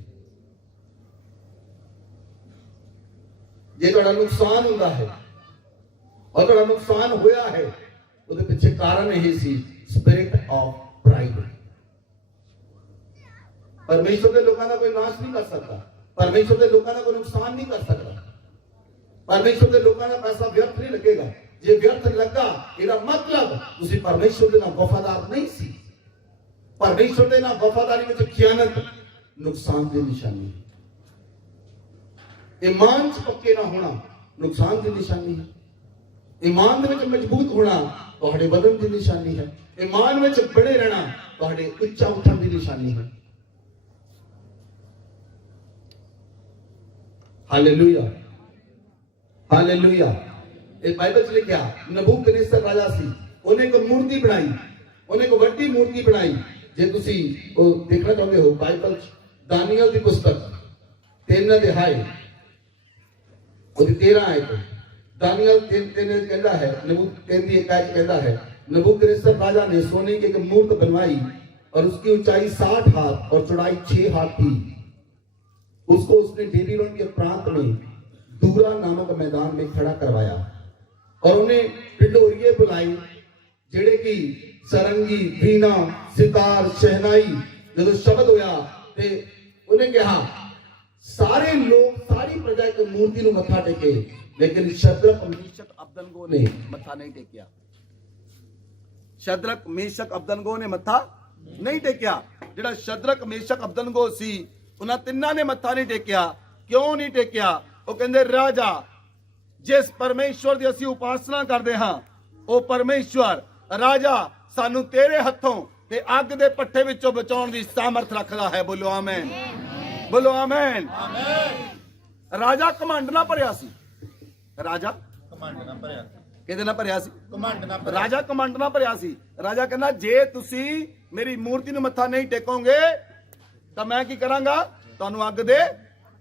ਜੇ ਤੁਹਾਡਾ ਨੁਕਸਾਨ ਹੁੰਦਾ ਹੈ ਔਰ ਤੁਹਾਡਾ ਨੁਕਸਾਨ ਹੋਇਆ ਹੈ, ਉਹਦੇ ਪਿੱਛੇ ਕਾਰਨ ਇਹ ਸੀ, ਸਪਿਰਿਟ ਆਫ ਪ੍ਰਾਈਡ। परमेश्वर के लोगों का कोई नाश नहीं कर सकता, परमेश्वर के लोगों का कोई नुकसान नहीं कर सकता, परमेश्वर के लोगों का पैसा व्यर्थ नहीं लगेगा। जे व्यर्थ लगा ਇਹਦਾ मतलब ਤੁਸੀਂ परमेश्वर ਦੇ ਨਾਲ ਵਫਾਦਾਰ ਨਹੀਂ ਸੀ। परमेश्वर ਦੇ ਨਾਲ ਵਫਾਦਾਰੀ ਵਿੱਚ ਖਿਆਨਤ ਨੁਕਸਾਨ ਦੀ ਨਿਸ਼ਾਨੀ ਹੈ। ईमान ਚ ਪੱਕੇ ਨਾ ਹੋਣਾ ਨੁਕਸਾਨ ਦੀ ਨਿਸ਼ਾਨੀ ਹੈ। ईमान ਦੇ ਵਿੱਚ ਮਜ਼ਬੂਤ ਹੋਣਾ ਤੁਹਾਡੇ ਬਦਨ ਦੀ ਨਿਸ਼ਾਨੀ ਹੈ। ईमान ਵਿੱਚ ਬਣੇ ਰਹਿਣਾ ਤੁਹਾਡੇ ਉੱਚਾ ਉੱਠਣ ਦੀ ਨਿਸ਼ਾਨੀ ਹੈ। Hallelujah, hallelujah. ਇਹ ਬਾਈਬਲ ਚ ਲਿਖਿਆ ਨਬੂਕਦਨੇਜ਼ਰ ਰਾਜਾ ਸੀ, ਉਹਨੇ ਇੱਕ ਮੂਰਤੀ ਬਣਾਈ, ਉਹਨੇ ਇੱਕ ਵੱਡੀ ਮੂਰਤੀ ਬਣਾਈ। ਜੇ ਤੁਸੀਂ ਉਹ ਦੇਖਣਾ ਚਾਹੁੰਦੇ ਹੋ ਬਾਈਬਲ ਚ ਦਾਨੀਏਲ ਦੀ ਪੁਸਤਕ 3 ਅਧਿਆਇ ਉਹਦੀ 13 ਆਇਤ, ਦਾਨੀਏਲ 3 ਕਹਿੰਦਾ ਹੈ, नबूकदनेस्सर ਦੀ ਇੱਕ ਆਇਤ ਕਹਿੰਦਾ है, नबूकदनेस्सर राजा ने सोने की एक मूर्त बनवाई और उसकी ऊंचाई 60 हाथ और चौड़ाई 6 हाथ थी। उसको उसने बेबीलोन के प्रांत में दूरा नामक मैदान में खड़ा करवाया और उन्हें ढिंढोरिये बुलाए, जेड़े की सरंगी, वीणा, सितार, शहनाई जो शब्द होया ते उन्हें कहा सारे लोग, सारी प्रजा एक मूर्ति ਨੂੰ ਮੱਥਾ ਟੇਕੇ, लेकिन शद्रक, मेशक, अबदनगो ने मत्था नहीं टेकिया। शद्रक, मेशक, अबदनगो ने मत्था नहीं टेकिया। ਜਿਹੜਾ शद्रक, मेशक, अबदनगो ਸੀ ਉਹਨਾਂ ਤਿੰਨਾਂ ਨੇ ਮੱਥਾ ਨਹੀਂ ਟੇਕਿਆ। ਕਿਉਂ ਨਹੀਂ ਟੇਕਿਆ? ਉਹ ਕਹਿੰਦੇ ਰਾਜਾ, ਜਿਸ ਪਰਮੇਸ਼ਵਰ ਦੀ ਅਸੀਂ ਉਪਾਸਨਾ ਕਰਦੇ ਹਾਂ, ਉਹ ਪਰਮੇਸ਼ਵਰ ਰਾਜਾ ਸਾਨੂੰ ਤੇਰੇ ਹੱਥੋਂ ਤੇ ਅੱਗ ਦੇ ਪੱਠੇ ਵਿੱਚੋਂ ਬਚਾਉਣ ਦੀ ਸਾਮਰਥ ਰੱਖਦਾ ਹੈ। ਬੋਲੋ ਆਮੇਨ, ਬੋਲੋ ਆਮੇਨ। ਰਾਜਾ ਕਮੰਡ ਨਾਲ ਭਰਿਆ ਸੀ, ਰਾਜਾ ਕਮੰਡ ਨਾਲ ਭਰਿਆ ਸੀ। ਕਿਹਦੇ ਨਾਲ ਭਰਿਆ ਸੀ? ਕਮੰਡ ਨਾਲ। ਰਾਜਾ ਕਮੰਡ ਨਾਲ ਭਰਿਆ ਸੀ। ਰਾਜਾ ਕਹਿੰਦਾ ਜੇ ਤੁਸੀਂ ਮੇਰੀ ਮੂਰਤੀ ਨੂੰ ਮੱਥਾ ਨਹੀਂ ਟੇਕੋਗੇ ਤਾਂ ਮੈਂ ਕੀ ਕਰਾਂਗਾ? ਤੁਹਾਨੂੰ ਅੱਗ ਦੇ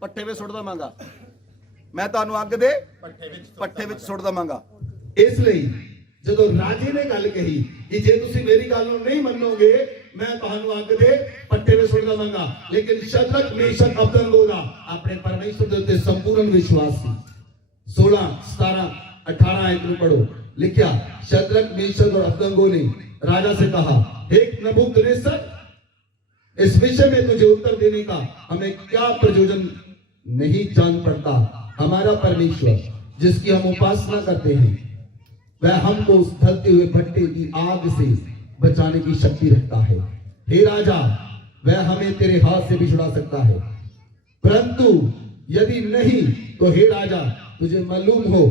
ਪੱਠੇ ਵਿੱਚ ਸੁੱਟ ਦਵਾਂਗਾ। ਮੈਂ ਤੁਹਾਨੂੰ ਅੱਗ ਦੇ ਪੱਠੇ ਵਿੱਚ ਸੁੱਟ ਦਵਾਂਗਾ। ਇਸ ਲਈ ਜਦੋਂ ਰਾਜੇ ਨੇ ਗੱਲ ਕਹੀ ਕਿ ਜੇ ਤੁਸੀਂ ਮੇਰੀ ਗੱਲ ਨੂੰ ਨਹੀਂ ਮੰਨੋਗੇ मैं तुहानू अग दे पट्टे में सुट दवांगा। लेकिन शद्रक मेशक अबदनगो दा अपने परमेश्वर दे उत्ते संपूर्ण विश्वास सी। 16 17 18 आयत में पढ़ो, लिखा शद्रक मेशक और अबदनगो ने राजा से कहा, हे नबूकदनेस्सर, इस विषय में तुझे उत्तर देने का हमें क्या प्रयोजन नहीं जान पड़ता। हमारा परमेश्वर जिसकी हम उपासना करते हैं वह हमको उस ढलते हुए भट्टे की आग से बचाने की शक्ति रखता है। हे राजा, वह हमें तेरे हाथ से भी छुड़ा सकता है, परंतु यदि नहीं तो हे राजा, तुझे मालूम हो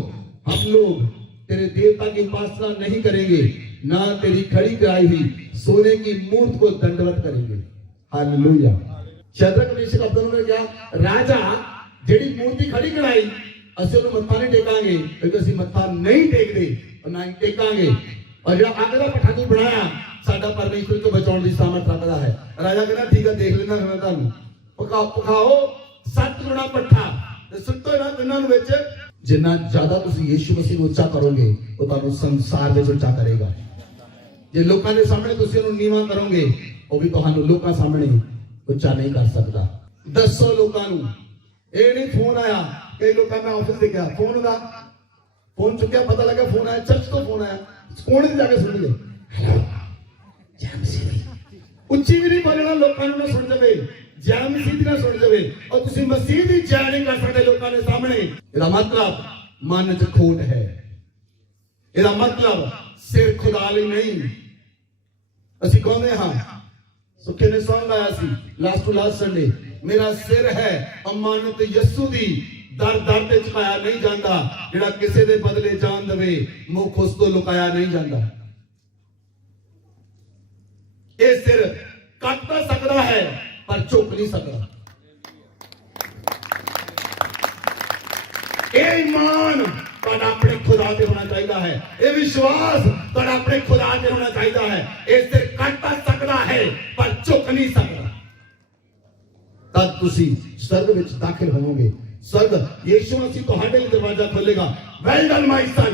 हम लोग तेरे देवता की उपासना नहीं करेंगे, ना तेरी खड़ी कराई हुई सोने की मूर्ति को दंडवत करेंगे। हालेलुया। शद्रक मेशक अबदनगो ने क्या, राजा जेड़ी मूर्ति खड़ी कराई ਅਸੀਂ ਉਹਨੂੰ ਮੱਥਾ ਨਹੀਂ ਟੇਕਾਂਗੇ, ਕਿਉਂਕਿ ਅਸੀਂ ਮੱਥਾ ਨਹੀਂ ਟੇਕਦੇ और ना ही टेकांगे। और जो अग का भट्ठा तू बनाया साडा परमेश्वर को बचाने की सामर्थ रखता है। राजा कहना ठीक है, देख लेना मैं तुहानू पकाओ 7 गुना भट्ठा ते सुੱਟੋ ना तिन्हां नूं विच। जिन्ना ज्यादा तुसीं यीशु मसीह नूं ਉੱਚਾ करोगे वो तुहानू संसार विच ਉੱਚਾ करेगा। जे लोकां दे सामने तुसीं ਉਹਨੂੰ नीवां करोगे वो भी तुहानू लोकां सामने ਉੱਚਾ नहीं कर सकता। दसो लोकां नूं ਇਹ नहीं फोन आया, कई लोग मैं ऑफिस से गया फोन होगा, फोन चुकिया पता लगा फोन आया, चर्च तो फोन आया, कोने से जाके सुन लिया, उच्ची भी नहीं बोलना, लोगों ने सुन जावे, जय मसीह ना सुन जावे, और तुसी मसीह दी जय नहीं कर सकते लोगों के सामने। इसका मतलब मन च खोट है, इसका मतलब सिर खुदा लई नहीं। ਅਸੀਂ ਕਹਿੰਦੇ ਹਾਂ, सुखे ने सॉन्ग आया सी लास्ट टू लास्ट संडे, मेरा सिर है अमानत यस्सु दी, दर दर ते झुकाया नहीं जाता, जेड़ा किसी दे बदले जान दवे मुख उस तो लुकाया नहीं जाता। ये सिर कट तो सकता है पर झुक नहीं सकता। ये ईमान तुहाडा अपने खुदा ते होना चाहिए है, ये विश्वास तुहाडा अपने खुदा ते होना चाहिए है। ये सिर कट तो सकता है पर झुक नहीं सकता। तब तुसी स्वर्ग विच दाखिल होवोगे, स्वर्ग यीशु मसीह तुहाडे लिए दरवाजा खोलेगा। वेल डन माय सन,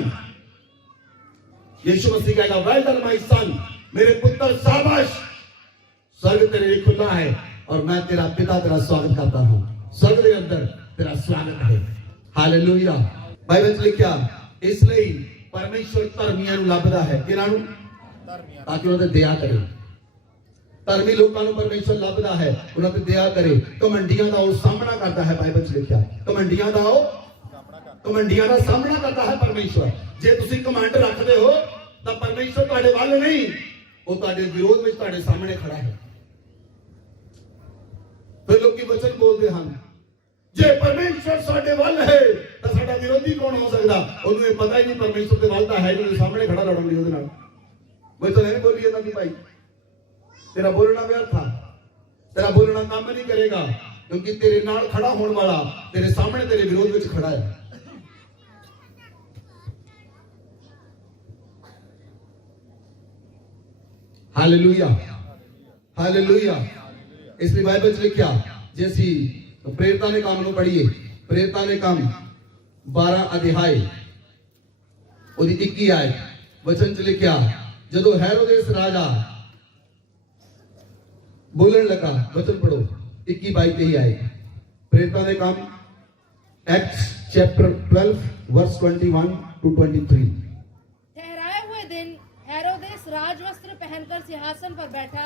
यीशु मसीह कहेगा वेल डन माय सन, मेरे पुत्र शाबाश, स्वर्ग तेरे लिए खुला है और मैं तेरा पिता तेरा स्वागत करता हूं। स्वर्ग के अंदर तेरा स्वागत है। हालेलुया। बाइबल च लिखा इसलिए परमेश्वर धर्मियां नूं लभदा है, किहनां नूं, ताकि उन्हां ते दया करे। धर्मी लोगों को परमेश्वर लभदा है, उन्होंने दया करे। कमंडियां का वो सामना करता है, बाइबल च लिखा कमंडियां का सामना करता है परमेश्वर। जे तुसी कमांड रखते हो तो परमेश्वर तुहाडे वल नहीं, वो तुहाडे विरोध में तुहाडे सामने खड़ा है। फिर लोग वचन बोलते हैं, जे परमेश्वर साडे वल है तो साडा विरोधी कौन हो सकता। उन्हें पता ही नहीं परमेश्वर के वल है, जो सामने खड़ा लड़न दी। मैं तो नहीं बोली ना भाई, तेरा बोलना व्यर्थ था, तेरा बोलना काम नहीं करेगा, क्योंकि तेरे नाल खड़ा होने वाला तेरे सामने तेरे विरोध में खड़ा है। Hallelujah, hallelujah. इसलिए बाइबल च लिखा, जैसी प्रेरितां ने काम पढ़िए, प्रेरितां ने काम 12 अध्याय और 21 आयत वचन च लिखा, जदों हेरोदेस राजा बोलन लगा, वचन पढ़ो 21-22 ही आए। प्रेरितां ने काम एक्ट्स चैप्टर 12 वर्स 21 to 23। ठहराए हुए दिन हेरोदेस राजवस्त्र पहनकर सिंहासन पर बैठा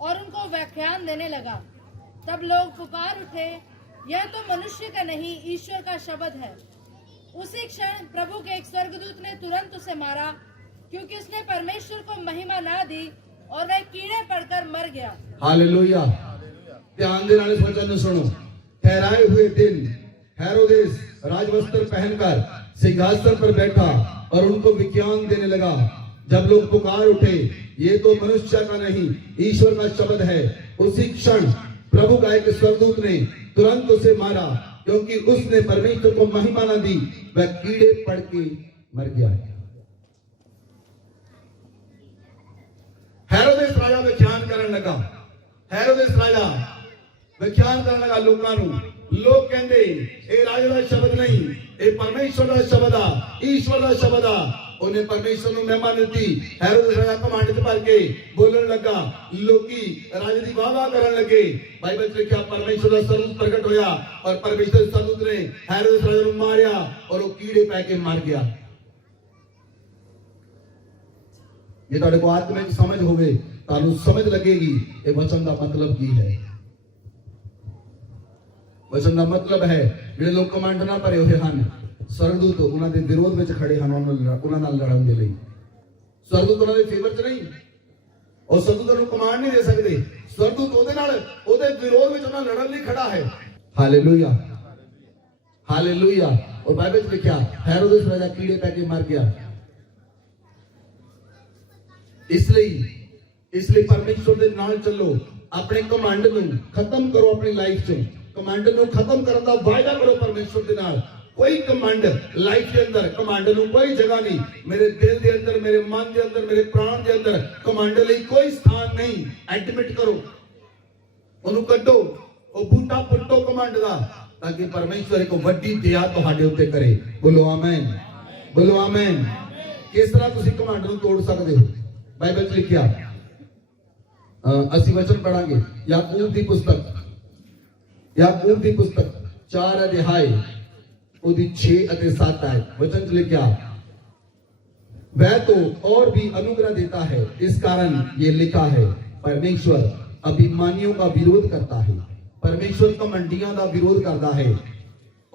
और उनको व्याख्यान देने लगा। तब लोग पुकार उठे, यह तो मनुष्य का नहीं ईश्वर का शब्द है। उसी क्षण प्रभु के एक स्वर्गदूत ने तुरंत उसे मारा, क्योंकि उसने परमेश्वर को महिमा ना दी और वह कीड़े पड़कर मर गया। हालेलुया। ध्यान देने वाले वचन सुनो। ठहराए हुए दिन हेरोदेस राजवस्त्र पहनकर सिंहासन पर बैठा और उनको विज्ञान देने लगा। जब लोग पुकार उठे, ये तो मनुष्य का नहीं ईश्वर का शब्द है, उसी क्षण प्रभु का एक स्वर्गदूत ने तुरंत उसे मारा, क्योंकि उसने परमेश्वर को महिमा न दी, वह कीड़े पड़ के मर गया। हेरोदेस राजा व्याख्यान करने लगा, हेरोदेस राजा व्याख्यान करने लगा लोगों नूं। लोग कहते ये राजा का शब्द नहीं, ये परमेश्वर का शब्द आ, ईश्वर का शब्द आ। ਉਹਨੇ ਪਰਮੇਸ਼ਰ ਨੂੰ ਮਹਿਮਾ ਦਿੱਤੀ। ਹੈਰੋਦਸ ਰਾਜਾ ਕਮਾਂਡ 'ਚ ਭਰ ਕੇ ਬੋਲਣ ਲੱਗਾ, ਲੋਕੀ ਰਾਜੇ ਦੀ ਵਾਹ-ਵਾਹ ਕਰਨ ਲੱਗੇ। ਬਾਈਬਲ 'ਚ ਲਿਖਿਆ ਪਰਮੇਸ਼ਰ ਦਾ ਸਰੂਪ ਪ੍ਰਗਟ ਹੋਇਆ ਔਰ ਪਰਮੇਸ਼ਰ ਦੇ ਸਰੂਪ ਨੇ ਹੈਰੋਦਸ ਰਾਜਾ ਨੂੰ ਮਾਰਿਆ ਔਰ ਉਹ ਕੀੜੇ ਪੈ ਕੇ ਮਰ ਗਿਆ। ਜੇ ਤੁਹਾਡੇ ਕੋਲ ਆਤਮਿਕ ਸਮਝ ਹੋਵੇ ਤੁਹਾਨੂੰ ਸਮਝ ਲੱਗੇਗੀ ਇਹ ਵਚਨ ਦਾ ਮਤਲਬ ਕੀ ਹੈ। ਵਚਨ ਦਾ ਮਤਲਬ ਹੈ ਜਿਹੜੇ ਲੋਕ ਕਮਾਂਡ ਨਾਲ ਭਰੇ ਹੋਏ ਹਨ, ਸਰਦੂਤ ਉਹਨਾਂ ਦੇ ਵਿਰੋਧ ਵਿੱਚ ਖੜੇ ਹਨ, ਉਹਨਾਂ ਨਾਲ ਲੜਨ ਦੇ ਲਈ। ਸਰਦੂਤ ਉਹਨਾਂ ਦੇ ਫੇਵਰ 'ਚ ਨਹੀਂ, ਉਹ ਸਰਦੂਤ ਨੂੰ ਕਮਾਂਡ ਨਹੀਂ ਦੇ ਸਕਦੇ। ਸਰਦੂਤ ਉਹਦੇ ਨਾਲ ਉਹਦੇ ਵਿਰੋਧ ਵਿੱਚ ਉਹਨਾਂ ਲੜਨ ਲਈ ਖੜਾ ਹੈ। Hallelujah, hallelujah. ਔਰ ਬਾਈਬਲ 'ਚ ਲਿਖਿਆ ਹੈਰੋਦਸ ਰਾਜਾ ਕੀੜੇ ਪੈ ਕੇ ਮਰ ਗਿਆ। ਇਸ ਲਈ ਪਰਮੇਸ਼ਰ ਦੇ ਨਾਲ ਚੱਲੋ, ਆਪਣੇ ਕਮਾਂਡ ਨੂੰ ਖਤਮ ਕਰੋ, ਆਪਣੀ ਲਾਈਫ 'ਚ ਕਮਾਂਡ ਨੂੰ ਖਤਮ ਕਰਨ ਦਾ ਵਾਅਦਾ ਕਰੋ ਪਰਮੇਸ਼ਰ ਦੇ ਨਾਲ। ਕੋਈ ਕਮਾਂਡ ਲਾਈਫ ਦੇ ਅੰਦਰ, ਕਮਾਂਡ ਨੂੰ ਕੋਈ ਜਗ੍ਹਾ ਨਹੀਂ। ਮੇਰੇ ਦਿਲ ਦੇ ਅੰਦਰ, ਮੇਰੇ ਮਨ ਦੇ ਅੰਦਰ, ਮੇਰੇ ਪ੍ਰਾਣ ਦੇ ਅੰਦਰ ਕਮਾਂਡ ਲਈ ਕੋਈ ਸਥਾਨ ਨਹੀਂ। ਐਡਮਿਟ ਕਰੋ, ਉਹਨੂੰ ਕੱਢੋ, ਉਹ ਬੂਟਾ ਪੁੱਟੋ ਕਮਾਂਡ ਦਾ, ਤਾਂ ਕਿ ਪਰਮੇਸ਼ਰ ਇੱਕ ਵੱਡੀ ਦਇਆ ਤੁਹਾਡੇ ਉੱਤੇ ਕਰੇ। ਬੋਲੋ ਆਮੇਨ, ਬੋਲੋ ਆਮੇਨ। ਕਿਸ ਤਰ੍ਹਾਂ ਤੁਸੀਂ ਕਮਾਂਡ ਨੂੰ ਤੋੜ ਸਕਦੇ ਹੋ? ਬਾਈਬਲ 'ਚ ਲਿਖਿਆ, ਅਸੀਂ ਵਚਨ ਪੜਾਂਗੇ ਯਾਕੂਬ ਦੀ ਪੁਸਤਕ 4 ਅਧਿਆਇ ਉਹਦੀ 6 ਅਤੇ 7 ਆਇਤ। वचन से लिखा, वह तो और भी अनुग्रह देता है, इस कारण ये लिखा है, परमेश्वर अभिमानियों का विरोध करता है। परमेश्वर कमंडियों का विरोध करता है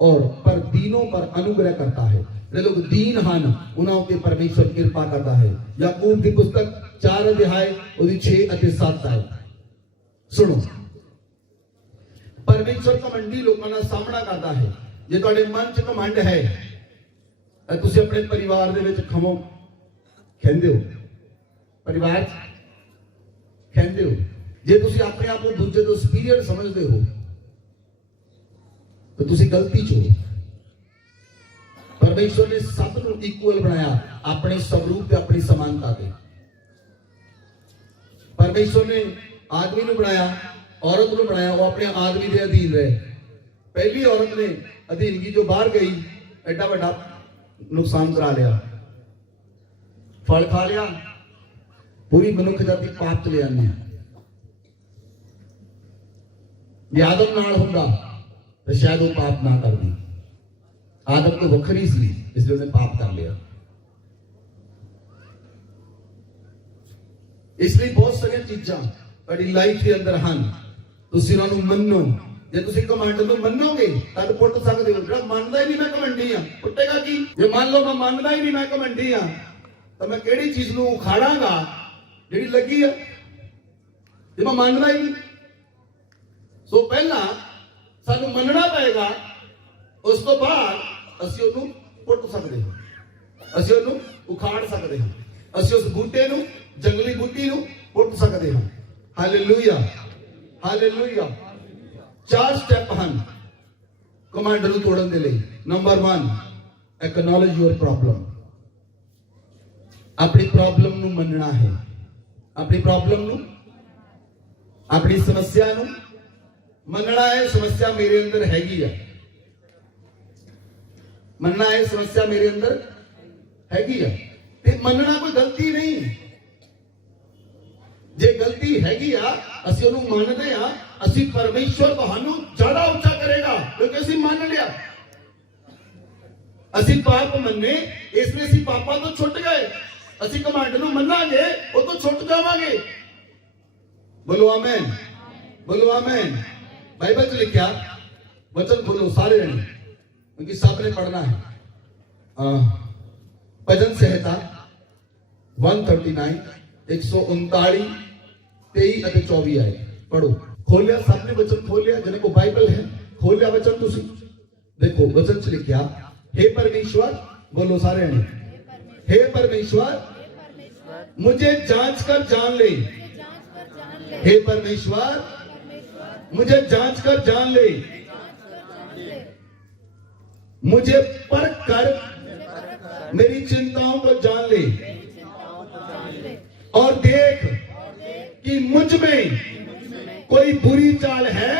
और पर दीनों पर अनुग्रह करता है। जो लोग दीन ਹਨ ਉਹਨਾਂ ਉੱਤੇ ਪਰਮੇਸ਼ਰ ਕਿਰਪਾ ਕਰਦਾ ਹੈ। ਯਾਕੂਬ ਦੀ ਪੁਸਤਕ 4 ਅਧਿਆਇ ਉਹਦੀ 6 ਅਤੇ 7 ਆਇਤ ਸੁਣੋ। ਪਰਮੇਸ਼ਰ ਕਮੰਡੀ ਲੋਕਾਂ ਦਾ ਸਾਹਮਣਾ ਕਰਦਾ ਹੈ। ਜੇ ਤੁਹਾਡੇ ਮਨ 'ਚ ਕਮੰਡ ਹੈ, ਤੁਸੀਂ ਆਪਣੇ ਪਰਿਵਾਰ ਦੇ ਵਿੱਚ ਕਹਿੰਦੇ ਹੋ, ਪਰਿਵਾਰ 'ਚ ਕਹਿੰਦੇ ਹੋ। ਜੇ ਤੁਸੀਂ ਆਪਣੇ ਆਪ ਨੂੰ ਦੂਜੇ ਤੋਂ ਸੁਪੀਰੀਅਰ ਸਮਝਦੇ ਹੋ ਤਾਂ ਤੁਸੀਂ ਗਲਤੀ 'ਚ ਹੋ। परमेश्वर ने सब को इक्वल बनाया, अपने स्वरूप पे, अपनी समानता पे। परमेश्वर ने आदमी को बनाया, औरत को बनाया, वो अपने आदमी के अधीन रहे। पहली औरत ने अधीनगी जो बाहर गई, एडा बड़ा नुकसान करा लिया, फल खा लिया, पूरी मनुख जाति पाप च ले आने। जे आदम नाल हुंदा तो शायद वो पाप ना करदी। आदम तो वखरी सी, इसलिए उसने पाप कर लिया। इसलिए बहुत सारी चीज़ां ਤੁਹਾਡੀ ਲਾਈਫ ਦੇ ਅੰਦਰ ਹਨ, ਤੁਸੀਂ ਉਹਨਾਂ ਨੂੰ ਮੰਨੋ। ਜੇ ਤੁਸੀਂ ਕਮਾਂਡ ਨੂੰ ਮੰਨੋਗੇ ਤਾਂ ਪੁੱਟ ਸਕਦੇ ਹੋ। ਜਿਹੜਾ ਮੰਨਦਾ ਹੀ ਨਹੀਂ ਮੈਂ ਕਮੰਡੀ ਆ, ਪੁੱਟੇਗਾ ਕੀ? ਜੇ ਮੰਨ ਲਓ ਮੈਂ ਮੰਨਦਾ ਹੀ ਨਹੀਂ ਮੈਂ ਕਮੰਡੀ ਆ, ਤਾਂ ਮੈਂ ਕਿਹੜੀ ਚੀਜ਼ ਨੂੰ ਉਖਾੜਾਂਗਾ ਜਿਹੜੀ ਲੱਗੀ ਆ? ਜੇ ਮੈਂ ਮੰਨਦਾ ਹੀ ਨਹੀਂ। ਸੋ ਪਹਿਲਾਂ ਸਾਨੂੰ ਮੰਨਣਾ ਪਏਗਾ, ਉਸ ਤੋਂ ਬਾਅਦ ਅਸੀਂ ਉਹਨੂੰ ਪੁੱਟ ਸਕਦੇ ਹਾਂ, ਅਸੀਂ ਉਹਨੂੰ ਉਖਾੜ ਸਕਦੇ ਹਾਂ, ਅਸੀਂ ਉਸ ਬੂਟੇ ਨੂੰ, ਜੰਗਲੀ ਬੂਟੀ ਨੂੰ ਪੁੱਟ ਸਕਦੇ ਹਾਂ। Hallelujah, hallelujah. 4 ਸਟੈਪ ਹਨ ਕਮਾਂਡ ਨੂੰ ਤੋੜਨ ਦੇ ਲਈ। Number 1, acknowledge your problem. ਆਪਣੀ ਪ੍ਰੋਬਲਮ ਨੂੰ ਮੰਨਣਾ ਹੈ, ਆਪਣੀ ਪ੍ਰੋਬਲਮ ਨੂੰ, ਆਪਣੀ ਸਮੱਸਿਆ ਨੂੰ ਮੰਨਣਾ ਹੈ। ਸਮੱਸਿਆ ਮੇਰੇ ਅੰਦਰ ਹੈਗੀ ਆ, ਮੰਨਣਾ ਹੈ ਸਮੱਸਿਆ ਮੇਰੇ ਅੰਦਰ ਹੈਗੀ ਆ। ਤੇ ਮੰਨਣਾ ਕੋਈ ਗਲਤੀ ਨਹੀਂ। ਜੇ ਗਲਤੀ ਹੈਗੀ ਆ, ਅਸੀਂ ਉਹਨੂੰ ਮੰਨਦੇ ਆ, ਅਸੀਂ ਪਰਮੇਸ਼ਰ ਤੁਹਾਨੂੰ ਜ਼ਿਆਦਾ ਉੱਚਾ ਕਰੇਗਾ ਕਿਉਂਕਿ ਅਸੀਂ ਮੰਨ ਲਿਆ। ਅਸੀਂ ਪਾਪ ਮੰਨੇ, ਇਸ ਲਈ ਅਸੀਂ ਪਾਪਾਂ ਤੋਂ ਛੁੱਟ ਗਏ। ਅਸੀਂ ਕਮਾਂਡ ਨੂੰ ਮੰਨਾਂਗੇ, ਉਹ ਤੋਂ ਛੁੱਟ ਜਾਵਾਂਗੇ। ਬੋਲੋ ਆਮੇਨ, ਬੋਲੋ ਆਮੇਨ। बाइबल से लिखा, वचन बोलो सारे जने क्योंकि सबने पढ़ना है। भजन संहिता 139 139 23 और 24 आए पढ़ो। खोलिया, सबने वचन खोलिया, जिन्हें को बाइबल है खोलिया वचन। तुसी देखो वचन से लिखा, हे परमेश्वर, बोलो सारे जने, हे परमेश्वर मुझे जांच कर जान ले। हे परमेश्वर मुझे जांच कर जान ले, मुझे परख कर मेरी चिंताओं को जान ले और देख कि मुझ में कोई बुरी चाल है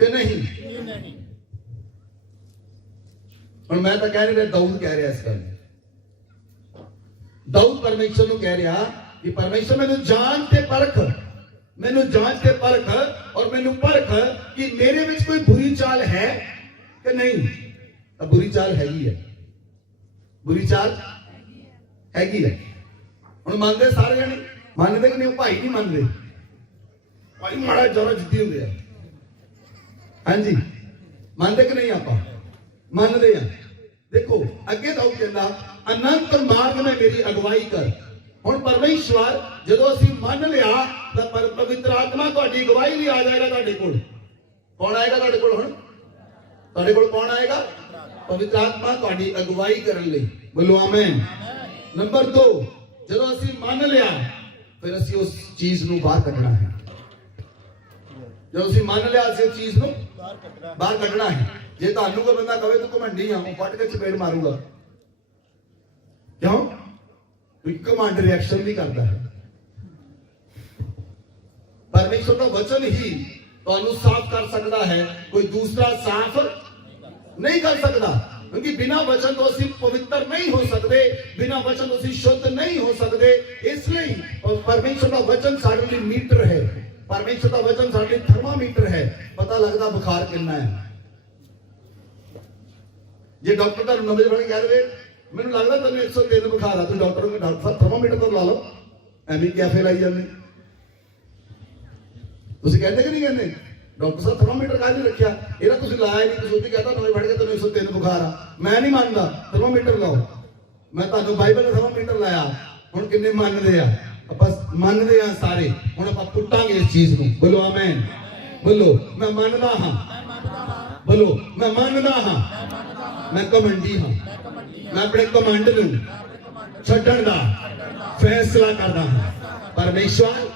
कि नहीं। और मैं तो कह रहा, दाऊद कह रहा इस गल, दाऊद परमेश्वर ਨੂੰ ਕਹਿ ਰਿਹਾ ਕਿ ਪਰਮੇਸ਼ਰ ਮੈਨੂੰ ਜਾਂਚ ਤੇ ਪਰਖ, ਮੈਨੂੰ ਜਾਂਚ ਤੇ ਪਰਖ ਔਰ ਮੈਨੂੰ ਪਰਖ ਕਿ ਮੇਰੇ ਵਿੱਚ ਕੋਈ ਬੁਰੀ ਚਾਲ ਹੈ ਕਿ ਨਹੀਂ। ਤਾਂ ਬੁਰੀ ਚਾਲ ਹੈਗੀ ਹੈ, ਬੁਰੀ ਚਾਲ ਹੈਗੀ ਹੈ। ਹੁਣ ਮੰਨਦੇ ਸਾਰੇ ਜਣੇ, ਮੰਨਦੇ ਕਿ ਨਹੀਂ? ਭਾਈ ਨਹੀਂ ਮੰਨਦੇ, ਭਾਈ ਮਾੜਾ ਜਰਾ ਜਿੱਦੀ ਹੁੰਦੇ ਆ। ਹਾਂਜੀ, ਮੰਨਦੇ ਕਿ ਨਹੀਂ? ਆਪਾਂ ਮੰਨਦੇ ਆ। ਦੇਖੋ ਅੱਗੇ ਤਾਂ ਉਹ ਕਹਿੰਦਾ ਅਨੰਤ ਮਾਰਗ में मेरी ਅਗਵਾਈ ਕਰ। ਹੁਣ ਪਰਮੇਸ਼ਵਰ ਜਦੋਂ ਅਸੀਂ ਮੰਨ ਲਿਆ ਤਾਂ ਪਵਿੱਤਰ ਆਤਮਾ ਤੁਹਾਡੀ ਅਗਵਾਈ ਲਈ ਆ ਜਾਏਗਾ ਤੁਹਾਡੇ ਕੋਲ। ਕੌਣ ਆਏਗਾ ਤੁਹਾਡੇ ਕੋਲ? ਹੁਣ ਤੁਹਾਡੇ ਕੋਲ ਕੌਣ ਆਏਗਾ? ਪਵਿੱਤਰ ਆਤਮਾ ਤੁਹਾਡੀ ਅਗਵਾਈ ਕਰਨ ਲਈ। ਬੋਲੋ ਆਮੇਨ। ਨੰਬਰ 2, ਜਦੋਂ ਅਸੀਂ ਮੰਨ ਲਿਆ ਫਿਰ ਅਸੀਂ ਉਸ ਚੀਜ਼ ਨੂੰ ਬਾਹਰ ਕੱਢਣਾ ਹੈ। ਜਦੋਂ ਅਸੀਂ ਮੰਨ ਲਿਆ ਅਸੀਂ ਉਸ ਚੀਜ਼ ਨੂੰ ਬਾਹਰ ਕੱਢਣਾ ਹੈ। ਜੇ ਤੁਹਾਨੂੰ ਕੋਈ ਬੰਦਾ ਕਹੇ ਤੂੰ ਘਮੰਡੀ ਆ, ਉਹ ਫਟ ਕੇ ਚਪੇੜ ਮਾਰੂਗਾ। ਕਿਉਂ? ਕਮਾਂਡ ਰਿਐਕਸ਼ਨ ਵੀ ਕਰਦਾ ਹੈ। ਪਰਮੇਸ਼ਰ ਦਾ ਵਚਨ ਹੀ ਤੁਹਾਨੂੰ ਸਾਫ਼ ਕਰ ਸਕਦਾ ਹੈ, ਕੋਈ ਦੂਸਰਾ ਸਾਫ਼ ਨਹੀਂ ਕਰ ਸਕਦਾ। क्योंकि बिना वचन तो ਅਸੀਂ पवित्र नहीं हो सकते, बिना वचन तो ਅਸੀਂ शुद्ध नहीं हो सकते। इसलिए परमेश्वर का वचन ਸਾਡੇ ਲਈ मीटर है, परमेश्वर का वचन ਸਾਡੇ ਲਈ थर्मामीटर है। पता लगता बुखार कितना है। जे डॉक्टर ਤੁਹਾਨੂੰ ਨੰਬਰ ਬਣ ਕਹਿ ਦੇਵੇ ਮੈਨੂੰ ਲੱਗਦਾ ਤੈਨੂੰ 103 ਬੁਖਾਰ ਆ, ਤੂੰ ਡਾਕਟਰ ਨੂੰ ਡਾਕਟਰ ਥਰਮਾਮੀਟਰ ਤੋਂ ਲਾ ਲਓ, ਐਵੇਂ ਕੈਫੇ ਲਾਈ ਜਾਂਦੇ। ਤੁਸੀਂ ਕਹਿੰਦੇ ਕਿ ਨਹੀਂ ਕਹਿੰਦੇ? ਡਾਕਟਰ ਸਾਹਿਬ ਥਰਮਾਮੀਟਰ ਕਾਹਦੀ ਰੱਖਿਆ? ਇਹਦਾ ਤੁਸੀਂ ਲਾਇਆ ਨਹੀਂ, ਤੁਸੀਂ ਉਹਦੀ ਕਹਤਾ ਨਵੇਂ ਫੜ ਕੇ ਤੈਨੂੰ 103 ਬੁਖਾਰ ਆ। ਮੈਂ ਨਹੀਂ ਮੰਨਦਾ, ਥਰਮਾਮੀਟਰ ਲਾਓ। ਮੈਂ ਤੁਹਾਨੂੰ ਬਾਈਬਲ ਦਾ ਥਰਮਾਮੀਟਰ ਲਾਇਆ। ਹੁਣ ਕਿੰਨੇ ਮੰਨਦੇ ਆ? ਆਪਾਂ ਮੰਨਦੇ ਆ ਸਾਰੇ। ਹੁਣ ਆਪਾਂ ਪੁੱਟਾਂਗੇ ਇਸ ਚੀਜ਼ ਨੂੰ। ਬੋਲੋ ਆਮੇਨ। ਬੋਲੋ ਮੈਂ ਮੰਨਦਾ ਹਾਂ। ਬੋਲੋ ਮੈਂ ਮੰਨਦਾ ਹਾਂ। ਮੈਂ ਕਮੰਡੀ ਹਾਂ। ਮੈਂ ਆਪਣੇ ਕਮਾਂਡ ਨੂੰ ਛੱਡਣ ਦਾ ਫੈਸਲਾ ਕਰਦਾ ਹਾਂ। ਪਰਮੇਸ਼ਵਰ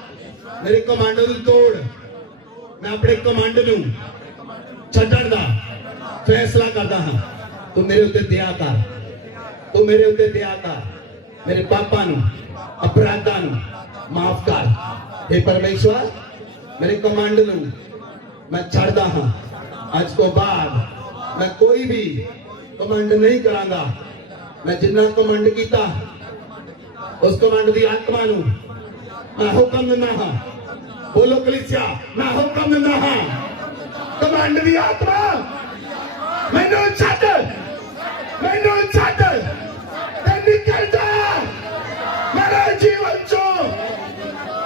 ਮੇਰੇ ਕਮਾਂਡ ਨੂੰ ਤੋੜ। मैं अपने कमांड ਨੂੰ ਛੱਡਣ ਦਾ ਫੈਸਲਾ ਕਰਦਾ ਹਾਂ। ਤੂੰ ਮੇਰੇ ਉੱਤੇ ਦਇਆ ਕਰ, ਤੂੰ ਮੇਰੇ ਉੱਤੇ ਦਇਆ ਕਰ। ਮੇਰੇ ਪਾਪਾਂ ਨੂੰ, ਅਪਰਾਧਾਂ ਨੂੰ ਮਾਫ ਕਰ। हे परमेश्वर मेरे कमांड ਨੂੰ मैं ਛੱਡਦਾ ਹਾਂ। ਅੱਜ ਤੋਂ ਬਾਅਦ मैं कोई भी कमांड नहीं करांगा। मैं जिन्ना कमांड ਕੀਤਾ उस कमांड ਦੀ आत्मा ਨੂੰ मैं हुक्म ਦਿੰਦਾ ਹਾਂ। बोलो कलीसिया मैं हुक्म दिंदा हां, कमांड दी आत्मा मैनू छड्ड, मैनू छड्ड ते निकल जा मेरे जीवन चो,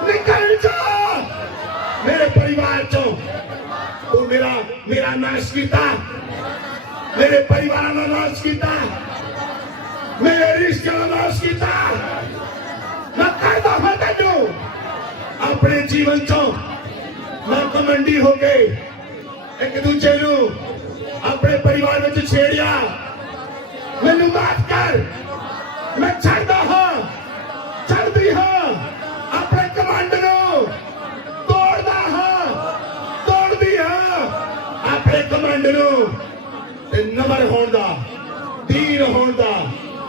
निकल जा मेरे परिवार चो। तू मेरा मेरा नाश कीता, मेरे परिवार का नाश कीता, मेरे रिश्ते का नाश कीता। मैं करदा हां तैनू अपने जीवन चो। मैं कमंडी हो गए एक दूजे नू अपने परिवार में छेड़िया, मैनू माफ कर। मैं छड्डदा हां, छड्डदी हां अपने कमांड नू, तोड़दा हां, तोड़दी हां अपने कमांड नू। ते नंबर होण दा, दीन होण दा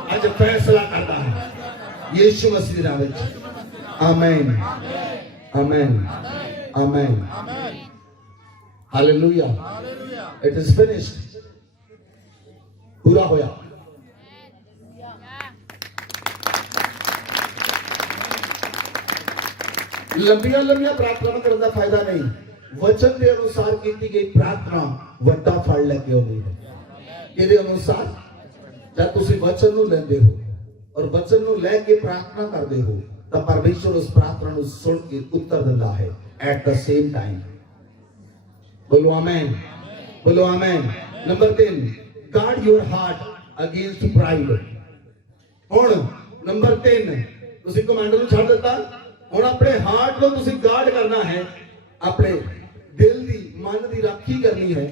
अज फैसला करदा हां यीशु मसीह दे नाम विच। आमीन Amen. Amen. Hallelujah. It is finished. पूरा होया। लंबिया लंबिया प्रार्थना करने का फायदा नहीं। वचन के अनुसार की गई प्रार्थना वड्डा फल लेके आती है। ਇਹਦੇ अनुसार जब तुसी वचन ਨੂੰ ਲੈਂਦੇ ਹੋ और वचन ਨੂੰ ਲੈ ਕੇ प्रार्थना ਕਰਦੇ ਹੋ ਤਾਂ ਪਰਮੇਸ਼ਰ ਉਸ ਪ੍ਰਾਰਥਨਾ ਨੂੰ ਸੁਣ ਕੇ ਉੱਤਰ ਦਿੰਦਾ ਹੈ ਐਟ ਦਾ ਸੇਮ ਟਾਈਮ। ਬੋਲੋ ਆਮੇਨ। ਬੋਲੋ amen. Number 3 guard your heart against pride. ਹੁਣ ਨੰਬਰ 3 ਤੁਸੀਂ ਕਮਾਂਡ ਨੂੰ ਛੱਡ ਦਿੱਤਾ। ਹੁਣ ਆਪਣੇ ਹਾਰਟ ਨੂੰ ਤੁਸੀਂ ਗਾਰਡ ਕਰਨਾ ਹੈ, ਆਪਣੇ ਦਿਲ ਦੀ ਮਨ ਦੀ ਰਾਖੀ ਕਰਨੀ ਹੈ।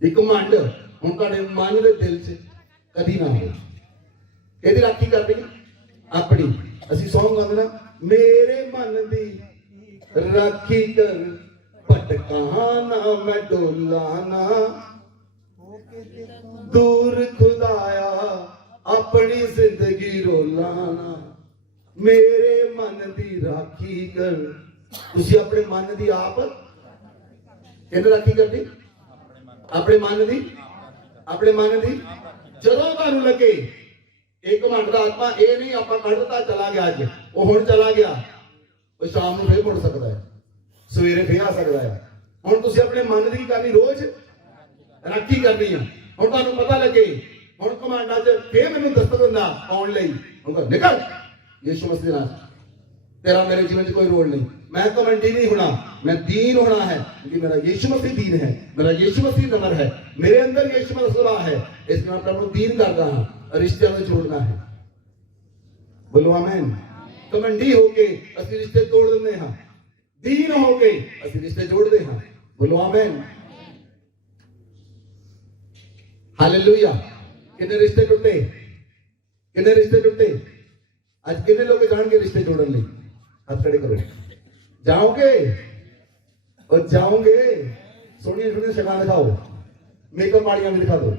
ਇਹ ਕਮਾਂਡ ਹੁਣ ਤੁਹਾਡੇ ਮਨ ਦੇ ਦਿਲ 'ਚ ਕਦੀ ਨਾ ਹੋਵੇ। ਇਹਦੀ ਰਾਖੀ ਕਰਨੀ अपनी असी सॉन्ग गाते ना, मेरे मन दी राखी कर भटका ना मैं डोला ना, दूर खुदाया अपनी जिंदगी रोला ना, मेरे मन दी राखी कर। तुसी अपने मन दी आप कहने राखी करनी अपने मन दी, अपने मन दी। जदों तुहानू लगे ਇਹ ਘਮੰਡ ਦਾ ਆਤਮਾ ਇਹ ਨਹੀਂ ਆਪਾਂ ਕੱਢਤਾ ਚਲਾ ਗਿਆ, ਅੱਜ ਉਹ ਹੁਣ ਚਲਾ ਗਿਆ, ਉਹ ਸ਼ਾਮ ਨੂੰ ਫੇਰ ਮੁੜ ਸਕਦਾ ਹੈ, ਸਵੇਰੇ ਫੇਰ ਆ ਸਕਦਾ ਹੈ। ਹੁਣ ਤੁਸੀਂ ਆਪਣੇ ਮਨ ਦੀ ਕਰਨੀ, ਰੋਜ਼ ਰਾਖੀ ਕਰਨੀ ਆ। ਹੁਣ ਤੁਹਾਨੂੰ ਪਤਾ ਲੱਗੇ ਹੁਣ ਘਮੰਡਾਂ 'ਚ ਫੇਰ ਮੈਨੂੰ ਦਸਤਕ ਦਿੰਦਾ ਆਉਣ ਲਈ, ਹੁਣ ਕਹ ਨਿਕਲ ਯਿਸੂ ਮਸੀਹ ਦੇ ਨਾਮ, तेरा मेरे जीवन में कोई रोल नहीं, मैं कमेंटी नहीं होना, मैं दीन होना है, क्योंकि मेरा यीशु मसीह दीन है, मेरा यीशु मसीह नमर है, मेरे अंदर यीशु मसीह है, इसमें मैं अपना दीन करता हूं और रिश्ते में जोड़ना है। बोलो आमीन। कमेंटी होके असली रिश्ते तोड़ देने हैं, दीन होके असली रिश्ते जोड़ दे हैं। बोलो आमीन। हालेलुया। कितने रिश्ते टूटे, कितने रिश्ते टूटे, आज कितने लोग जान के रिश्ते जोड़न नहीं, हाथ खड़े करो। जाओगे और जाओगे, सोनिए सोनिए शक्ल दिखाओ, मेकअप वालियां भी दिखा दो।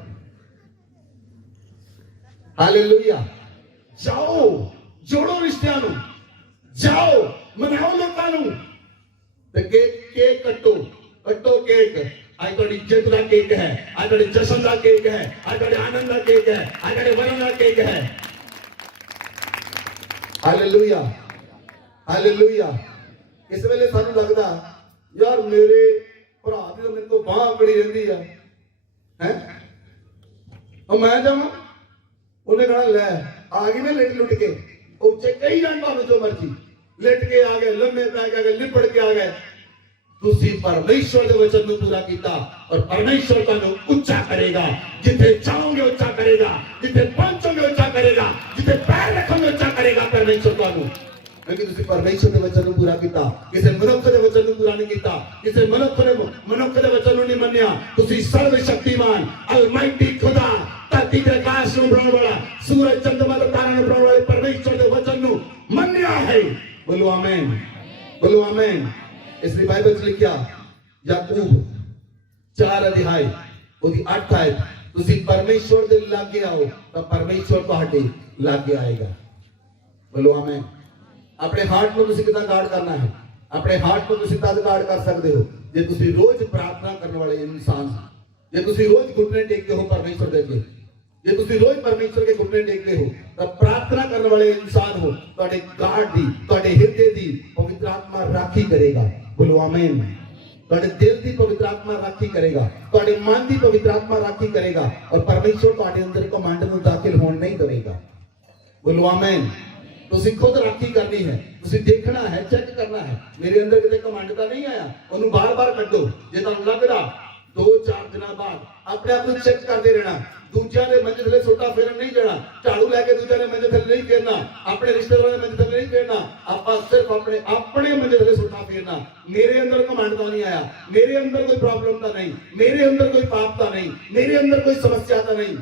हालेलुया। जाओ जोड़ो रिश्तियां नु, जाओ मनाओ लोकां नु, ते केक कट्टो, कट्टो केक। आज थोड़ी जिद का केक है, आज थोड़ी जश्न का केक है, आज थोड़ी आनंद का केक है, आज थोड़ी वरन का केक है। Hallelujah, hallelujah. इस वेले सानू लगदा यार मेरे भरा दी तो मेरे को बांह अकड़ी रहिंदी है और मैं जावां, उन्हें कहा ले आ गई ना लेट लुट के, उच्चे कई जान भावे जो मर्जी लेट के आ गए, लम्बे पै के आ गए, लिपट के आ गए। तुसी परमेश्वर के वचन को पूरा किया और परमेश्वर तुहानू उच्चा करेगा, जिथे चाहोगे उच्चा करेगा, जिथे पहुंचोगे उच्चा करेगा, जिथे पैर रखोगे उच्चा करेगा परमेश्वर तुहानू। क्योंकि तुसी परमेश्वर के वचन को पूरा किया, किसी मनुष्य के वचन को पूरा नहीं किया, किसी मनुष्य के वचन को नहीं मन्निया। तुसी सर्वशक्तिमान अलमाइटी खुदा, धरती के आकाश को बनाने वाला, सूरज चंद्रमा तारा को बनाने वाले परमेश्वर के वचन को मन्निया है। बोलो आमीन, बोलो आमीन। इसलिए बाइबल च लिखा याकूब 4 अध्याय ਉਹਦੀ 8 आयत, ਤੁਸੀਂ परमेश्वर ਦੇ लागे आओ ਤਾਂ परमेश्वर ਤੁਹਾਡੇ लागे आएगा। बोलो आमीन। अपने हार्ट ਨੂੰ ਤੁਸੀਂ ਕਿਦਾਂ ਗਾਰਡ ਕਰਨਾ ਹੈ, अपने हार्ट ਨੂੰ ਤੁਸੀਂ ਤਦ ਗਾਰਡ ਕਰ ਸਕਦੇ ਹੋ ਜੇ ਤੁਸੀਂ ਰੋਜ਼ ਪ੍ਰਾਰਥਨਾ ਕਰਨ ਵਾਲੇ ਇਨਸਾਨ, ਜੇ ਤੁਸੀਂ ਰੋਜ਼ ਘੁਟਨੇ ਟੇਕਦੇ ਹੋ परमेश्वर ਦੇ ਅੱਗੇ, ਜੇ ਤੁਸੀਂ ਰੋਜ਼ परमेश्वर के घुटने टेकते हो ਤਾਂ प्रार्थना करने वाले इंसान हो, ਤੁਹਾਡੇ गार्ड ਦੀ, ਤੁਹਾਡੇ ਹਿਰਦੇ ਦੀ ਪਵਿੱਤਰ ਆਤਮਾ ਰਾਖੀ ਕਰੇਗਾ। बोलो आमीन। ਤੁਹਾਡੇ ਦਿਲ ਦੀ ਪਵਿੱਤਰ ਆਤਮਾ ਰਾਖੀ ਕਰੇਗਾ, ਤੁਹਾਡੇ ਮਨ ਦੀ ਪਵਿੱਤਰ ਆਤਮਾ ਰਾਖੀ ਕਰੇਗਾ और परमेश्वर ਤੁਹਾਡੇ ਅੰਦਰ ਕਮਾਂਡ ਨੂੰ ਦਾਖਲ ਹੋਣ ਨਹੀਂ ਦੇਵੇਗਾ। बोलो आमीन। ਤੁਸੀਂ ਖੁਦ ਰਾਖੀ ਕਰਨੀ ਹੈ, ਤੁਸੀਂ ਦੇਖਣਾ ਹੈ, ਚੈੱਕ ਕਰਨਾ ਹੈ ਮੇਰੇ ਅੰਦਰ ਕਿਤੇ ਕਮਾਂਡ ਤਾਂ ਨਹੀਂ ਆਇਆ, ਉਹਨੂੰ ਬਾਰ-ਬਾਰ ਕੱਢੋ। ਜੇ ਤੁਹਾਨੂੰ ਲੱਗਦਾ 2-4 ਦਿਨਾਂ ਬਾਅਦ ਆਪਣੇ ਆਪ ਨੂੰ ਚੈੱਕ ਕਰਦੇ ਰਹਿਣਾ, ਦੂਜਿਆਂ ਦੇ ਮੰਜੇ ਥੱਲੇ ਸੋਟਾ ਫੇਰਨ ਨਹੀਂ ਜਾਣਾ, ਝਾੜੂ ਲੈ ਕੇ ਦੂਜਿਆਂ ਦੇ ਮੰਜੇ ਥੱਲੇ ਨਹੀਂ ਫੇਰਨਾ, ਆਪਣੇ ਰਿਸ਼ਤੇਦਾਰਾਂ ਦੇ ਮੰਜੇ ਥੱਲੇ ਨਹੀਂ ਫੇਰਨਾ, ਆਪਾਂ ਸਿਰਫ ਆਪਣੇ ਮੰਜੇ ਥੱਲੇ ਸੋਟਾ ਫੇਰਨਾ। ਮੇਰੇ ਅੰਦਰ ਕਮਾਂਡ ਤਾਂ ਨਹੀਂ ਆਇਆ, ਮੇਰੇ ਅੰਦਰ ਕੋਈ ਪ੍ਰੋਬਲਮ ਤਾਂ ਨਹੀਂ, ਮੇਰੇ ਅੰਦਰ ਕੋਈ ਪਾਪ ਤਾਂ ਨਹੀਂ, ਮੇਰੇ ਅੰਦਰ ਕੋਈ ਸਮੱਸਿਆ ਤਾਂ ਨਹੀਂ।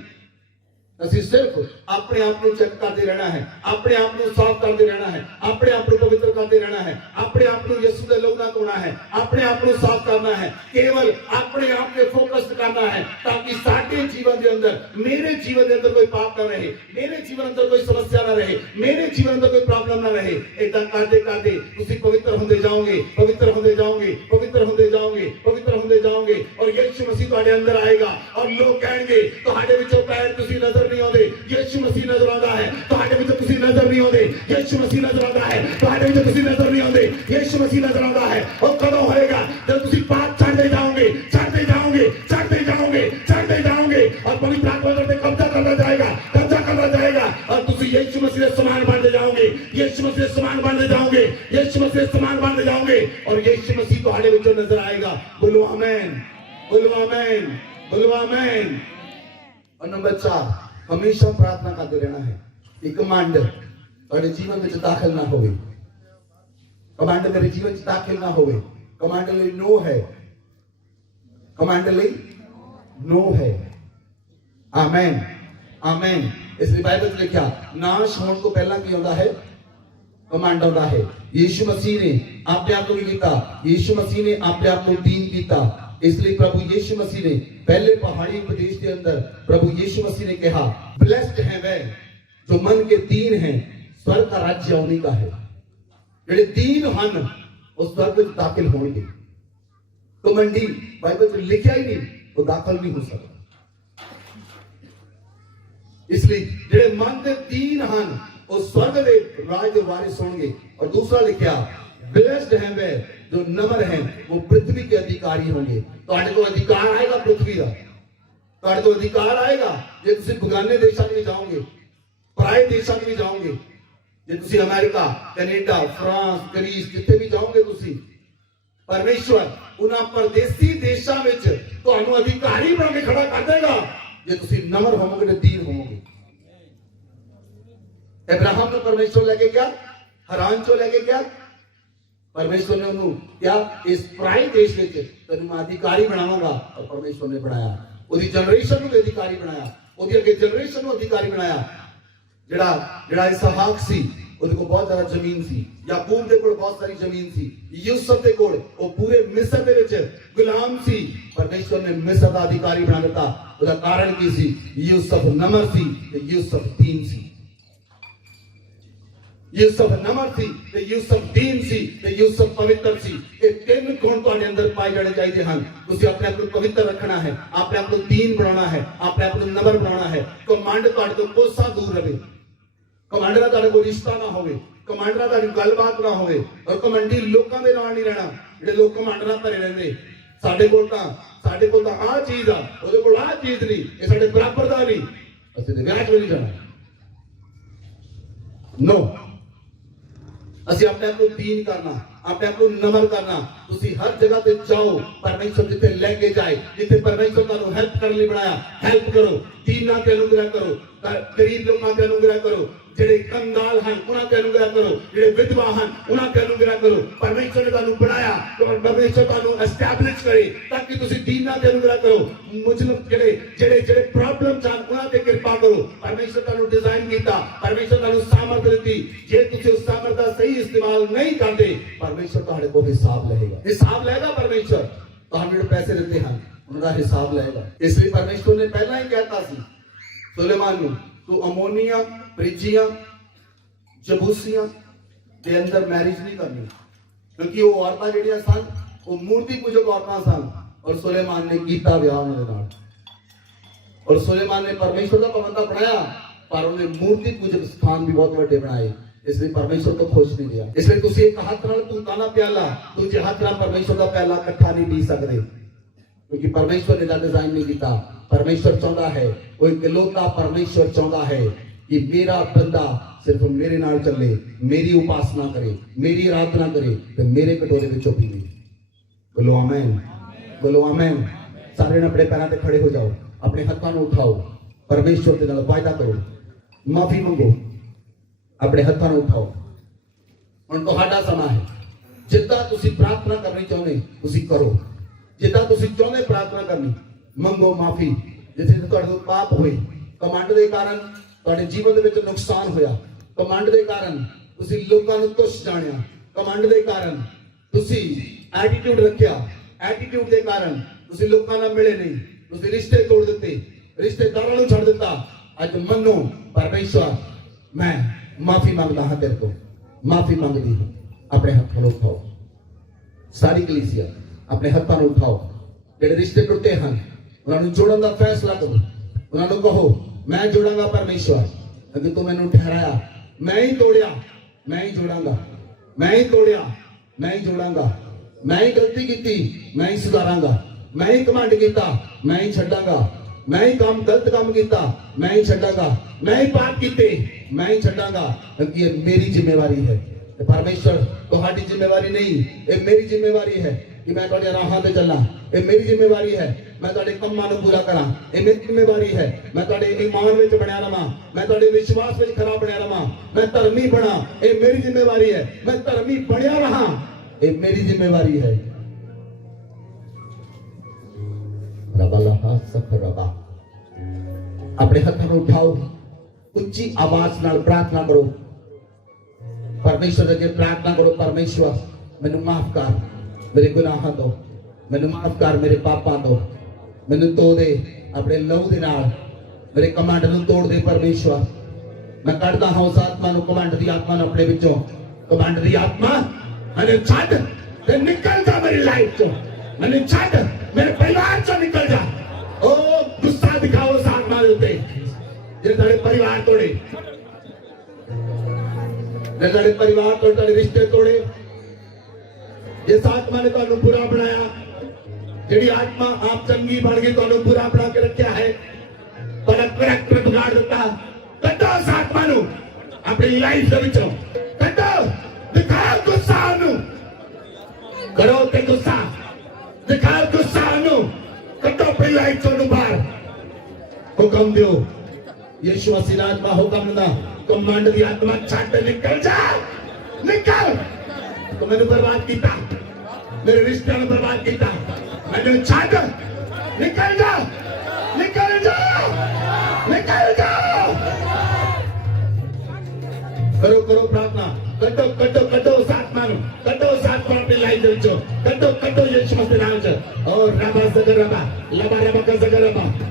ਅਸੀਂ ਸਿਰਫ ਆਪਣੇ ਆਪ ਨੂੰ ਚੈੱਕ ਕਰਦੇ ਰਹਿਣਾ ਹੈ, ਆਪਣੇ ਆਪ ਨੂੰ ਸਾਫ਼ ਕਰਦੇ ਰਹਿਣਾ ਹੈ, ਆਪਣੇ ਆਪ ਨੂੰ ਪਵਿੱਤਰ ਕਰਦੇ ਰਹਿਣਾ ਹੈ, ਆਪਣੇ ਆਪ ਨੂੰ ਯਿਸੂ ਦੇ ਲਹੂ ਨਾਲ ਧੋਣਾ ਹੈ, ਆਪਣੇ ਆਪ ਨੂੰ ਸਾਫ਼ ਕਰਨਾ ਹੈ, ਕੇਵਲ ਆਪਣੇ ਆਪ ਤੇ ਫੋਕਸ ਕਰਨਾ ਹੈ ਤਾਂ ਕਿ ਸਾਡੇ ਜੀਵਨ ਦੇ ਅੰਦਰ, ਮੇਰੇ ਜੀਵਨ ਦੇ ਅੰਦਰ ਕੋਈ ਪਾਪ ਨਾ ਰਹੇ, ਮੇਰੇ ਜੀਵਨ ਅੰਦਰ ਕੋਈ ਸਮੱਸਿਆ ਨਾ ਰਹੇ, ਮੇਰੇ ਜੀਵਨ ਅੰਦਰ ਕੋਈ ਪ੍ਰੋਬਲਮ ਨਾ ਰਹੇ। ਇਦਾਂ ਕਰਦੇ ਕਰਦੇ ਤੁਸੀਂ ਪਵਿੱਤਰ ਹੁੰਦੇ ਜਾਓਗੇ, ਪਵਿੱਤਰ ਹੁੰਦੇ ਜਾਓਗੇ, ਪਵਿੱਤਰ ਹੁੰਦੇ ਜਾਓਗੇ, ਪਵਿੱਤਰ ਹੁੰਦੇ ਜਾਓਗੇ ਔਰ ਯਿਸੂ ਮਸੀਹ ਤੁਹਾਡੇ ਅੰਦਰ ਆਏਗਾ ਔਰ ਲੋਕ ਕਹਿਣਗੇ ਤੁਹਾਡੇ ਵਿੱਚੋਂ ਪੈਰ ਤੁਸੀਂ ਨਜ਼ਰ नहीं आते, यीशु मसीह नजर आता है, ਤੁਹਾਡੇ ਵਿੱਚ ਤੁਸੀਂ ਨਜ਼ਰ ਨਹੀਂ ਆਉਂਦੇ, ਯਿਸੂ ਮਸੀਹ ਨਜ਼ਰ ਆਉਂਦਾ ਹੈ, ਤੁਹਾਡੇ ਵਿੱਚ ਤੁਸੀਂ ਨਜ਼ਰ ਨਹੀਂ ਆਉਂਦੇ, ਯਿਸੂ ਮਸੀਹ ਨਜ਼ਰ ਆਉਂਦਾ ਹੈ। ਉਹ ਕਦੋਂ ਹੋਏਗਾ? ਜਦ ਤੁਸੀਂ ਪਾਪ ਛੱਡਦੇ ਜਾਓਗੇ, ਛੱਡਦੇ ਜਾਓਗੇ, ਛੱਡਦੇ ਜਾਓਗੇ, ਛੱਡਦੇ ਜਾਓਗੇ और पवित्र आत्मा पे कब्जा करना जाएगा, कब्जा करना जाएगा और ਤੁਸੀਂ ਯਿਸੂ ਮਸੀਹ ਦੇ ਸਮਾਨ ਬਣਦੇ ਜਾਓਗੇ, ਯਿਸੂ ਮਸੀਹ ਦੇ ਸਮਾਨ ਬਣਦੇ ਜਾਓਗੇ, ਯਿਸੂ ਮਸੀਹ ਦੇ ਸਮਾਨ ਬਣਦੇ ਜਾਓਗੇ और ਯਿਸੂ ਮਸੀਹ ਤੁਹਾਡੇ ਵਿੱਚੋਂ ਨਜ਼ਰ ਆਏਗਾ। बोलो आमीन, बोलो आमीन, बोलो आमीन। और नंबर 4, हमेशा प्रार्थना करते रहना है कि कमांड ਤੁਹਾਡੇ ਜੀਵਨ ਵਿੱਚ ਦਾਖਲ ਨਾ ਹੋਵੇ, ਕਮਾਂਡ ਮੇਰੇ ਜੀਵਨ ਵਿੱਚ ਦਾਖਲ ਨਾ ਹੋਵੇ। ਕਮਾਂਡ ਲਈ ਨੋ ਹੈ, ਕਮਾਂਡ ਲਈ ਨੋ ਹੈ। Amen, amen. ਇਸ ਲਈ ਬਾਈਬਲ ਵਿੱਚ ਲਿਖਿਆ ਨਾਸ਼ ਹੋਣ ਤੋਂ ਪਹਿਲਾਂ ਕੀ ਹੁੰਦਾ ਹੈ? ਕਮਾਂਡ ਆਉਂਦਾ ਹੈ। ਯੀਸ਼ੂ ਮਸੀਹ ਨੇ ਆਪਣੇ ਆਪ ਨੂੰ ਕੀ ਕੀਤਾ? ਯੀਸ਼ੂ ਮਸੀਹ ਨੇ ਆਪਣੇ ਆਪ ਨੂੰ ਦੀਨ ਕੀਤਾ। इसलिए प्रभु यीशु मसीह ने पहले पहाड़ी उपदेश के अंदर प्रभु यीशु मसीह ने कहा ब्लेस्ड है वे जो मन के दीन हैं, स्वर्ग का राज्य उन्हीं का है। ਜਿਹੜੇ दीन ਹਨ ਉਹ स्वर्ग ਵਿੱਚ ਦਾਖਲ ਹੋਣਗੇ। तो मंडी बाइबल में लिखा ही नहीं, वो दाखिल नहीं हो सकता। इसलिए ਜਿਹੜੇ ਮਨ ਦੇ ਦੀਨ ਹਨ ਉਹ स्वर्ग ਦੇ ਰਾਜ ਦੇ ਵਾਰਿਸ ਹੋਣਗੇ। और दूसरा लिखा ब्लेस्ड हैं वे जो नम्र हैं वो पृथ्वी के अधिकारी होंगे। ਤੁਹਾਡੇ ਕੋਲ अधिकार आएगा पृथ्वी ਦਾ, ਤੁਹਾਡੇ ਕੋਲ अधिकार आएगा ਜੇ ਤੁਸੀਂ ਬਗਾਨੇ ਦੇਸ਼ਾਂ ਵਿੱਚ ਜਾਓਗੇ, ਪਰਾਏ ਦੇਸ਼ਾਂ ਵਿੱਚ ਜਾਓਗੇ, ਜੇ ਤੁਸੀਂ ਅਮਰੀਕਾ, ਕੈਨੇਡਾ, ਫਰਾਂਸ, ਗ੍ਰੀਸ ਜਿੱਥੇ ਵੀ ਜਾਓਗੇ ਤੁਸੀਂ, ਪਰਮੇਸ਼ਵਰ ਉਹਨਾਂ ਪਰਦੇਸੀ ਦੇਸ਼ਾਂ ਵਿੱਚ ਤੁਹਾਨੂੰ ਅਧਿਕਾਰੀ ਬਣਾ ਕੇ ਖੜਾ ਕਰ ਦੇਗਾ ਜੇ ਤੁਸੀਂ ਨਮਰ ਹੋਵੋਗੇ ਤੇ ਦੀਨ ਹੋਵੋਗੇ। अब्राहम ने परमेश्वर लेके क्या हरान चो लेके क्या परमेश्वर ने उन्होंने क्या इस पराई देश में तेन मैं अधिकारी बनावांगा और परमेश्वर ने बनाया ओदी जनरेशन ਨੂੰ अधिकारी बनाया ओदी अगे जनरेशन ਨੂੰ अधिकारी बनाया। ਜਿਹੜਾ इसहाक ਸੀ ਉਹਦੇ ਕੋਲ ਬਹੁਤ ਜ਼ਿਆਦਾ ਜ਼ਮੀਨ ਸੀ, ਯਾਕੂਬ ਦੇ ਕੋਲ ਬਹੁਤ ਸਾਰੀ ਜ਼ਮੀਨ ਸੀ, ਯੂਸਫ ਦੇ ਕੋਲ ਉਹ ਪੂਰੇ ਮਿਸਰ ਦੇ ਵਿੱਚ ਗੁਲਾਮ ਸੀ, ਪਰਮੇਸ਼ਵਰ ਨੇ ਮਿਸਰ ਦਾ ਅਧਿਕਾਰੀ ਬਣਾ ਦਿੱਤਾ। ਉਹਦਾ ਕਾਰਨ ਕੀ ਸੀ? ਯੂਸਫ ਨਮਰ ਸੀ ਤੇ ਯੂਸਫ ਦੀਨ ਸੀ। यूसुफ नमर थी ते यूसुफ दीन सी ते यूसुफ पवित्र सी। ये तीन गुण ਤੁਹਾਡੇ ਅੰਦਰ ਪਾਏ ਜਾਣੇ ਚਾਹੀਦੇ ਹਨ। ਤੁਸੀਂ ਆਪਣੇ ਆਪ ਨੂੰ ਪਵਿੱਤਰ ਰੱਖਣਾ ਹੈ, ਆਪਣੇ ਆਪ ਨੂੰ ਦੀਨ ਬਣਾਉਣਾ ਹੈ, ਆਪਣੇ ਆਪ ਨੂੰ ਨਮਰ ਬਣਾਉਣਾ ਹੈ। ਕਮਾਂਡ ਤੁਹਾਡੇ ਤੋਂ ਕੋਸਾ ਦੂਰ ਰਹੇ, ਕਮਾਂਡ ਦਾ ਤੁਹਾਡੇ ਕੋਲ ਰਿਸ਼ਤਾ ਨਾ ਹੋਵੇ, ਕਮਾਂਡ ਨਾਲ ਤੁਹਾਡੀ ਗੱਲਬਾਤ ਨਾ ਹੋਵੇ, ਔਰ ਕਮੰਡੀ ਲੋਕਾਂ ਦੇ ਨਾਲ ਨਹੀਂ ਰਹਿਣਾ ਜਿਹੜੇ ਲੋਕ ਕਮਾਂਡ ਨਾਲ ਭਰੇ ਰਹਿੰਦੇ। ਸਾਡੇ ਕੋਲ ਤਾਂ ਆਹ ਚੀਜ਼ ਆ, ਉਹਦੇ ਕੋਲ ਆਹ ਚੀਜ਼ ਨਹੀਂ, ਇਹ ਸਾਡੇ ਬਰਾਬਰ ਦਾ ਨਹੀਂ, ਅਸੀਂ ਤੇ ਵਿਆਹ 'ਚ ਨਹੀਂ ਜਾਣਾ। नो ਅਸੀਂ ਆਪਣੇ ਆਪ ਨੂੰ ਦੀਨ ਕਰਨਾ, ਆਪਣੇ ਆਪ ਨੂੰ ਨਮਰ ਕਰਨਾ। ਤੁਸੀਂ ਹਰ ਜਗ੍ਹਾ ਤੇ ਜਾਓ, ਪਰਮੇਸ਼ਰ ਜਿੱਥੇ ਲੈ ਕੇ ਜਾਏ, ਜਿੱਥੇ ਪਰਮੇਸ਼ਰ ਤੁਹਾਨੂੰ ਹੈਲਪ ਕਰਨ ਲਈ ਬਣਾਇਆ, ਹੈਲਪ ਕਰੋ। ਦੀਨਾਂ ਤੇ ਅਨੁਗ੍ਰਹ ਕਰੋ, ਗਰੀਬ ਲੋਕਾਂ ਤੇ ਅਨੁਗ੍ਰਹ ਕਰੋ, ਜਿਹੜੇ ਕੰਗਾਲ ਹਨ ਉਹਨਾਂ ਤੇ ਅਨੁਗ੍ਰਹ ਕਰੋ, ਜਿਹੜੇ ਵਿਧਵਾ ਹਨ ਉਹਨਾਂ ਤੇ ਅਨੁਗ੍ਰਹ ਕਰੋ। ਪਰਮੇਸ਼ਰ ਨੇ ਤੁਹਾਨੂੰ ਬਣਾਇਆ, ਪਰਮੇਸ਼ਰ ਤੁਹਾਨੂੰ ਐਸਟੈਬਲਿਸ਼ ਕਰੇ ਤਾਂ ਕਿ ਤੁਸੀਂ ਦੀਨਾਂ ਤੇ ਅਨੁਗ੍ਰਹ ਕਰੋ। ਮੁਜਲਮ ਜਿਹੜੇ ਪ੍ਰੋਬਲਮ ਹਨ ਉਹਨਾਂ ਤੇ ਕਿਰਪਾ ਕਰੋ। ਪਰਮੇਸ਼ਰ ਤੁਹਾਨੂੰ ਡਿਜ਼ਾਈਨ ਕੀਤਾ, ਪਰਮੇਸ਼ਰ ਤੁਹਾਨੂੰ ਸਾਮਰਥ ਦਿੱਤੀ। ਜੇ ਤੁਸੀਂ ਉਸ ਸਾਮਰਥ ਦਾ ਸਹੀ ਇਸਤੇਮਾਲ ਨਹੀਂ ਕਰਦੇ, ਪਰਮੇਸ਼ਰ ਤੁਹਾਡੇ ਕੋਲ ਹਿਸਾਬ ਲਏਗਾ। ਪਰਮੇਸ਼ਰ ਤੁਹਾਨੂੰ ਜਿਹੜੇ ਪੈਸੇ ਦਿੱਤੇ ਹਨ ਉਹਨਾਂ ਦਾ ਹਿਸਾਬ ਲਏਗਾ। ਇਸ ਲਈ ਪਰਮੇਸ਼ਰ ਨੇ ਪਹਿਲਾਂ ਹੀ ਕਹਿਤਾ ਸੀ ਸੁਲੇਮਾਨ ਨੂੰ, ਤੂੰ ਅਮੋਨੀਆ, ਪ੍ਰਿਜੀਆਂ, ਜਬੂਸੀਆਂ ਦੇ ਅੰਦਰ ਮੈਰਿਜ ਨਹੀਂ ਕਰਨੀ, ਕਿਉਂਕਿ ਉਹ ਔਰਤਾਂ ਜਿਹੜੀਆਂ ਸਨ ਉਹ ਮੂਰਤੀ ਪੂਜਕ ਔਰਤਾਂ ਸਨ। ਔਰ ਸੁਲੇਮਾਨ ਨੇ ਕੀਤਾ ਵਿਆਹ ਉਹਨਾਂ ਦੇ ਨਾਲ। ਔਰ ਸੁਲੇਮਾਨ ਨੇ ਪਰਮੇਸ਼ਰ ਦਾ ਭਵਨ ਤਾਂ ਬਣਾਇਆ, ਪਰ ਉਹਨੇ ਮੂਰਤੀ ਪੂਜਕ ਸਥਾਨ ਵੀ ਬਹੁਤ ਵੱਡੇ ਬਣਾਏ। ਇਸ ਲਈ ਪਰਮੇਸ਼ਰ ਤੋਂ ਖੁਸ਼ ਨਹੀਂ ਰਿਹਾ। ਇਸ ਲਈ ਤੁਸੀਂ ਇੱਕ ਹੱਥ ਨਾਲ ਧੂਤਾਂ ਦਾ ਪਿਆਲਾ, ਦੂਜੇ ਹੱਥ ਨਾਲ ਪਰਮੇਸ਼ਰ ਦਾ ਪਿਆਲਾ ਇਕੱਠਾ ਨਹੀਂ ਪੀ ਸਕਦੇ, ਕਿਉਂਕਿ ਪਰਮੇਸ਼ਰ ਨੇ ਦਾ ਡਿਜ਼ਾਈਨ ਨਹੀਂ ਕੀਤਾ। परमेश्वर चाहता है, वो इकलौता परमेश्वर चाहता है कि मेरा बंदा सिर्फ मेरे नाल चले, मेरी उपासना करे, मेरी आराधना करे तो मेरे कटोरे विचों पीवे। बोलो आमीन, बोलो आमीन। सारे ने अपने पैरों पे खड़े हो जाओ, अपने हाथों को उठाओ, परमेश्वर के नाल वायदा करो, माफी मंगो, अपने हाथों को उठाओ। हुण तुहाडा समा है, जिद्दां तुसीं प्रार्थना करनी चाहुंदे तुसीं करो, जिद्दां तुसीं चाहुंदे प्रार्थना करनी ਮੰਗੋ ਮਾਫੀ। ਜਿੱਥੇ ਤੁਹਾਡੇ ਤੋਂ ਪਾਪ ਹੋਏ, ਕਮਾਂਡ ਦੇ ਕਾਰਨ ਤੁਹਾਡੇ ਜੀਵਨ ਦੇ ਵਿੱਚ ਨੁਕਸਾਨ ਹੋਇਆ, ਕਮਾਂਡ ਦੇ ਕਾਰਨ ਤੁਸੀਂ ਲੋਕਾਂ ਨੂੰ ਤੁੱਛ ਜਾਣਿਆ, ਕਮਾਂਡ ਦੇ ਕਾਰਨ ਤੁਸੀਂ ਐਟੀਟਿਊਡ ਰੱਖਿਆ, ਐਟੀਟਿਊਡ ਦੇ ਕਾਰਨ ਤੁਸੀਂ ਲੋਕਾਂ ਨਾਲ ਮਿਲੇ ਨਹੀਂ, ਤੁਸੀਂ ਰਿਸ਼ਤੇ ਤੋੜ ਦਿੱਤੇ, ਰਿਸ਼ਤੇਦਾਰਾਂ ਨੂੰ ਛੱਡ ਦਿੱਤਾ। ਅੱਜ ਮੰਨੋ ਪਰਮੇਸ਼ਵਰ ਮੈਂ ਮਾਫੀ ਮੰਗਦਾ ਹਾਂ, ਤੇਰੇ ਤੋਂ ਮਾਫੀ ਮੰਗਦੀ ਹਾਂ। ਆਪਣੇ ਹੱਥਾਂ ਨੂੰ ਉਠਾਓ, ਸਾਰੀ ਕਲੀਸਿਆ ਆਪਣੇ ਹੱਥਾਂ ਨੂੰ ਉਠਾਓ। ਜਿਹੜੇ ਰਿਸ਼ਤੇ ਟੁੱਟੇ ਹਨ ਉਹਨਾਂ ਨੂੰ ਜੋੜਨ ਦਾ ਫੈਸਲਾ ਕਰੋ। ਉਹਨਾਂ ਨੂੰ ਕਹੋ ਮੈਂ ਜੋੜਾਂਗਾ ਪਰਮੇਸ਼ਵਰ, ਅਗੇ ਤੂੰ ਮੈਨੂੰ ਠਹਿਰਾਇਆ, ਮੈਂ ਹੀ ਤੋੜਿਆ, ਮੈਂ ਹੀ ਜੋੜਾਂਗਾ, ਮੈਂ ਹੀ ਤੋੜਿਆ, ਮੈਂ ਹੀ ਜੋੜਾਂਗਾ, ਮੈਂ ਹੀ ਗਲਤੀ ਕੀਤੀ, ਮੈਂ ਹੀ ਸੁਧਾਰਾਂਗਾ, ਮੈਂ ਹੀ ਕਮਾਂਡ ਕੀਤਾ, ਮੈਂ ਹੀ ਛੱਡਾਂਗਾ, ਮੈਂ ਹੀ ਗਲਤ ਕੰਮ ਕੀਤਾ, ਮੈਂ ਹੀ ਛੱਡਾਂਗਾ, ਮੈਂ ਹੀ ਪਾਪ ਕੀਤੇ, ਮੈਂ ਹੀ ਛੱਡਾਂਗਾ, ਕਿਉਂਕਿ ਇਹ ਮੇਰੀ ਜ਼ਿੰਮੇਵਾਰੀ ਹੈ। परमेश्वर तुम्हारी जिम्मेवारी नहीं, ये मेरी जिम्मेवारी है कि मैं तुहाडे राहां ते चलां। ये मेरी जिम्मेवारी है मैं तुहाडे कम्मां नूं पूरा करां। ये मेरी जिम्मेवारी है मैं तुहाडे ईमान विच बणिया रहां, मैं तुहाडे विश्वास विच खरा बणिया रहां, मैं धर्मी बणा। ये मेरी जिम्मेवारी है मैं धर्मी बणिया रहां, ये मेरी जिम्मेवारी है। अपने हाथों को उठाओ, उच्ची आवाज नाल प्रार्थना करो, परमेश्वर अगे प्रार्थना करो। परमेश्वर मैनू माफ कर मेरे गुनाहां तो, मैनू माफ कर मेरे पापां तो, मैनू धो दे अपने लहू दे नाल, मेरे कमांड नूं तोड़ दे। परमेश्वर मैं कढदा हां उस आत्मा नूं, कमांड दी आत्मा नूं अपने विचों, कमांड दी आत्मा मैनू छड्ड ते निकल जा मेरी लाइफ चों, मैनू छड्ड मेरे परिवार चों निकल जा। ओ गुस्सा दिखाओ उस आत्मा दे उत्ते, जे साडे परिवार तोड़े, जे साडे परिवार तोड़े, साडे रिश्ते तोड़े, जिस आत्मा ने तुहानू बुरा बनाया, जेड़ी आत्मा आप चंगी बन गई तुहानू बुरा बना के रखा है, तुहाडा करैक्टर बिगाड़ दिता, कड्डो उस आत्मा नू अपनी लाइफ दे विचों, कड्डो, दिखाओ गुस्सा नू, करो ते गुस्सा, दिखाओ गुस्सा नू, कड्डो अपनी लाइफ चों बाहर, हुक्म दियो, यीशु मसीह दा आत्मा हुक्म दा, कमांड दी आत्मा छड्ड निकल जा, निकल, तो मैंने बर्बाद किया, मेरे रिश्ते में बर्बाद किया, मैंने छाट, निकल जा, निकल जा, निकल जा, करो करो प्रार्थना, कटो कटो कटो साथ मानो, कटो साथ मानो अपनी लाइफ दे विचों, कटो कटो यीशु मसीह नाम च, और रबा सगर रबा, लबा रबा